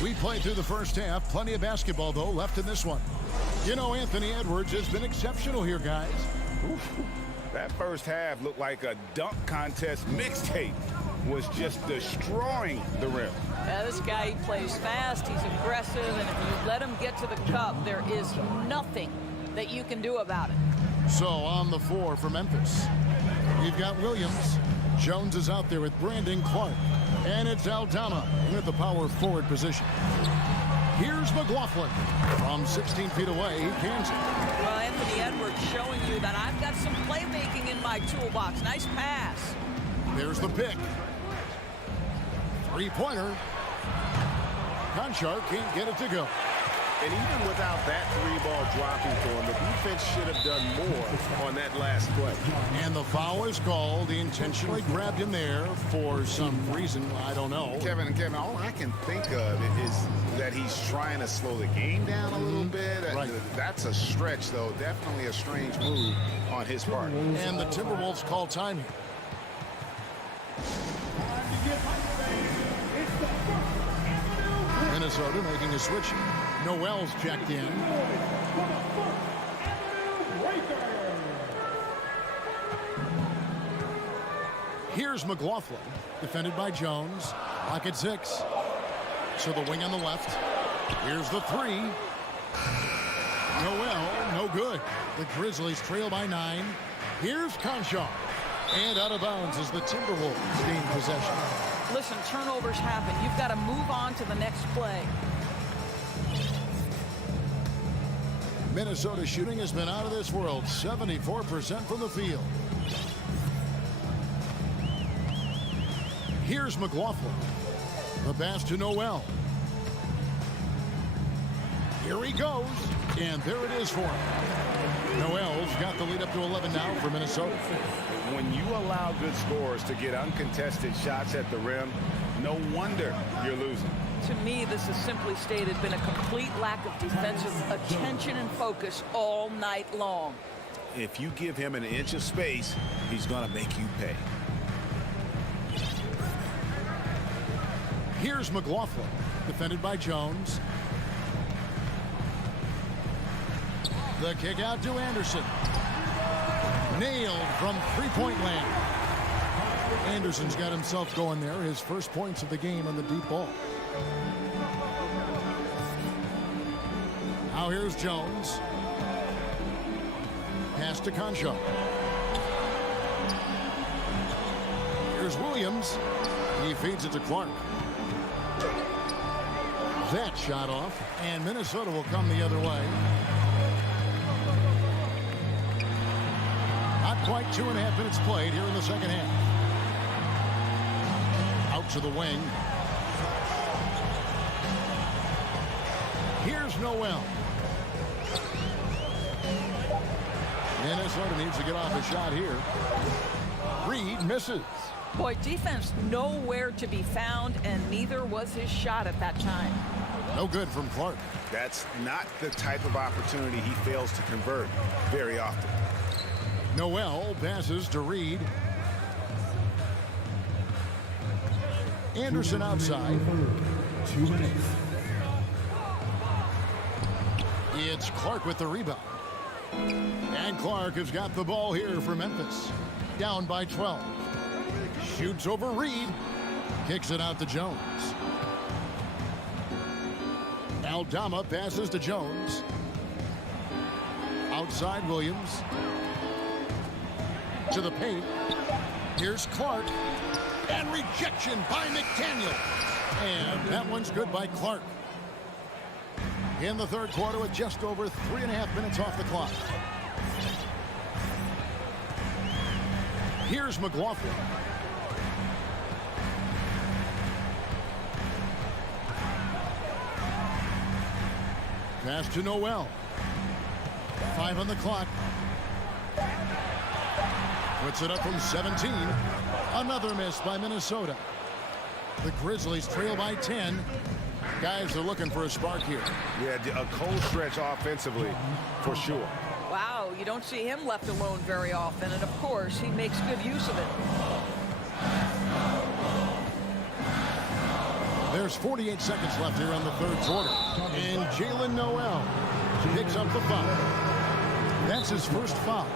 we played through the first half. Plenty of basketball, though, left in this one. You know, Anthony Edwards has been exceptional here, guys. Oof. That first half looked like a dunk contest mixtape. Was just destroying the rim. This guy, he plays fast, he's aggressive, and if you let him get to the cup, there is nothing that you can do about it. So on the floor for Memphis, you've got Williams. Jones is out there with Brandon Clark. And it's Aldama with the power forward position. Here's McLaughlin. From 16 feet away, he cans it. Well, Anthony Edwards showing you that I've got some playmaking in my toolbox. Nice pass. There's the pick. Three-pointer. Conchar can't get it to go. And even without that 3-ball dropping for him, the defense should have done more on that last play. And the foul is called. He intentionally grabbed him there for some reason. I don't know. Kevin, all I can think of is that he's trying to slow the game down a little bit. Right. That's a stretch, though. Definitely a strange move on his part. And the Timberwolves call time here. Minnesota making a switch. Noel's checked in. Here's McLaughlin, defended by Jones. Lock at 6. So the wing on the left. Here's the 3. Noel, no good. The Grizzlies trail by 9. Here's Conchar. And out of bounds as the Timberwolves gain possession. Listen, turnovers happen. You've got to move on to the next play. Minnesota shooting has been out of this world. 74% from the field. Here's McLaughlin. The pass to Noel. Here he goes. And there it is for him. Noel's got the lead up to 11 now for Minnesota. When you allow good scorers to get uncontested shots at the rim, no wonder you're losing. To me, this is simply stated been a complete lack of defensive attention and focus all night long. If you give him an inch of space, he's going to make you pay. Here's McLaughlin, defended by Jones. The kick out to Anderson. Nailed from three-point land. Anderson's got himself going there. His first points of the game on the deep ball. Now here's Jones. Pass to Concho. Here's Williams. He feeds it to Clark. That shot off, and Minnesota will come the other way. Not quite 2.5 minutes played here in the second half. Out to the wing. Here's Noel. Minnesota needs to get off a shot here. Reed misses. Boy, defense nowhere to be found, and neither was his shot at that time. No good from Clark. That's not the type of opportunity he fails to convert very often. Noel passes to Reed. Anderson outside. 2 minutes. It's Clark with the rebound. And Clark has got the ball here for Memphis. Down by 12. Shoots over Reed. Kicks it out to Jones. Aldama passes to Jones. Outside Williams. To the paint. Here's Clark. And rejection by McDaniel. And that one's good by Clark. In the third quarter with just over 3.5 minutes off the clock. Here's McLaughlin. Pass to Noel. 5 on the clock. Puts it up from 17. Another miss by Minnesota. The Grizzlies trail by 10. Guys are looking for a spark here. Yeah, a cold stretch offensively, for sure. Wow, you don't see him left alone very often, and of course, he makes good use of it. There's 48 seconds left here in the third quarter. And Jalen Noel picks up the foul. That's his first foul.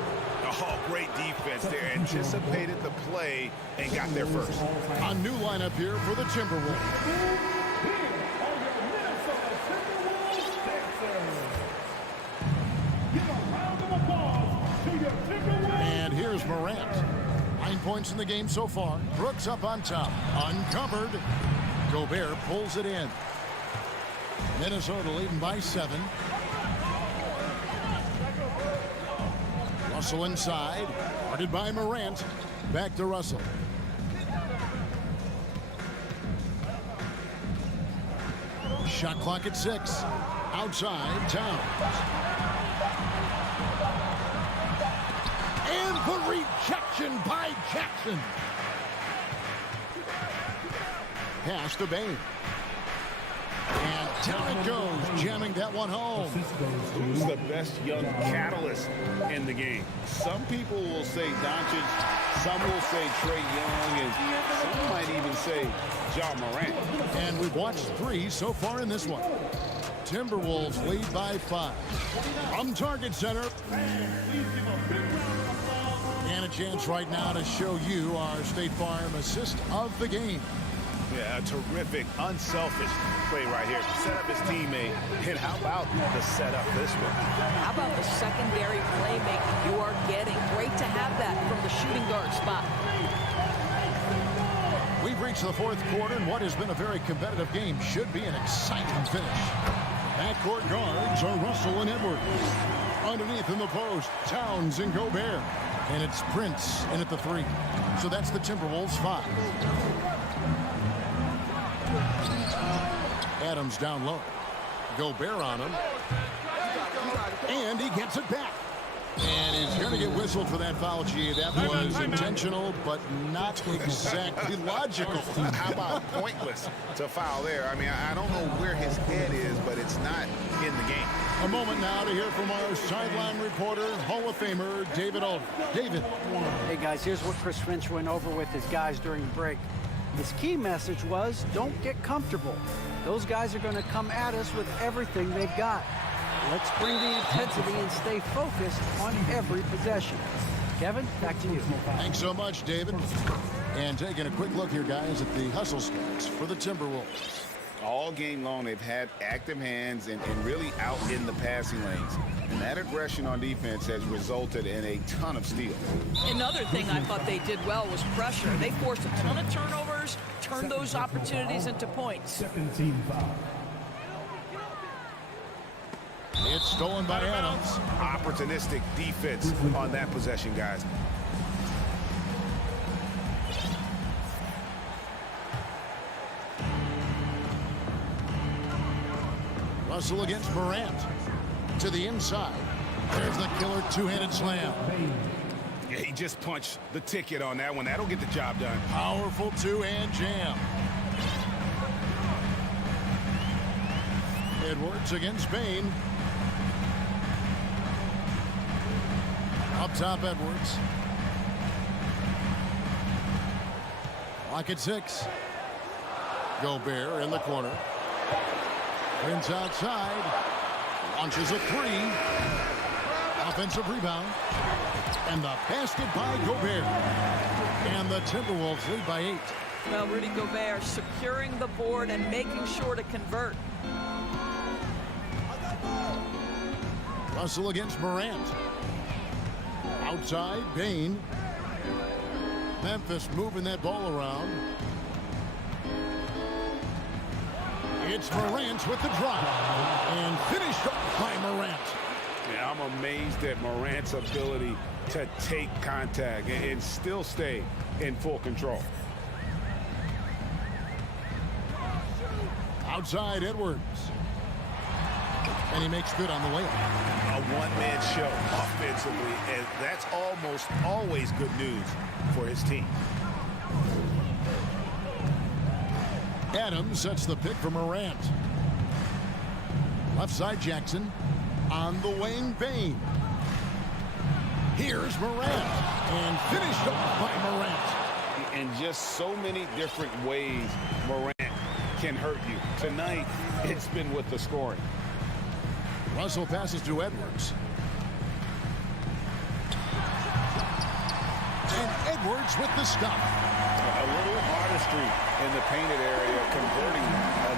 Oh, great defense there. Anticipated the play and got there first. A new lineup here for the Timberwolves. And here's Morant. 9 points in the game so far. Brooks up on top. Uncovered. Gobert pulls it in. Minnesota leading by 7. Russell inside. Guarded by Morant. Back to Russell. Shot clock at 6. Outside, Towns. And the rejection by Jackson. Pass to Bain. And down it goes, jamming that one home. Who's the best young catalyst in the game? Some people will say Doncic, some will say Trae Young, and some might even say Ja Morant. And we've watched 3 so far in this one. Timberwolves lead by 5. From Target Center. And a chance right now to show you our State Farm assist of the game. Yeah, a terrific, unselfish play right here. Set up his teammate. And how about the setup this one? How about the secondary playmaking you are getting? Great to have that from the shooting guard spot. We've reached the fourth quarter, and what has been a very competitive game should be an exciting finish. Backcourt guards are Russell and Edwards. Underneath in the post, Towns and Gobert. And it's Prince in at the 3. So that's the Timberwolves 5. Adams down low. Gobert on him. And he gets it back. And he's going to get whistled for that foul, G. That was intentional, but not exactly logical. How about pointless to foul there? I mean, I don't know where his head is, but it's not in the game. A moment now to hear from our sideline reporter, Hall of Famer, David Aldridge. David. Hey, guys, here's what Chris Finch went over with his guys during the break. His key message was, don't get comfortable. Those guys are going to come at us with everything they've got. Let's bring the intensity and stay focused on every possession. Kevin, back to you. Thanks so much, David. And taking a quick look here, guys, at the hustle stats for the Timberwolves. All game long, they've had active hands and really out in the passing lanes. And that aggression on defense has resulted in a ton of steals. Another thing I thought they did well was pressure. They forced a ton of turnovers, turned those opportunities into points. 17 foul. It's stolen by Adams. Opportunistic defense on that possession, guys. Russell against Morant. To the inside. There's the killer two-handed slam. Yeah, he just punched the ticket on that one. That'll get the job done. Powerful two-hand jam. Edwards against Bain. Up top, Edwards. Lock at 6. Gobert in the corner. Prince outside. Launches a 3. Offensive rebound. And the basket by Gobert. And the Timberwolves lead by 8. Well, Rudy Gobert securing the board and making sure to convert. Russell against Morant. Outside, Bain. Memphis moving that ball around. It's Morant with the drop. And finished off by Morant. Yeah, I'm amazed at Morant's ability to take contact and still stay in full control. Outside, Edwards. And he makes good on the way up. A one-man show offensively, and that's almost always good news for his team. Adams sets the pick for Morant. Left side, Jackson. On the wing, Bain. Here's Morant. And finished off by Morant. In just so many different ways, Morant can hurt you. Tonight, it's been with the scoring. Russell passes to Edwards. And Edwards with the stop. A little artistry in the painted area, converting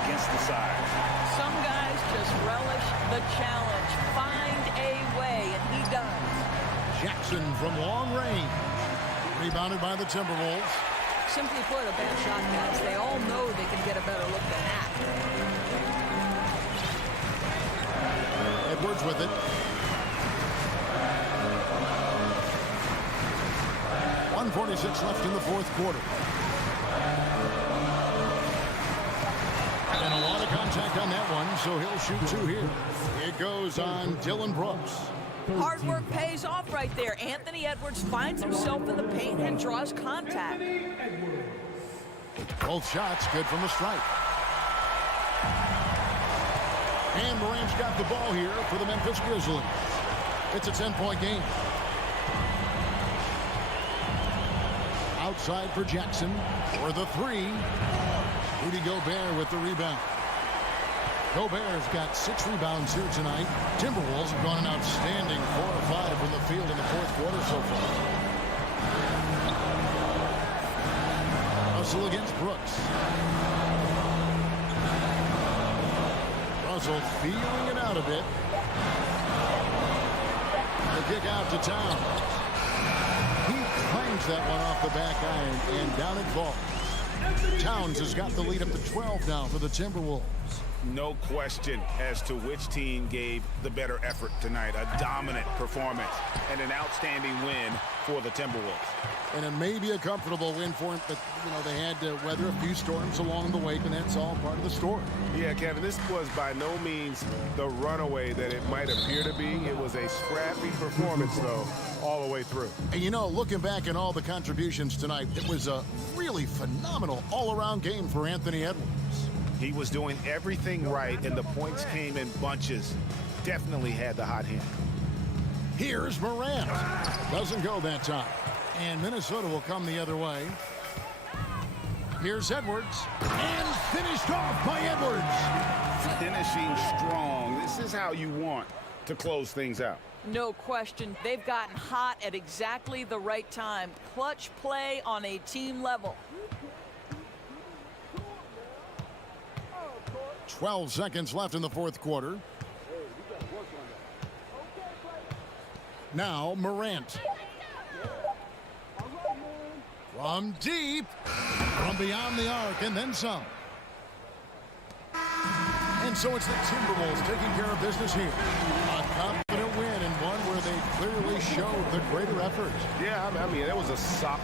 against the sides. Some guys just relish the challenge. Find a way, and he does. Jackson from long range. Rebounded by the Timberwolves. Simply put, a bad shot, guys. They all know they can get a better look than that. Edwards with it. 1:46 left in the fourth quarter. And a lot of contact on that one, so he'll shoot 2 here. It goes on Dylan Brooks. Hard work pays off right there. Anthony Edwards finds himself in the paint and draws contact. Both shots good from the stripe. And Morant's got the ball here for the Memphis Grizzlies. It's a 10-point game. Outside for Jackson for the 3. Rudy Gobert with the rebound. Gobert's got 6 rebounds here tonight. Timberwolves have gone an outstanding 4 or 5 from the field in the fourth quarter so far. Russell against Brooks. Russell feeling it out a bit. The kick out to Towns. He clangs that one off the back iron and down it falls. Towns has got the lead up to 12 now for the Timberwolves. No question as to which team gave the better effort tonight. A dominant performance and an outstanding win for the Timberwolves. And it may be a comfortable win for him, but, you know, they had to weather a few storms along the way, and that's all part of the story. Yeah, Kevin, this was by no means the runaway that it might appear to be. It was a scrappy performance, though, all the way through. And, you know, looking back at all the contributions tonight, it was a really phenomenal all-around game for Anthony Edwards. He was doing everything right, and the points came in bunches. Definitely had the hot hand. Here's Morant. Doesn't go that time. And Minnesota will come the other way. Here's Edwards. And finished off by Edwards. Finishing strong. This is how you want to close things out. No question. They've gotten hot at exactly the right time. Clutch play on a team level. 12 seconds left in the fourth quarter. Now Morant. From deep. From beyond the arc and then some. And so it's the Timberwolves taking care of business here. A confident win and one where they clearly showed the greater effort. Yeah, I mean, that was a solid.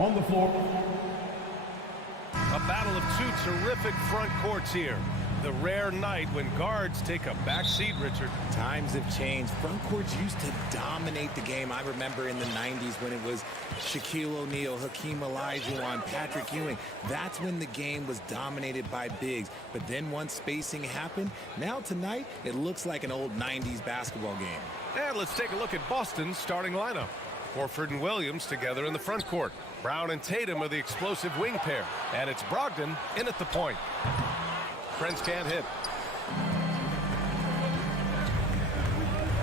On the floor. A battle of two terrific front courts here. The rare night when guards take a back seat, Richard. Times have changed. Front courts used to dominate the game. I remember in the 90s when it was Shaquille O'Neal, Hakeem Olajuwon, Patrick Ewing. That's when the game was dominated by bigs. But then once spacing happened, now tonight it looks like an old 90s basketball game. And let's take a look at Boston's starting lineup. Horford and Williams together in the front court. Brown and Tatum are the explosive wing pair. And it's Brogdon in at the point. Prince can't hit.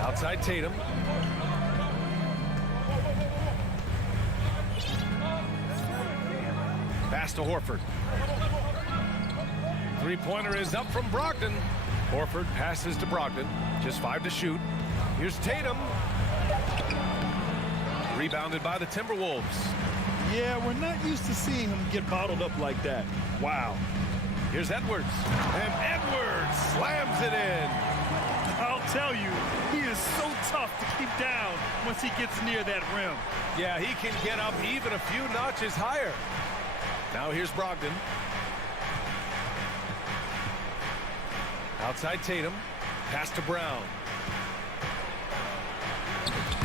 Outside Tatum. Pass to Horford. Three-pointer is up from Brogdon. Horford passes to Brogdon. Just 5 to shoot. Here's Tatum. Rebounded by the Timberwolves. Yeah, we're not used to seeing him get bottled up like that. Wow. Here's Edwards. And Edwards slams it in. I'll tell you, he is so tough to keep down once he gets near that rim. Yeah, he can get up even a few notches higher. Now here's Brogdon. Outside Tatum. Pass to Brown.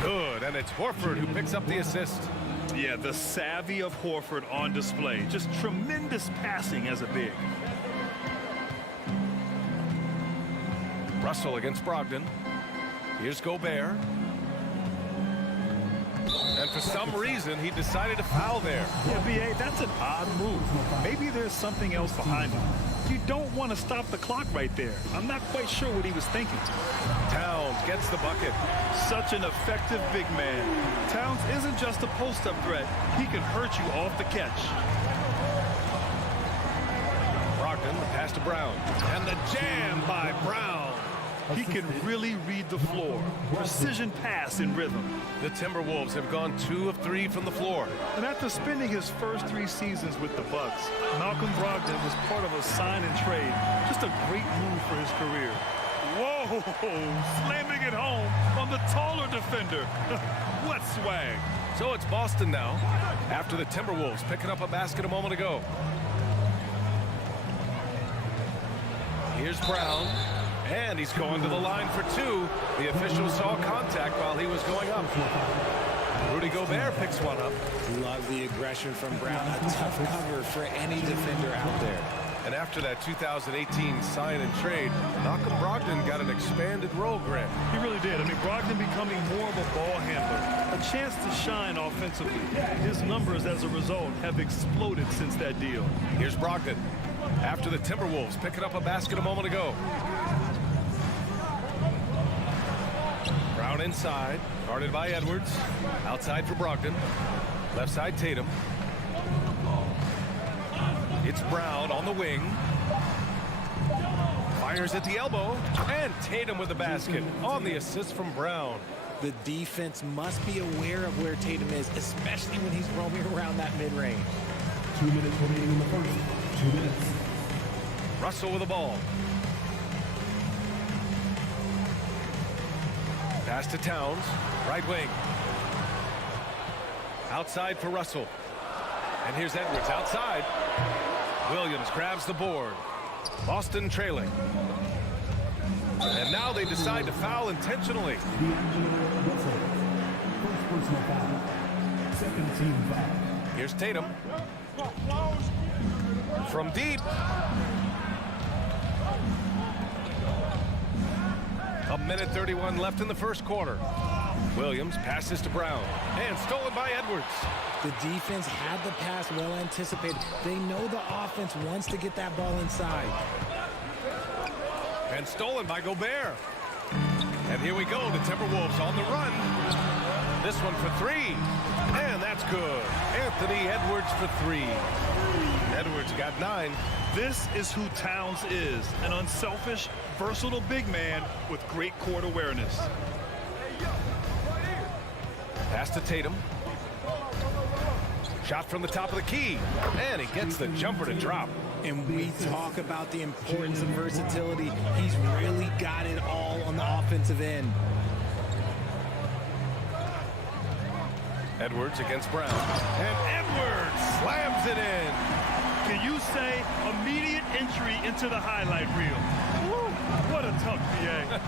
Good, and it's Horford who picks up the assist. Yeah, the savvy of Horford on display. Just tremendous passing as a big. Russell against Brogdon. Here's Gobert. And for some reason, he decided to foul there. Yeah, B.A., that's an odd move. Maybe there's something else behind it. You don't want to stop the clock right there. I'm not quite sure what he was thinking. Towns gets the bucket. Such an effective big man. Towns isn't just a post-up threat. He can hurt you off the catch. Brogdon, the pass to Brown. And the jam by Brown. He can really read the floor. Precision pass in rhythm. The Timberwolves have gone 2 of 3 from the floor. And after spending his first 3 seasons with the Bucks, Malcolm Brogdon was part of a sign and trade. Just a great move for his career. Whoa! Slamming it home on the taller defender. What swag. So it's Boston now, after the Timberwolves picking up a basket a moment ago. Here's Brown. And he's going to the line for 2. The official saw contact while he was going up. Rudy Gobert picks one up. Love the aggression from Brown. A tough cover for any defender out there. And after that 2018 sign and trade, Malcolm Brogdon got an expanded role, Grant. He really did. I mean, Brogdon becoming more of a ball handler. A chance to shine offensively. His numbers, as a result, have exploded since that deal. Here's Brogdon. After the Timberwolves picking up a basket a moment ago. Brown inside, guarded by Edwards. Outside for Brogdon. Left side Tatum. It's Brown on the wing. Fires at the elbow. And Tatum with the basket on the assist from Brown. The defense must be aware of where Tatum is, especially when he's roaming around that mid-range. 2 minutes remaining in the first. 2 minutes. Russell with the ball. Pass to Towns, right wing. Outside for Russell. And here's Edwards outside. Williams grabs the board. Boston trailing. And now they decide to foul intentionally. First personal foul. Second team foul. Here's Tatum. From deep. A minute 31 left in the first quarter. Williams passes to Brown. And stolen by Edwards. The defense had the pass well anticipated. They know the offense wants to get that ball inside. And stolen by Gobert. And here we go. The Timberwolves on the run. This one for 3. And that's good. Anthony Edwards for 3. Edwards got 9. This is who Towns is, an unselfish, versatile big man with great court awareness. Pass to Tatum. Shot from the top of the key. And he gets the jumper to drop. And we talk about the importance of versatility. He's really got it all on the offensive end. Edwards against Brown. And Edwards slams it in. Can you say immediate entry into the highlight reel? Woo, what a tough PA.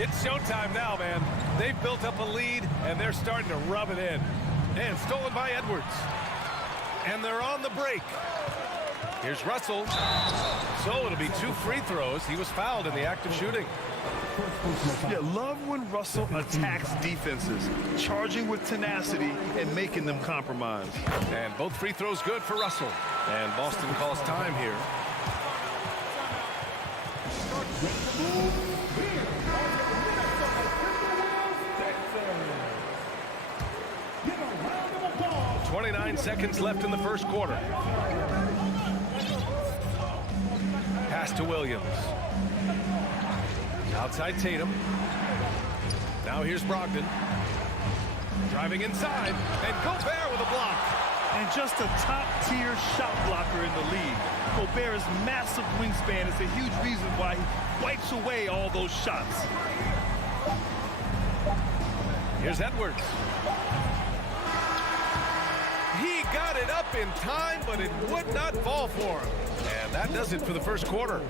It's showtime now, man. They've built up a lead, and they're starting to rub it in. And stolen by Edwards. And they're on the break. Here's Russell. So it'll be 2 free throws. He was fouled in the act of shooting. Yeah, love when Russell attacks defenses, charging with tenacity and making them compromise. And both free throws good for Russell. And Boston calls time here. Give a round of applause. 29 seconds left in the first quarter. Pass to Williams. Outside Tatum. Now here's Brogdon. Driving inside. And Gobert with a block. And just a top-tier shot blocker in the league. Gobert's massive wingspan is a huge reason why he wipes away all those shots. Here's Edwards. He got it up in time, but it would not fall for him. And that does it for the first quarter.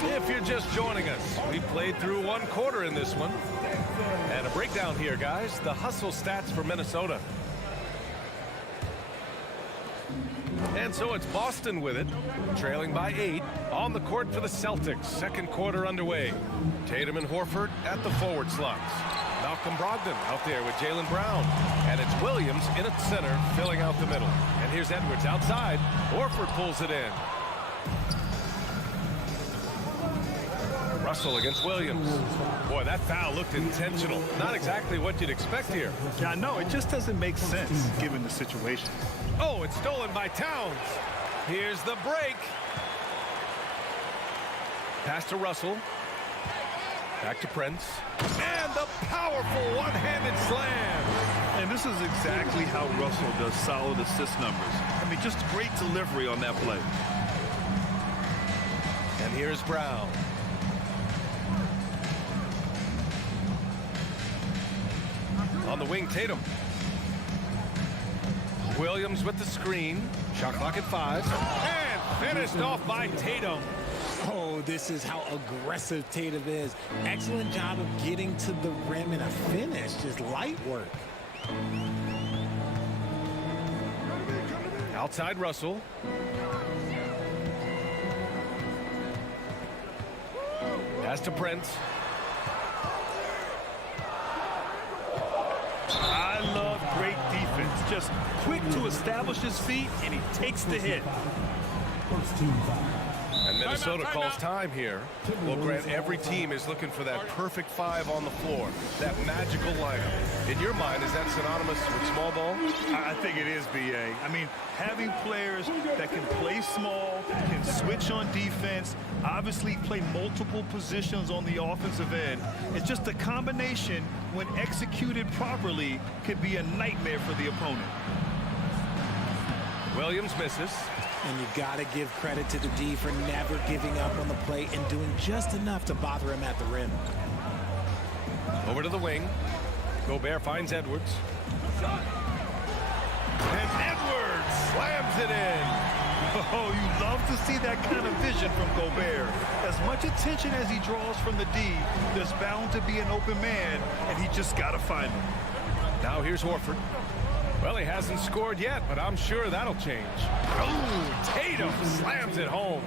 If you're just joining us, we played through 1 quarter in this one. And a breakdown here, guys. The hustle stats for Minnesota. And so it's Boston with it, trailing by 8 on the court for the Celtics. Second quarter underway. Tatum and Horford at the forward slots. Malcolm Brogdon out there with Jaylen Brown. And it's Williams in at center, filling out the middle. And here's Edwards outside. Horford pulls it in. Russell against Williams. Boy, that foul looked intentional. Not exactly what you'd expect here. Yeah, I know. It just doesn't make sense given the situation. Oh, it's stolen by Towns. Here's the break. Pass to Russell. Back to Prince. And the powerful one-handed slam. And this is exactly how Russell does solid assist numbers. I mean, just great delivery on that play. And here's Brown. On the wing, Tatum. Williams with the screen. Shot clock at 5. And finished off by Tatum. Oh, this is how aggressive Tatum is. Excellent job of getting to the rim and a finish. Just light work. Outside Russell. Pass to Prince. I love great defense. Just quick to establish his feet, and he takes the hit. And Minnesota calls time here. Well, Grant, every team is looking for that perfect 5 on the floor, that magical lineup. In your mind, is that synonymous with small ball? I think it is, B.A. I mean, having players that can play small, can switch on defense, obviously play multiple positions on the offensive end. It's just a combination, when executed properly, could be a nightmare for the opponent. Williams misses. And you've got to give credit to the D for never giving up on the play and doing just enough to bother him at the rim. Over to the wing. Gobert finds Edwards. And Edwards slams it in. Oh, you love to see that kind of vision from Gobert. As much attention as he draws from the D, there's bound to be an open man, and he just got to find him. Now here's Horford. Well, he hasn't scored yet, but I'm sure that'll change. Oh, Tatum slams it home.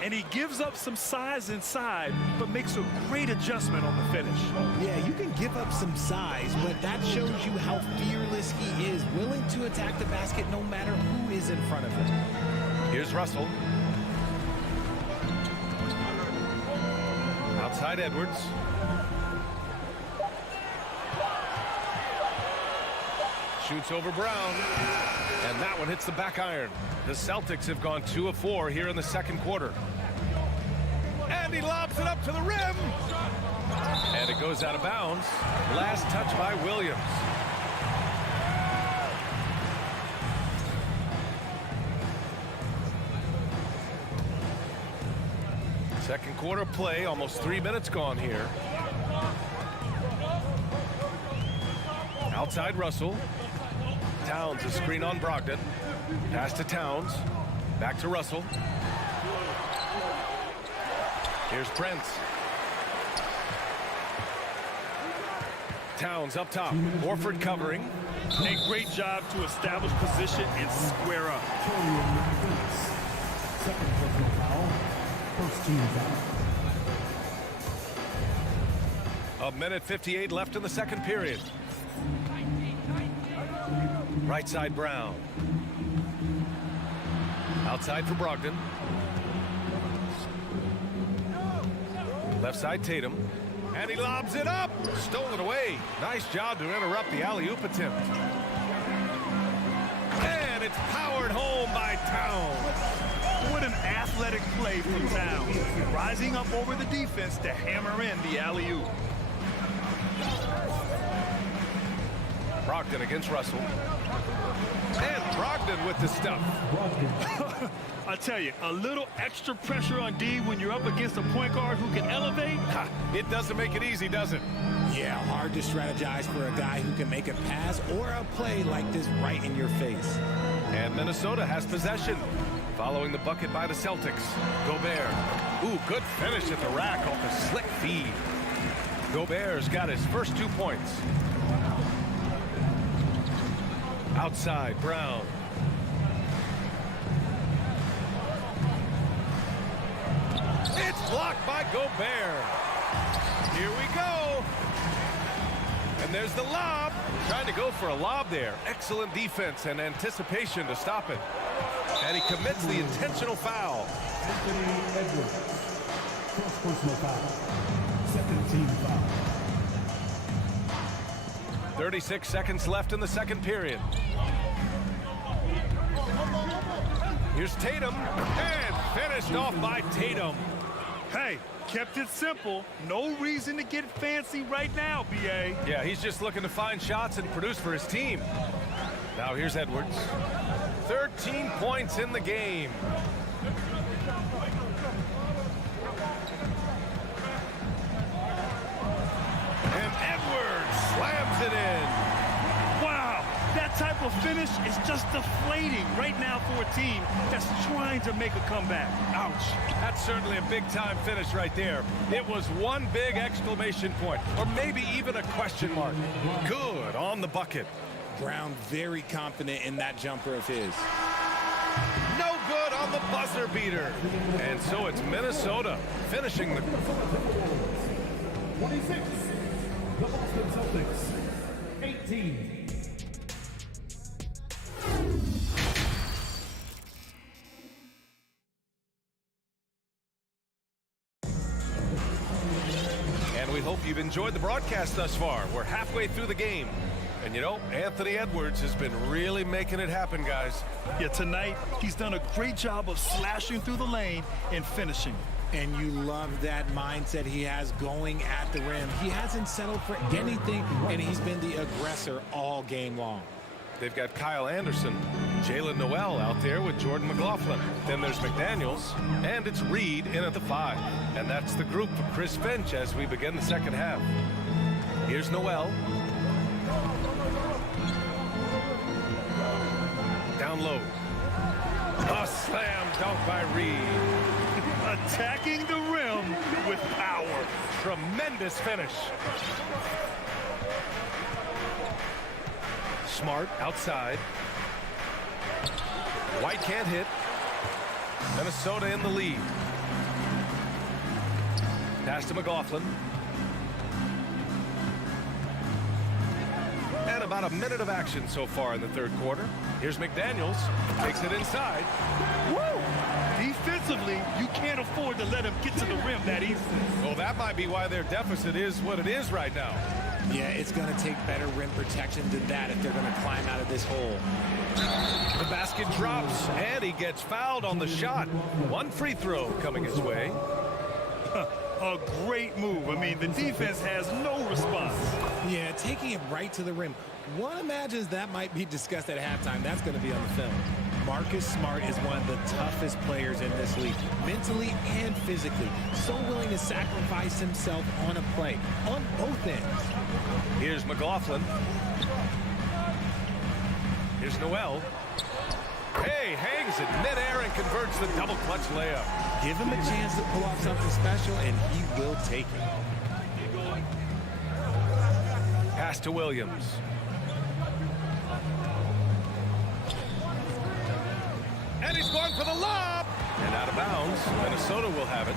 And he gives up some size inside, but makes a great adjustment on the finish. Yeah, you can give up some size, but that shows you how fearless he is, willing to attack the basket no matter who is in front of him. Here's Russell. Outside Edwards. Shoots over Brown, and that one hits the back iron. The Celtics have gone 2 of 4 here in the second quarter. And he lobs it up to the rim. And it goes out of bounds. Last touch by Williams. Second quarter play, almost 3 minutes gone here. Outside Russell. Towns, a screen on Brogdon. Pass to Towns. Back to Russell. Here's Prince. Towns up top. Horford covering. A great job to establish position and square up. Second personal foul. First team foul. 1:58 left in the second period. Right side Brown. Outside for Brogdon. Left side Tatum. And he lobs it up. Stolen away. Nice job to interrupt the alley-oop attempt. And it's powered home by Towns. What an athletic play from Towns. Rising up over the defense to hammer in the alley-oop. Brogdon against Russell. And Brogdon with the stuff. I tell you, a little extra pressure on D when you're up against a point guard who can elevate. It doesn't make it easy, does it? Yeah, hard to strategize for a guy who can make a pass or a play like this right in your face. And Minnesota has possession. Following the bucket by the Celtics. Gobert. Ooh, good finish at the rack off a slick feed. Gobert's got his first 2 points. Outside, Brown. It's blocked by Gobert. Here we go. And there's the lob. Trying to go for a lob there. Excellent defense and anticipation to stop it. And he commits the intentional foul. Anthony Edwards. First personal foul. Second team foul. 36 seconds left in the second period. Here's Tatum. And finished off by Tatum. Hey, kept it simple. No reason to get fancy right now, B.A. Yeah, he's just looking to find shots and produce for his team. Now here's Edwards. 13 points in the game. And Edwards slams it in. Wow, that type of finish is just deflating right now for a team that's trying to make a comeback. Ouch. That's certainly a big-time finish right there. It was one big exclamation point, or maybe even a question mark. Good on the bucket. Brown very confident in that jumper of his. No good on the buzzer beater. And so it's Minnesota finishing the... 26. The Boston Celtics. 18. And we hope you've enjoyed the broadcast thus far. We're halfway through the game. And, you know, Anthony Edwards has been really making it happen, guys. Yeah, tonight, he's done a great job of slashing through the lane and finishing. And you love that mindset he has going at the rim. He hasn't settled for anything, and he's been the aggressor all game long. They've got Kyle Anderson, Jalen Noel out there with Jordan McLaughlin. Then there's McDaniels, and it's Reed in at the 5. And that's the group for Chris Finch as we begin the second half. Here's Noel. Down low. A slam dunk by Reed. Attacking the rim with power. Tremendous finish. Smart outside. White can't hit. Minnesota in the lead. Pass to McLaughlin. And about a minute of action so far in the third quarter. Here's McDaniels. Takes it inside. Woo! Defensively, you can't afford to let him get to the rim that easily. Well, that might be why their deficit is what it is right now. Yeah, it's going to take better rim protection than that if they're going to climb out of this hole. The basket drops, and he gets fouled on the shot. One free throw coming his way. A great move. I mean, the defense has no response. Yeah, taking it right to the rim. One imagines that might be discussed at halftime. That's going to be on the film. Marcus Smart is one of the toughest players in this league, mentally and physically. So willing to sacrifice himself on a play, on both ends. Here's McLaughlin. Here's Noel. Hey, hangs it midair and converts the double clutch layup. Give him a chance to pull off something special, and he will take it. Pass to Williams. And he's going for the lob. And out of bounds. Minnesota will have it.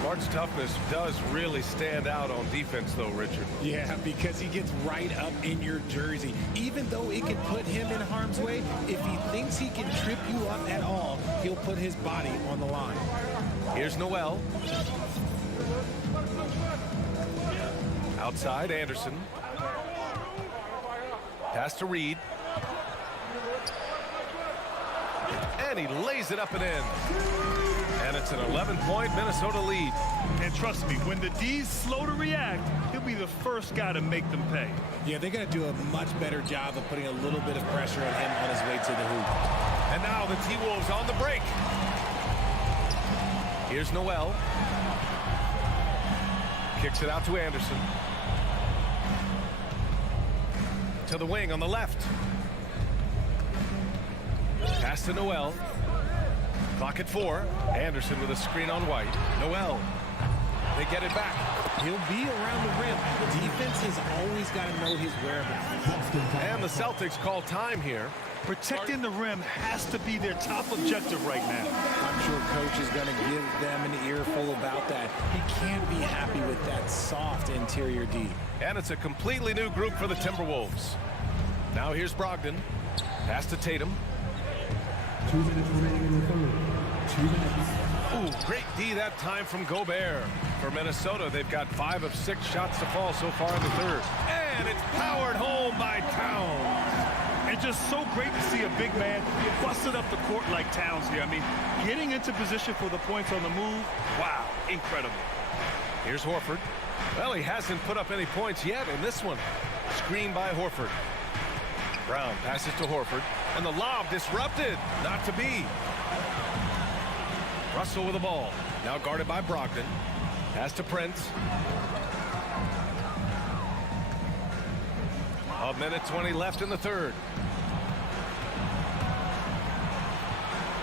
Smart's toughness does really stand out on defense, though, Richard. Yeah, because he gets right up in your jersey. Even though it can put him in harm's way, if he thinks he can trip you up at all, he'll put his body on the line. Here's Noel. Outside, Anderson. Pass to Reed. And he lays it up and in. And it's an 11-point Minnesota lead. And trust me, when the D's slow to react, he'll be the first guy to make them pay. Yeah, they're going to do a much better job of putting a little bit of pressure on him on his way to the hoop. And now the T-Wolves on the break. Here's Noel. Kicks it out to Anderson. To the wing on the left. Pass to Noel. Clock at 4. Anderson with a screen on White. Noel. They get it back. He'll be around the rim. Defense has always got to know his whereabouts. And the Celtics call time here. Protecting the rim has to be their top objective right now. I'm sure coach is going to give them an earful about that. He can't be happy with that soft interior D. And it's a completely new group for the Timberwolves. Now here's Brogdon. Pass to Tatum. 2 minutes remaining in the third. 2 minutes. Ooh, great D that time from Gobert. For Minnesota, they've got 5 of 6 shots to fall so far in the third. And it's powered home by Towns. And just so great to see a big man busted up the court like Towns here. I mean, getting into position for the points on the move, wow, incredible. Here's Horford. Well, he hasn't put up any points yet in this one. Screen by Horford. Brown passes to Horford. And the lob disrupted. Not to be. Russell with the ball. Now guarded by Brogdon. Pass to Prince. A minute 20 left in the third.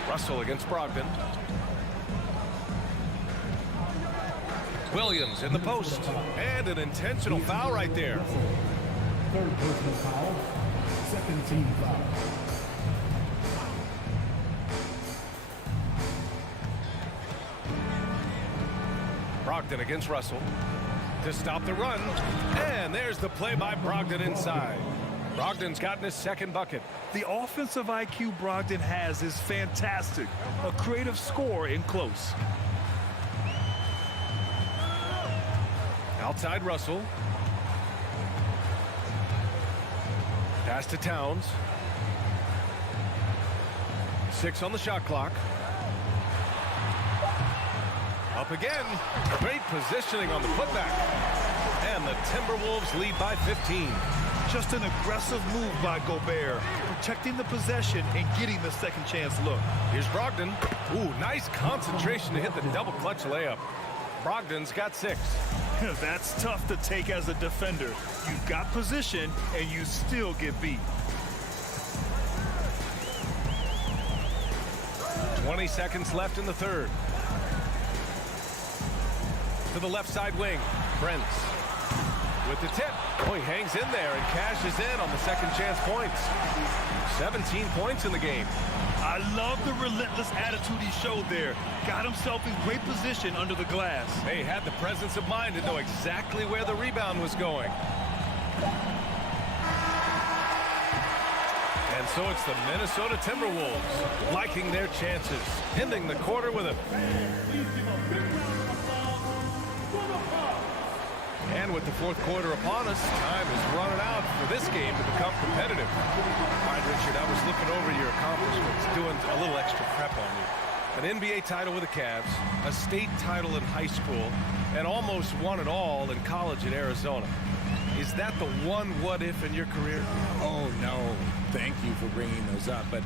Russell against Brogdon. Williams in the post. And an intentional foul right there. Third personal foul. Second team foul. Brogdon against Russell to stop the run. And there's the play by Brogdon inside. Brogdon's gotten his second bucket. The offensive IQ Brogdon has is fantastic. A creative scorer in close. Outside Russell. Pass to Towns. 6 on the shot clock. Up again. Great positioning on the putback. And the Timberwolves lead by 15. Just an aggressive move by Gobert, protecting the possession and getting the second chance look. Here's Brogdon. Ooh, nice concentration to hit the double clutch layup. Brogdon's got 6. That's tough to take as a defender. You've got position and you still get beat. 20 seconds left in the third. To the left side wing. Prince with the tip. Oh, he hangs in there and cashes in on the second chance points. 17 points in the game. I love the relentless attitude he showed there. Got himself in great position under the glass. He had the presence of mind to know exactly where the rebound was going. And so it's the Minnesota Timberwolves liking their chances. Ending the quarter with a... And with the fourth quarter upon us, time is running out for this game to become competitive. All right, Richard, I was looking over your accomplishments, doing a little extra prep on you. An NBA title with the Cavs, a state title in high school, and almost won it all in college at Arizona. Is that the one what-if in your career? Oh, no. Thank you for bringing those up. But,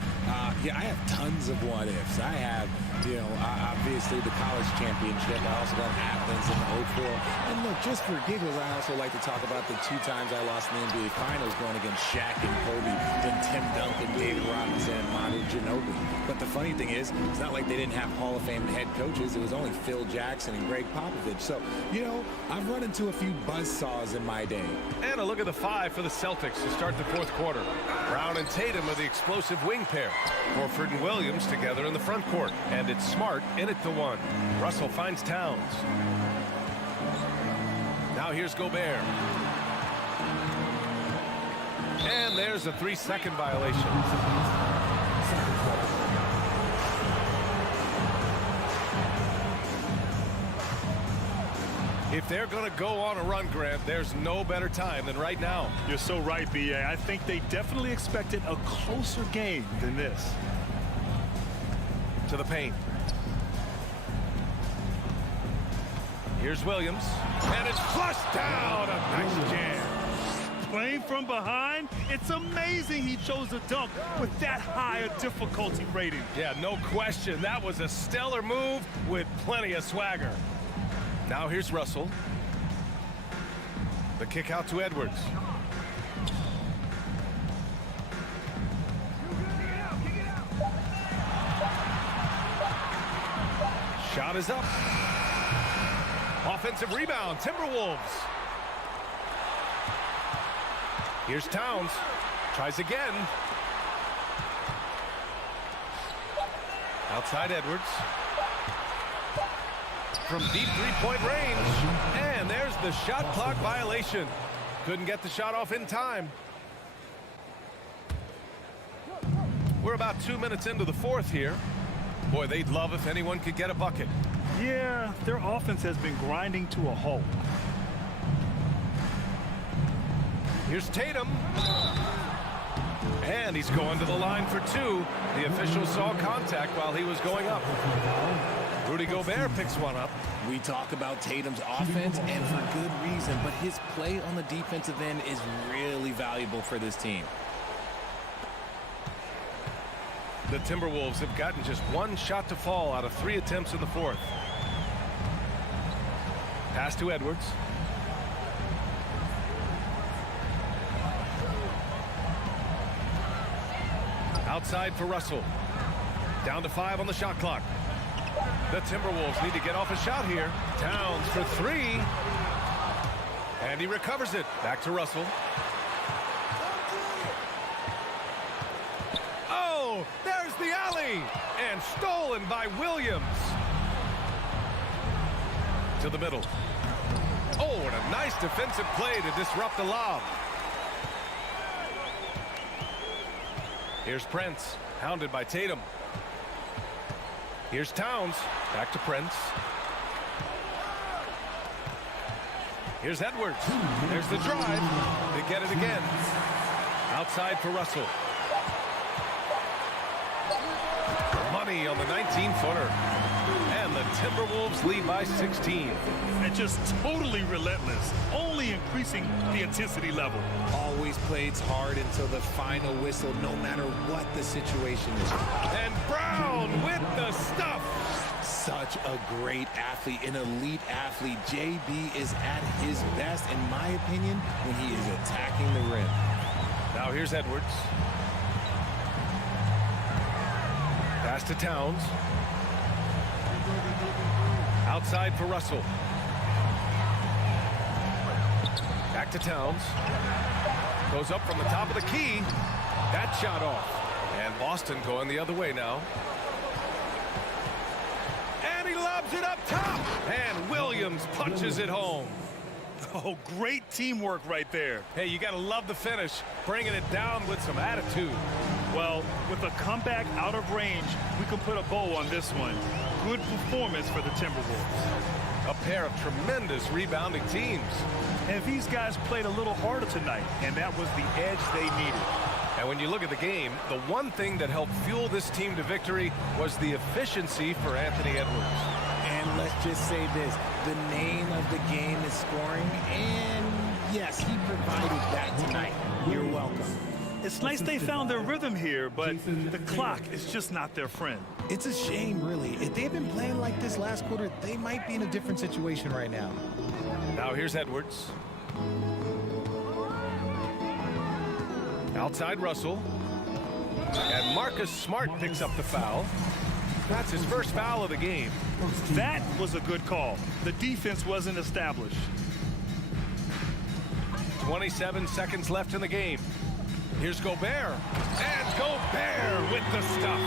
yeah, I have tons of what-ifs. I have, obviously the college championship. I also got Athens in the 04. And look, just for giggles, I also like to talk about the 2 times I lost in the NBA Finals going against Shaq and Kobe, then Tim Duncan, David Robinson, and Manu Ginobili. But the funny thing is, it's not like they didn't have Hall of Fame head coaches. It was only Phil Jackson and Greg Popovich. So, I've run into a few buzzsaws in my day. And a look at the 5 for the Celtics to start the fourth quarter. Brown and Tatum are the explosive wing pair. Horford and Williams together in the front court. And it's Smart in it to 1. Russell finds Towns. Now here's Gobert. And there's a 3-second violation. If they're going to go on a run, Grant, there's no better time than right now. You're so right, B.A. I think they definitely expected a closer game than this. To the paint. Here's Williams. And it's flushed down. A nice jam. Playing from behind, it's amazing he chose a dunk with that high a difficulty rating. Yeah, no question. That was a stellar move with plenty of swagger. Now here's Russell. The kick out to Edwards. Shot is up. offensive rebound. Timberwolves. Here's Towns. Tries again. Outside Edwards. From deep three-point range. And there's the shot clock violation. Couldn't get the shot off in time. We're about 2 minutes into the fourth here. Boy, they'd love if anyone could get a bucket. Yeah, their offense has been grinding to a halt. Here's Tatum. And he's going to the line for two. The official saw contact while he was going up. Rudy Gobert picks one up. We talk about Tatum's offense, and for good reason, but his play on the defensive end is really valuable for this team. The Timberwolves have gotten just one shot to fall out of 3 attempts in the fourth. Pass to Edwards. Outside for Russell. Down to 5 on the shot clock. The Timberwolves need to get off a shot here. Towns for 3. And he recovers it. Back to Russell. Oh, there's the alley. And stolen by Williams. To the middle. Oh, and a nice defensive play to disrupt the lob. Here's Prince, hounded by Tatum. Here's Towns, back to Prince. Here's Edwards. There's the drive. They get it again. Outside for Russell. Money on the 19-footer. And the Timberwolves lead by 16. And just totally relentless, only increasing the intensity level. Always plays hard until the final whistle, no matter what the situation is. And Brown with the stuff. Such a great athlete, an elite athlete. JB is at his best, in my opinion, when he is attacking the rim. Now here's Edwards. Pass to Towns. Outside for Russell. Back to Towns. Goes up from the top of the key. That shot off. And Boston going the other way now. And he lobs it up top. And Williams punches it home. Oh, great teamwork right there. Hey, you got to love the finish. Bringing it down with some attitude. Well, with a comeback out of range, we can put a bow on this one. Good performance for the Timberwolves. A pair of tremendous rebounding teams. And these guys played a little harder tonight, and that was the edge they needed. And when you look at the game, the one thing that helped fuel this team to victory was the efficiency for Anthony Edwards. And let's just say this, the name of the game is scoring, and yes, he provided that tonight. You're welcome. It's nice they found their rhythm here, but the clock is just not their friend. It's a shame, really. If they've been playing like this last quarter, they might be in a different situation right now. Now here's Edwards. Outside Russell. And Marcus Smart picks up the foul. That's his first foul of the game. That was a good call. The defense wasn't established. 27 seconds left in the game. Here's Gobert. And Gobert with the stuff.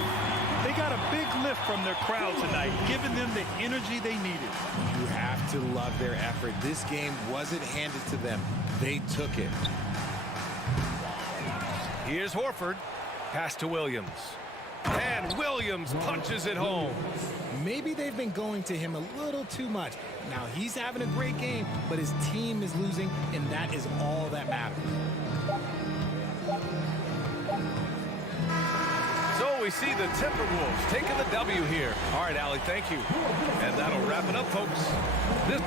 They got a big lift from their crowd tonight, giving them the energy they needed. You have to love their effort. This game wasn't handed to them. They took it. Here's Horford. Pass to Williams. And Williams punches it home. Maybe they've been going to him a little too much. Now, he's having a great game, but his team is losing, and that is all that matters. So we see the Timberwolves taking the W here. All right, Allie, thank you. And that'll wrap it up, folks. This